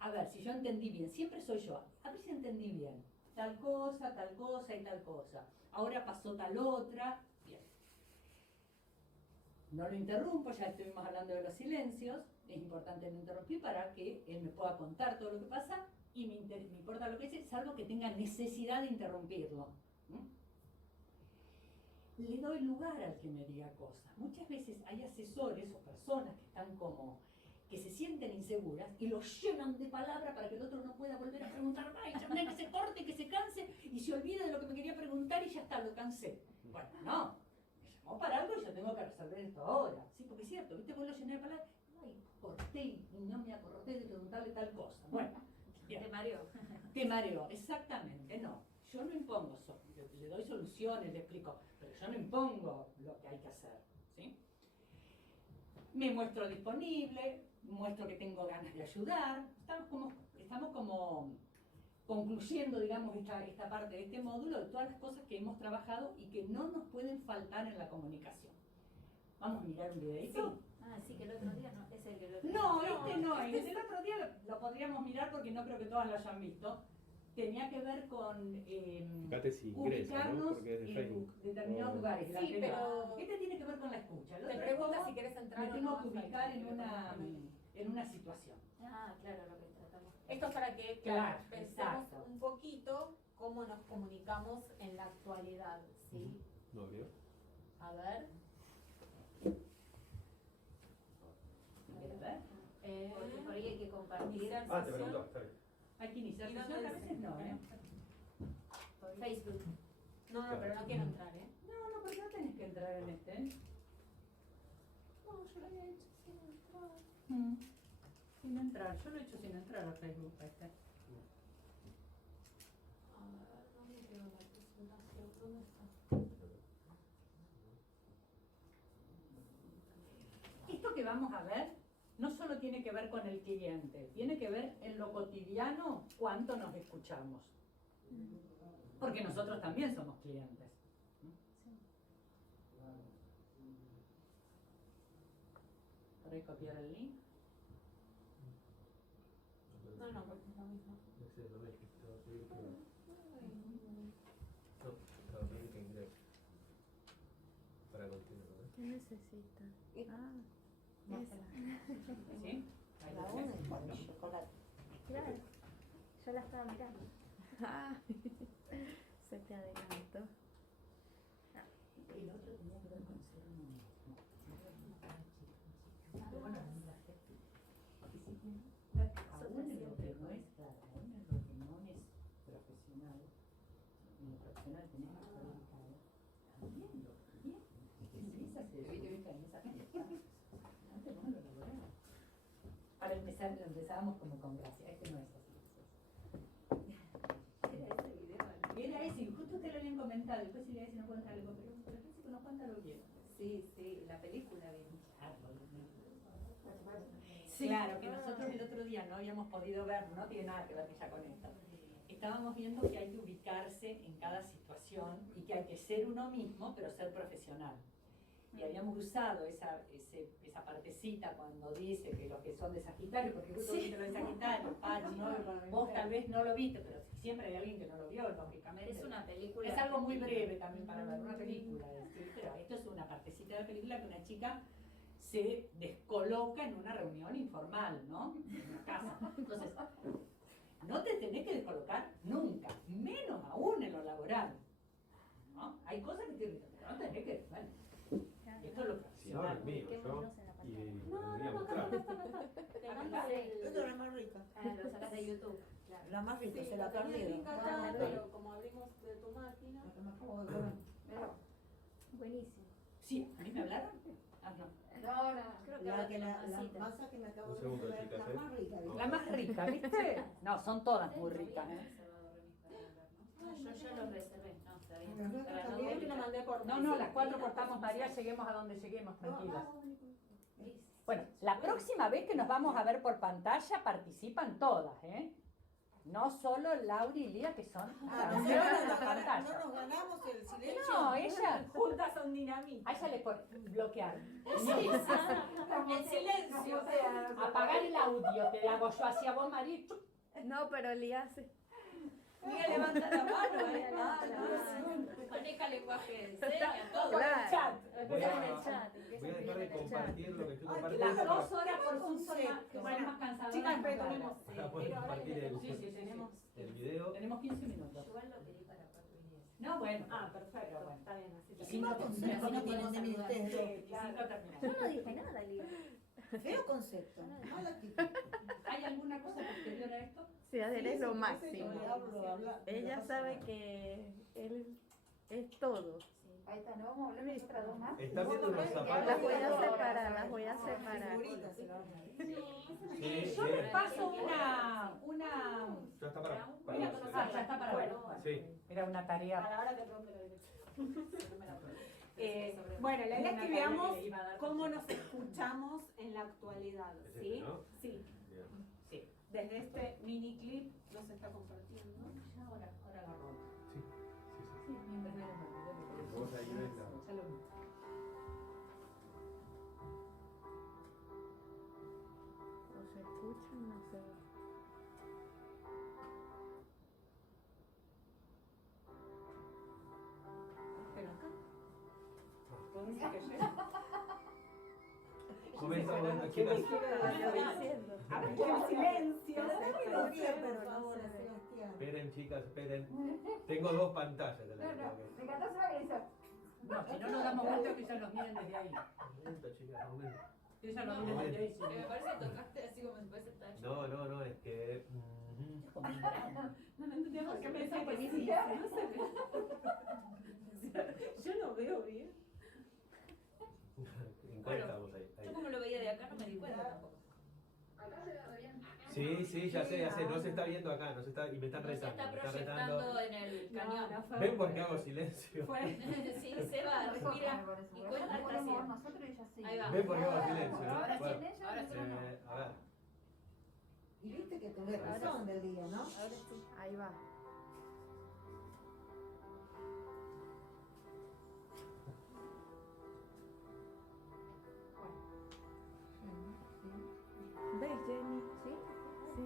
a ver, si yo entendí bien, siempre soy yo, a ver si entendí bien, tal cosa y tal cosa, ahora pasó tal otra, bien. No lo interrumpo, ya estuvimos hablando de los silencios, es importante no interrumpir para que él me pueda contar todo lo que pasa y me importa lo que dice, salvo que tenga necesidad de interrumpirlo. Le doy lugar al que me diga cosas. Muchas veces hay asesores o personas que están que se sienten inseguras y los llenan de palabra para que el otro no pueda volver a preguntar más, y que se corte, que se canse y se olvide de lo que me quería preguntar y ya está, lo cansé. Bueno, no, me llamó para algo y yo tengo que resolver esto ahora. Sí, porque es cierto, ¿viste? Vos lo llené de palabras, ay, corté y no me acordé de preguntarle tal cosa. Bueno, te mareó. Te mareó, exactamente, no. Yo no impongo, le doy soluciones, le explico, pero yo no impongo lo que hay que hacer, ¿sí? Me muestro disponible, muestro que tengo ganas de ayudar, estamos como concluyendo, digamos, esta parte de este módulo de todas las cosas que hemos trabajado y que no nos pueden faltar en la comunicación. Vamos a mirar un videito. Sí. Ah, sí, que el otro día no, es el que el otro No, este no, el otro día lo podríamos mirar porque no creo que todas lo hayan visto. Tenía que ver con ubicarnos en determinados lugares. Sí, pero este tiene que ver con la escucha. Te pregunta si quieres entrar. Me tengo que ubicar en una situación. Ah, claro, lo que tratamos. Esto es para que pensemos un poquito cómo nos comunicamos en la actualidad, ¿sí? ¿No veo? A ver. A ver. sesión. te preguntó, está bien. Hay que iniciar ¿Y sesión, dónde a veces no, ¿eh? Facebook. No, pero no quiero entrar, ¿eh? No, porque no tenés que entrar en este, ¿eh? No, yo lo había hecho sin entrar. Sin entrar, yo lo he hecho sin entrar a Facebook este. A ver, no me quedó la presentación. ¿Dónde está? Esto que vamos a ver no solo tiene que ver con el cliente, tiene que ver en lo cotidiano cuánto nos escuchamos. Porque nosotros también somos clientes. ¿Podéis copiar el link? No, porque es lo mismo. No sé, no me estaba pidiendo que... No, estaba pidiendo que ingrese. Para continuar, ¿no? ¿Qué necesita? Ah, esa. ¿Sí? Ahí La lo una tenés. con el chocolate. Claro, yo la estaba mirando. Ah, se te adelantó. El otro tenía que ver con ser uno mismo. Pero bueno, porque si aún en lo que no es, claro, aún en lo que no es profesional, en lo profesional tenés que estar dedicado, también lo bien. Si esa se dedica en esa gente, antes no lo lograba. Para empezar, lo empezábamos como con gracia, este no es así. Era ese video, ¿no? Era ese, y justo usted lo habían comentado, después si le dice no cuenta algo, pero que no cuenta lo bien. Sí, la película bien. Sí. Claro, que nosotros el otro día no habíamos podido ver, no tiene nada que ver ya con esto. Estábamos viendo que hay que ubicarse en cada situación y que hay que ser uno mismo, pero ser profesional. Y habíamos usado esa partecita cuando dice que los que son de Sagitario, porque justo viste lo de Sagitario, Pachi, vos tal vez no lo viste, pero siempre hay alguien que no lo vio, lógicamente. Es una película. Es algo muy breve también para ver, una película, ¿sí? Pero esto es una partecita de la película que una chica se descoloca en una reunión informal, ¿no? En una casa. Entonces, no te tenés que descolocar nunca, menos aún en lo laboral, ¿no? Hay cosas que te irritan, pero no tenés que... Bueno, esto es lo Si no, es mío, yo. Y No, debería acá mostrar. está. Te mando el... Esta es la más rica. Lo sacas de YouTube. Claro. La más rica, Sí, se la tenía el perdieron. link acá, pero como abrimos de tu máquina... La que me acabo de comer. Buenísimo. Sí, ¿a mí me hablaron? Ah, no. No, Creo que La masita. masa que me acabo Un de segundo, comer, chicas, la ¿eh? más rica. ¿viste? La más rica, ¿viste? No, son todas muy ricas, ¿eh? Yo ya los reservé. No, está bien. Las nuestras Para no también. Te lo mandé por... No, las 4 cortamos, María, lleguemos a donde lleguemos, tranquilas. Listo. Bueno, la próxima vez que nos vamos a ver por pantalla participan todas, ¿eh? No solo Laura y Lía, que son también en la No pantalla. nos ganamos el silencio. No, ella, Juntas son dinamita. a ella le pone bloquear. El silencio. Apagar el audio, te hago yo hacia vos, María. No, pero Lía hace. Mira, levanta la mano, ¿eh? Maneja lenguaje de señas, todo. Con el chat. Voy Empieza en el a chat. voy a dejar de compartir lo que estoy Las compartiendo. 2 horas por Zoom son más cansadoras. Chicas, pero tenemos... Para poder pero ahora compartir tenemos... Sí, tenemos. el video. Tenemos 15 minutos. Igual lo pedí para 4 y 10. No, bueno. Ah, perfecto. Está bien, así Y te... 5 concepto que tienen de mí ustedes dos. terminamos. Yo no dije nada, Lía. Feo concepto. Mala actitud. ¿Hay alguna cosa posterior a esto? Sí, Adela es lo Sí, máximo. le hablo. Ella sabe que él es todo. Ahí está, ¿no? Vamos a hablar de otras dos más. ¿Estás viendo los zapatos? Las voy a separar, las voy a separar. Figuritas se la van a ver. Sí, Yo sí. les paso una... Ya está para Ah, ya está para ver. Sí. Era una tarea. Para ahora te pregunto la dirección. Bueno, la idea es que veamos cómo nos escuchamos en la actualidad, Es ¿sí? este, ¿no? Sí. Bien. Sí. Desde este mini clip nos está compartiendo. Ya ahora agarró. Sí, sí, sí. Sí, mientras me lo mando. Vos ahí ves la... Ya lo vi. No se escuchan, no se ve. Pero acá. ¿Dónde que llega? Comenta cuando quieras. Aquí en silencio. Pero bien, pero no, Sebastián. Esperen, chicas, esperen. Tengo 2 pantallas de la No, no, me encantó saber que hizo. No, si no nos damos cuenta que ya nos miren desde ahí. Momento, chicas, momento. Yo ya lo vi en la televisión. Me parece que tocaste así como si fuese tacho. No, es que. No entendía por qué me decía que sí. No sé. O sea, yo no veo bien. ¿En cuál Bueno, estamos ahí? Yo como lo veía de acá no me di cuenta tampoco. Acá se ve re bien. Sí, ya sé. No se está viendo acá, y me están No se retando. está Me están proyectando retando. en el cañón. ¿Ven por qué hago silencio? Sí, Seba, respira y cuenta hasta Ponemos 100. nosotros y ella sí. Ahí va. ¿Ven por qué hago silencio? Ahora Bueno, sí, ahora sí. a ver. Y viste que tenés razón del día, ¿no? Ahora sí. Ahí va. ¿Ves, Jenny? Sí. Sí.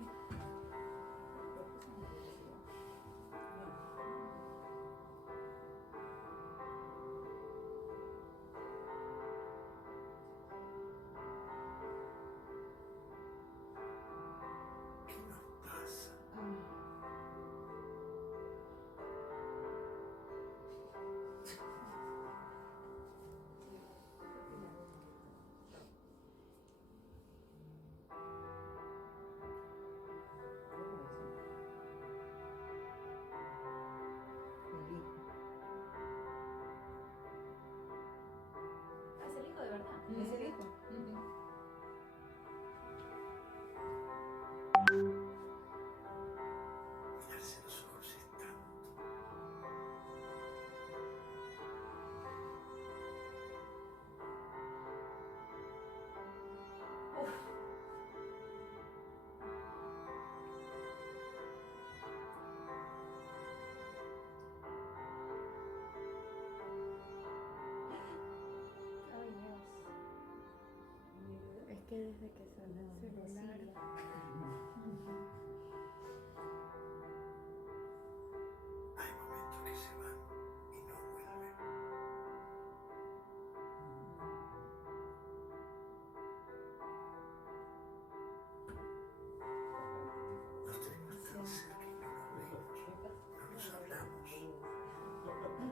Es el hijo de verdad. Es el hijo. Mirarse los ojos es tanto. Ay, Dios. Es que desde que salió el celular. Hay momentos que se van y no vuelven. Nos tenemos tan cerca y no nos vemos, no nos hablamos. Después de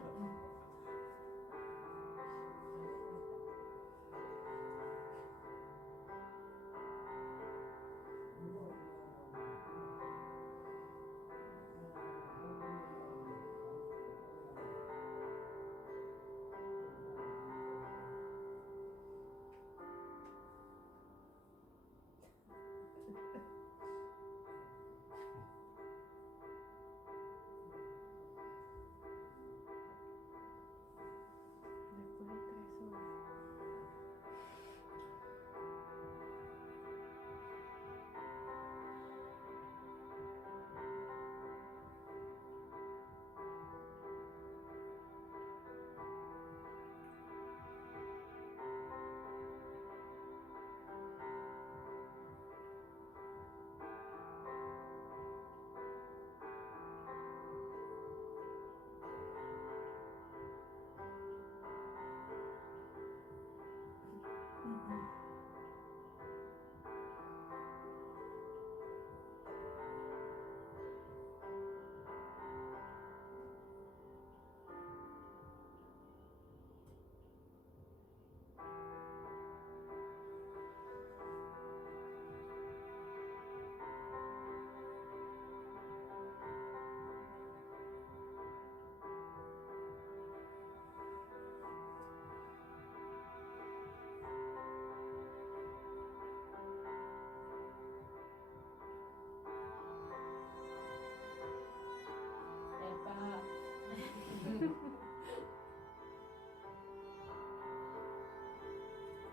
3 horas.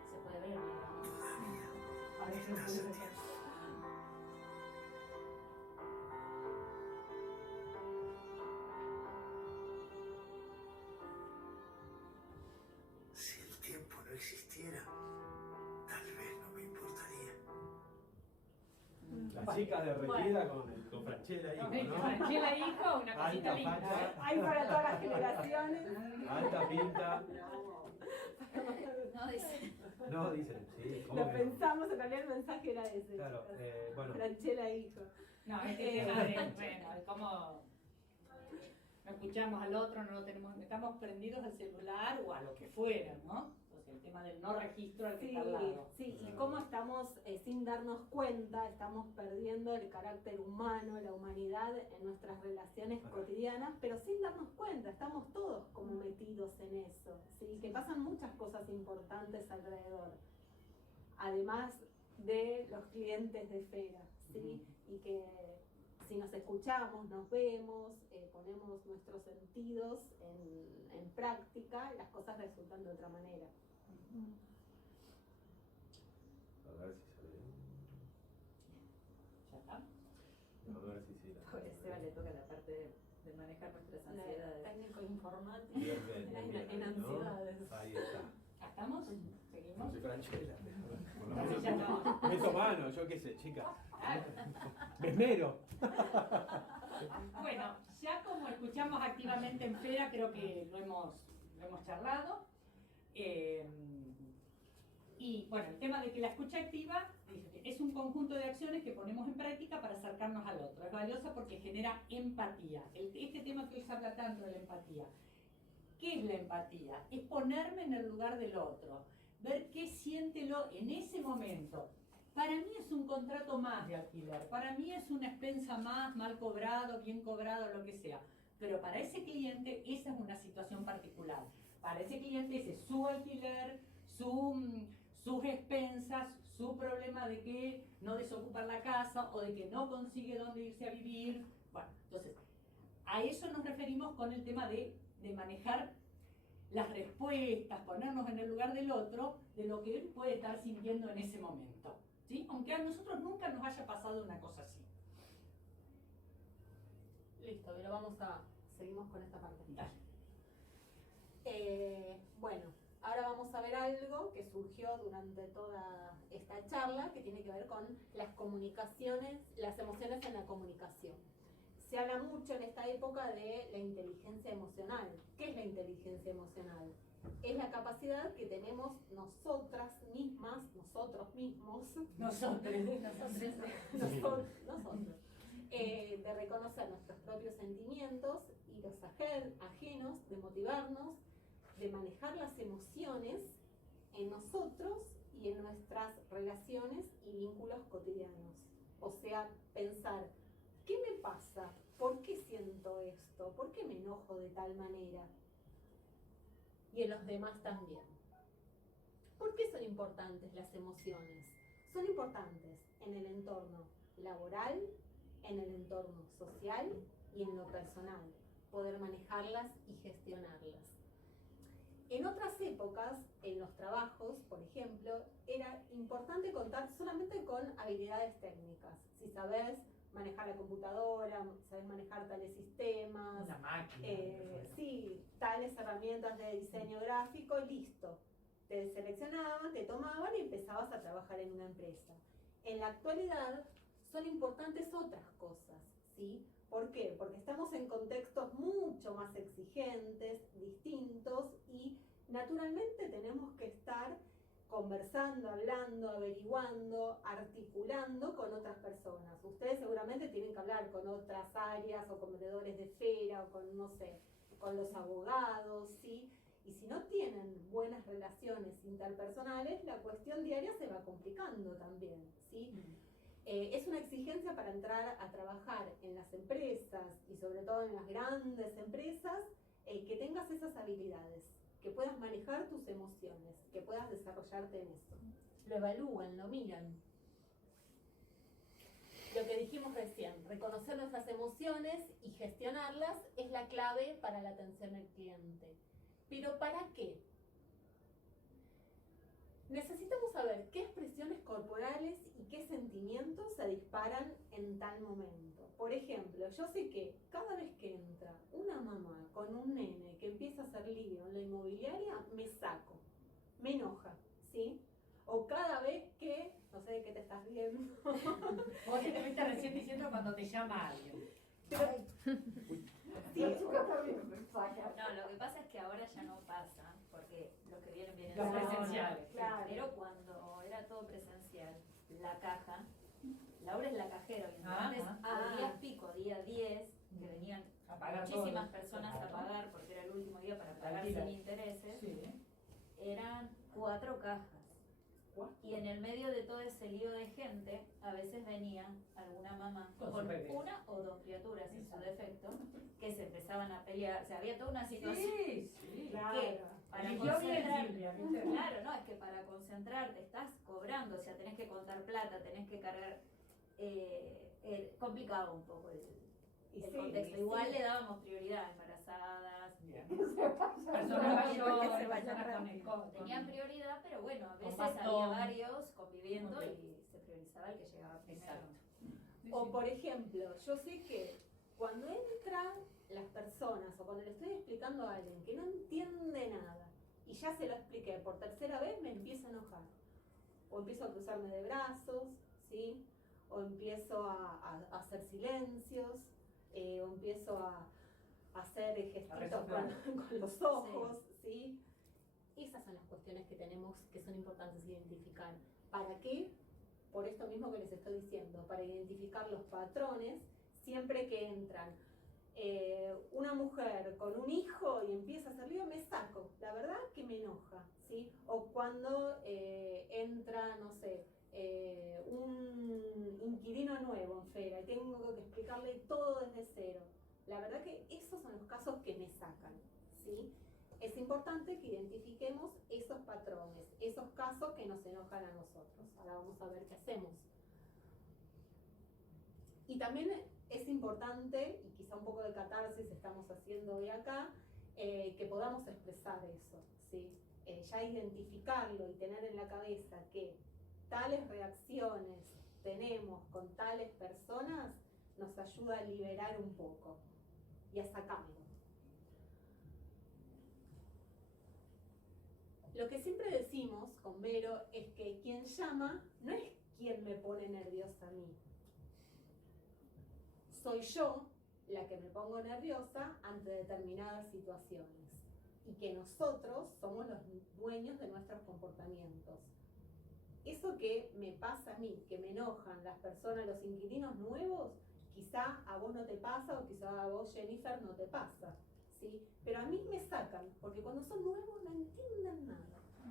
Se puede ver, Todavía estás a tiempo. Si el tiempo no existiera, tal vez no me importaría. La chica derretida con Franchella hijo, ¿no? Franchella hijo, una cosita Alta linda. facha, Hay para todas las generaciones. alta pinta. No, dice. No, dicen, sí. ¿cómo Lo que no? pensamos, en realidad el mensaje era ese. Claro, bueno. Franchella hijo. No, es que tema de, bueno, de cómo no escuchamos al otro, no lo tenemos, estamos prendidos al celular o a lo que fuera, ¿no? O sea, el tema del no registro al que Sí, está al lado. sí, y cómo estamos, sin darnos cuenta, estamos perdiendo el carácter humano, la humanidad en nuestras relaciones cotidianas, pero sin darnos cuenta, estamos todos como metidos en eso, ¿sí? Que pasan muchas cosas importantes alrededor, además de los clientes de Fera, ¿sí? Y que si nos escuchamos, nos vemos, ponemos nuestros sentidos en práctica, las cosas resultan de otra manera. A ver si sale bien. ¿Ya está? A ver si sí. A Esteban le toca la parte de manejar nuestras ansiedades. Técnico informático Bien, en ansiedades. ¿no? Ahí está. ¿Ya estamos? ¿Seguimos? Soy Franchella. Entonces ya estamos. Meto mano, yo qué sé, chicas. Me esmero. Bueno, ya como escuchamos activamente en Fera, creo que lo hemos charlado. Y bueno, el tema de que la escucha activa es un conjunto de acciones que ponemos en práctica para acercarnos al otro. Es valiosa porque genera empatía. Este tema que hoy se habla tanto de la empatía. ¿Qué es la empatía? Es ponerme en el lugar del otro, ver qué siéntelo en ese momento. Para mí es un contrato más de alquiler, para mí es una expensa más, mal cobrado, bien cobrado, lo que sea. Pero para ese cliente esa es una situación particular. Para ese cliente ese es su alquiler, sus expensas, su problema de que no desocupan la casa o de que no consigue dónde irse a vivir. Bueno, entonces, a eso nos referimos con el tema de manejar las respuestas, ponernos en el lugar del otro, de lo que él puede estar sintiendo en ese momento, ¿sí? Aunque a nosotros nunca nos haya pasado una cosa así. Listo, pero seguimos con esta parte. Bueno, ahora vamos a ver algo que surgió durante toda esta charla que tiene que ver con las comunicaciones, las emociones en la comunicación. Se habla mucho en esta época de la inteligencia emocional. ¿Qué es la inteligencia emocional? Es la capacidad que tenemos nosotras mismas, nosotros mismos, de reconocer nuestros propios sentimientos y los ajenos, de motivarnos, de manejar las emociones en nosotros y en nuestras relaciones y vínculos cotidianos. O sea, pensar, ¿qué me pasa? ¿Por qué siento esto? ¿Por qué me enojo de tal manera? Y en los demás también. ¿Por qué son importantes las emociones? Son importantes en el entorno laboral, en el entorno social y en lo personal. Poder manejarlas y gestionarlas. En otras épocas, en los trabajos, por ejemplo, era importante contar solamente con habilidades técnicas. Si sabes manejar la computadora, sabes manejar tales sistemas, una máquina, sí, tales herramientas de diseño gráfico, listo. Te seleccionaban, te tomaban y empezabas a trabajar en una empresa. En la actualidad son importantes otras cosas, ¿sí? ¿Por qué? Porque estamos en contextos mucho más exigentes, distintos y naturalmente tenemos que estar conversando, hablando, averiguando, articulando con otras personas. Ustedes seguramente tienen que hablar con otras áreas o con vendedores de Fera o con, no sé, con los abogados, ¿sí? Y si no tienen buenas relaciones interpersonales, la cuestión diaria se va complicando también, ¿sí? Es una exigencia para entrar a trabajar en las empresas y sobre todo en las grandes empresas, que tengas esas habilidades, que puedas manejar tus emociones, que puedas desarrollarte en eso. Lo evalúan, lo miran. Lo que dijimos recién, reconocer nuestras emociones y gestionarlas es la clave para la atención al cliente. ¿Pero para qué? Necesitamos saber qué expresiones corporales y qué sentimientos se disparan en tal momento. Por ejemplo, yo sé que cada vez que entra una mamá con un nene que empieza a hacer lío en la inmobiliaria, me saco, me enoja, ¿sí? O cada vez que, no sé de qué te estás riendo. Vos te estuviste recién diciendo cuando te llama alguien. Sí, no, lo que pasa es que ahora ya no pasa, porque los que vienen los ahora, presenciales. claro. Pero cuando era todo presencial, la caja, Laura es la cajera, y entonces por días pico, día 10, que venían a pagar muchísimas todo. personas Claro. a pagar, porque era el último día para pagar sin intereses, eran 4 cajas. Y en el medio de todo ese lío de gente, a veces venía alguna mamá Con con su bebé. 1 o 2 criaturas en su defecto, que se empezaban a pelear. O sea, había toda una situación. Sí, Claro. Que para Eligió bien concentrar, Silvia, ¿viste? claro, no, es que para concentrarte estás cobrando, o sea, tenés que contar plata, tenés que cargar, complicado un poco el Y sí, contexto. y Igual sí. le dábamos prioridad a embarazadas, Bien. personas Personas mayores, se vaya personas con tenían prioridad, pero bueno, a veces bastón. había varios conviviendo Ok. y se priorizaba el que llegaba primero. Exacto. O por ejemplo, yo sé que cuando entran las personas o cuando le estoy explicando a alguien que no entiende nada y ya se lo expliqué por tercera vez, me empiezo a enojar. O empiezo a cruzarme de brazos, ¿sí? O empiezo a hacer silencios, o empiezo a hacer gestitos resoplar. con los ojos, ¿sí? Esas son las cuestiones que tenemos que son importantes identificar. ¿Para qué? Por esto mismo que les estoy diciendo, para identificar los patrones siempre que entran una mujer con un hijo y empieza a hacer lío, me saco, la verdad que me enoja, ¿sí? O cuando entra, no sé, un inquilino nuevo en Fera y tengo que explicarle todo desde cero. La verdad que esos son los casos que me sacan, ¿sí? Es importante que identifiquemos esos patrones, esos casos que nos enojan a nosotros. Ahora vamos a ver qué hacemos. Y también es importante, y quizá un poco de catarsis estamos haciendo hoy acá, que podamos expresar eso, ¿sí? Ya identificarlo y tener en la cabeza que tales reacciones tenemos con tales personas nos ayuda a liberar un poco y a sacarlo. Lo que siempre decimos con Vero es que quien llama no es quien me pone nerviosa a mí. Soy yo la que me pongo nerviosa ante determinadas situaciones y que nosotros somos los dueños de nuestros comportamientos. Eso que me pasa a mí, que me enojan las personas, los inquilinos nuevos, quizá a vos no te pasa o quizá a vos, Jennifer, no te pasa, ¿sí? Pero a mí me sacan, porque cuando son nuevos no entienden nada.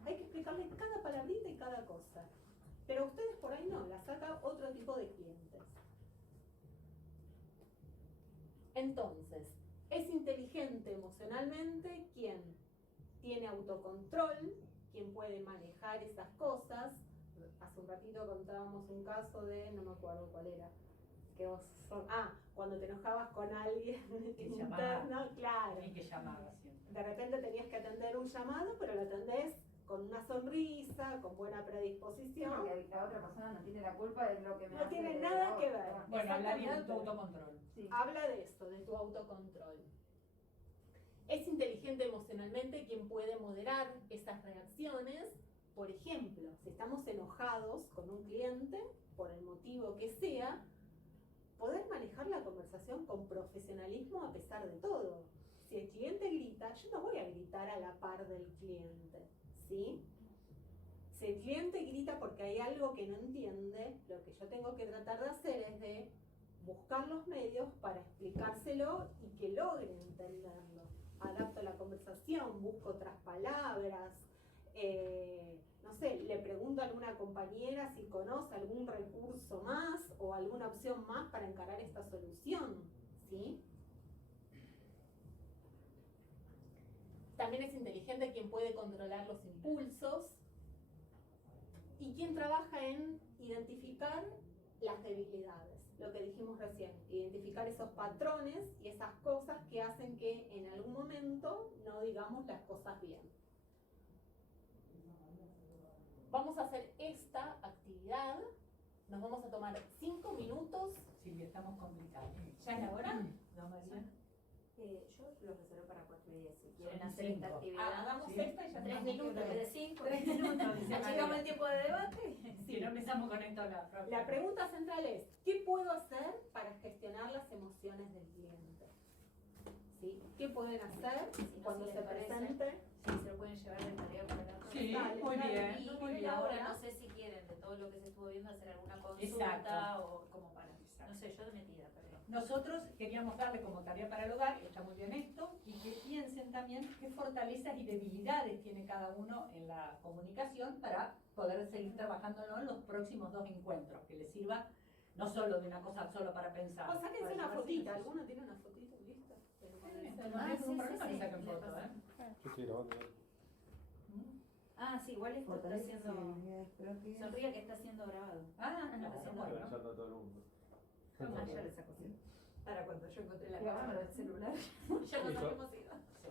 Hay que explicarles cada palabrita y cada cosa. Pero a ustedes por ahí no, la saca otro tipo de clientes. Entonces, es inteligente emocionalmente quien tiene autocontrol, quien puede manejar esas cosas. Hace un ratito contábamos un caso de, no me acuerdo cuál era, que vos cuando te enojabas con alguien Que interno, llamaba. claro. Y que llamaba siempre. De repente tenías que atender un llamado, pero lo atendés con una sonrisa, con buena predisposición. Porque la otra persona no tiene la culpa de lo que me No hace tiene de nada la que otra. ver. Bueno, habla bien de tu Exactamente. autocontrol. Sí. Habla de esto, de tu autocontrol. Es inteligente emocionalmente quien puede moderar esas reacciones. Por ejemplo, si estamos enojados con un cliente, por el motivo que sea, poder manejar la conversación con profesionalismo a pesar de todo. Si el cliente grita, yo no voy a gritar a la par del cliente, ¿sí? Si el cliente grita porque hay algo que no entiende, lo que yo tengo que tratar de hacer es de buscar los medios para explicárselo y que logre entenderlo. Adapto la conversación, busco otras palabras, no sé, le pregunto a alguna compañera si conoce algún recurso más o alguna opción más para encarar esta solución, ¿sí? También es inteligente quien puede controlar los impulsos y quien trabaja en identificar las debilidades, lo que dijimos recién, identificar esos patrones y esas cosas que hacen que en algún momento no digamos las cosas bien. Vamos a hacer esta actividad, nos vamos a tomar 5 minutos. Silvia, estamos complicados. ¿Ya es la hora? No, María. Yo lo reservo para 4:10. Si quieren Son hacer esta 5. actividad. Hagamos Sí. esta y ya 3 estamos. minutos, de 5. 3 minutos, dice Achicamos María. el tiempo de debate. Si no empezamos con esto, La pregunta central es, ¿qué puedo hacer para gestionar las emociones del cliente? ¿Sí? ¿Qué pueden hacer cuando si se les parece, presente? Sí, se lo pueden llevar de tarea para la Sí, Dale, muy dale. bien. Y, muy bien, ahora ahora. no sé si quieren de todo lo que se estuvo viendo hacer alguna consulta Exacto. o como para, no sé, yo de metida, pero nosotros queríamos darle como tarea para el hogar, está muy bien esto, y que piensen también qué fortalezas y debilidades tiene cada uno en la comunicación para poder seguir trabajándolo en los próximos 2 encuentros, que les sirva no solo de una cosa solo para pensar. O sáquense para una llevarse fotita, cosas. ¿alguno tiene una fotito lista? No es un problema que saquen fotos, ¿eh? Yo estoy grabando. Ah, sí, igual esto está Fortalezas y siendo... debilidades propias. Sonríe que está siendo grabado. Ah, no, Está siendo bueno. Avanzando a todo el mundo. Ah, ya le saco, sí. Para cuando yo encontré la Grabando. cámara del celular, ya nos ¿Listo? habíamos ido. Sí.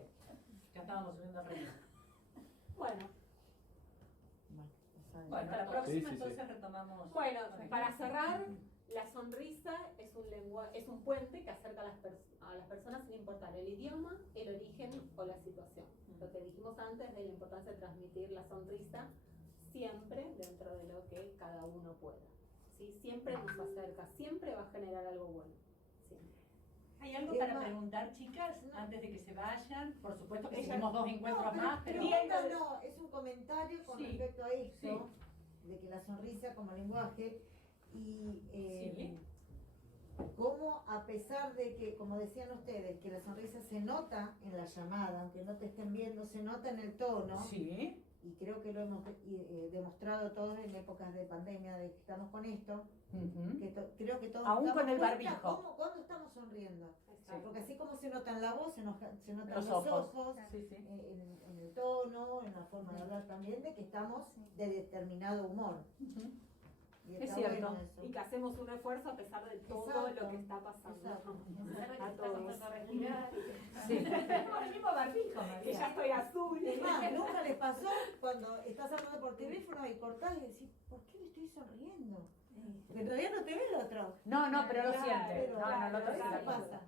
Ya estábamos subiendo arriba. Bueno, Bueno, la Sí, próxima sí, entonces sí. retomamos. bueno, para cerrar, la sonrisa es un puente que acerca a las personas sin importar el idioma, el origen o la situación. Lo que dijimos antes de la importancia de transmitir la sonrisa siempre dentro de lo que cada uno pueda. ¿Sí? Siempre nos acerca, siempre va a generar algo bueno. Siempre. ¿Hay algo para preguntar, chicas, antes de que se vayan? Por supuesto que Ella- tenemos 2 encuentros más, pero... Pregunta no, es un comentario con Sí, respecto a esto, sí. de que la sonrisa como lenguaje y Sí. cómo a pesar de que, como decían ustedes, que la sonrisa se nota en la llamada, aunque no te estén viendo, se nota en el tono, Sí. y creo que lo hemos demostrado todos en épocas de pandemia, de que estamos con esto, Ujú. que creo que todos Aún nos con el damos cuenta barbijo. cuando estamos sonriendo. Exacto. Porque así como se nota en la voz, se notan Los los ojos. ojos, Sí, sí. en el tono, en la forma de hablar también, de que estamos de determinado humor. Ujú. Y Es está cierto. bueno eso. Y que hacemos un esfuerzo a pesar de todo Exacto. lo que está pasando. Exacto. A todos. Sí. Tenemos el mismo barbijo, Que María. ya estoy azul. Es más, nunca les pasó cuando estás hablando por teléfono y cortás y decís, ¿por qué me estoy sonriendo? Porque todavía no te ve el otro. No, no, pero lo Claro, siente. pero No, no, el otro eso sí la pasa.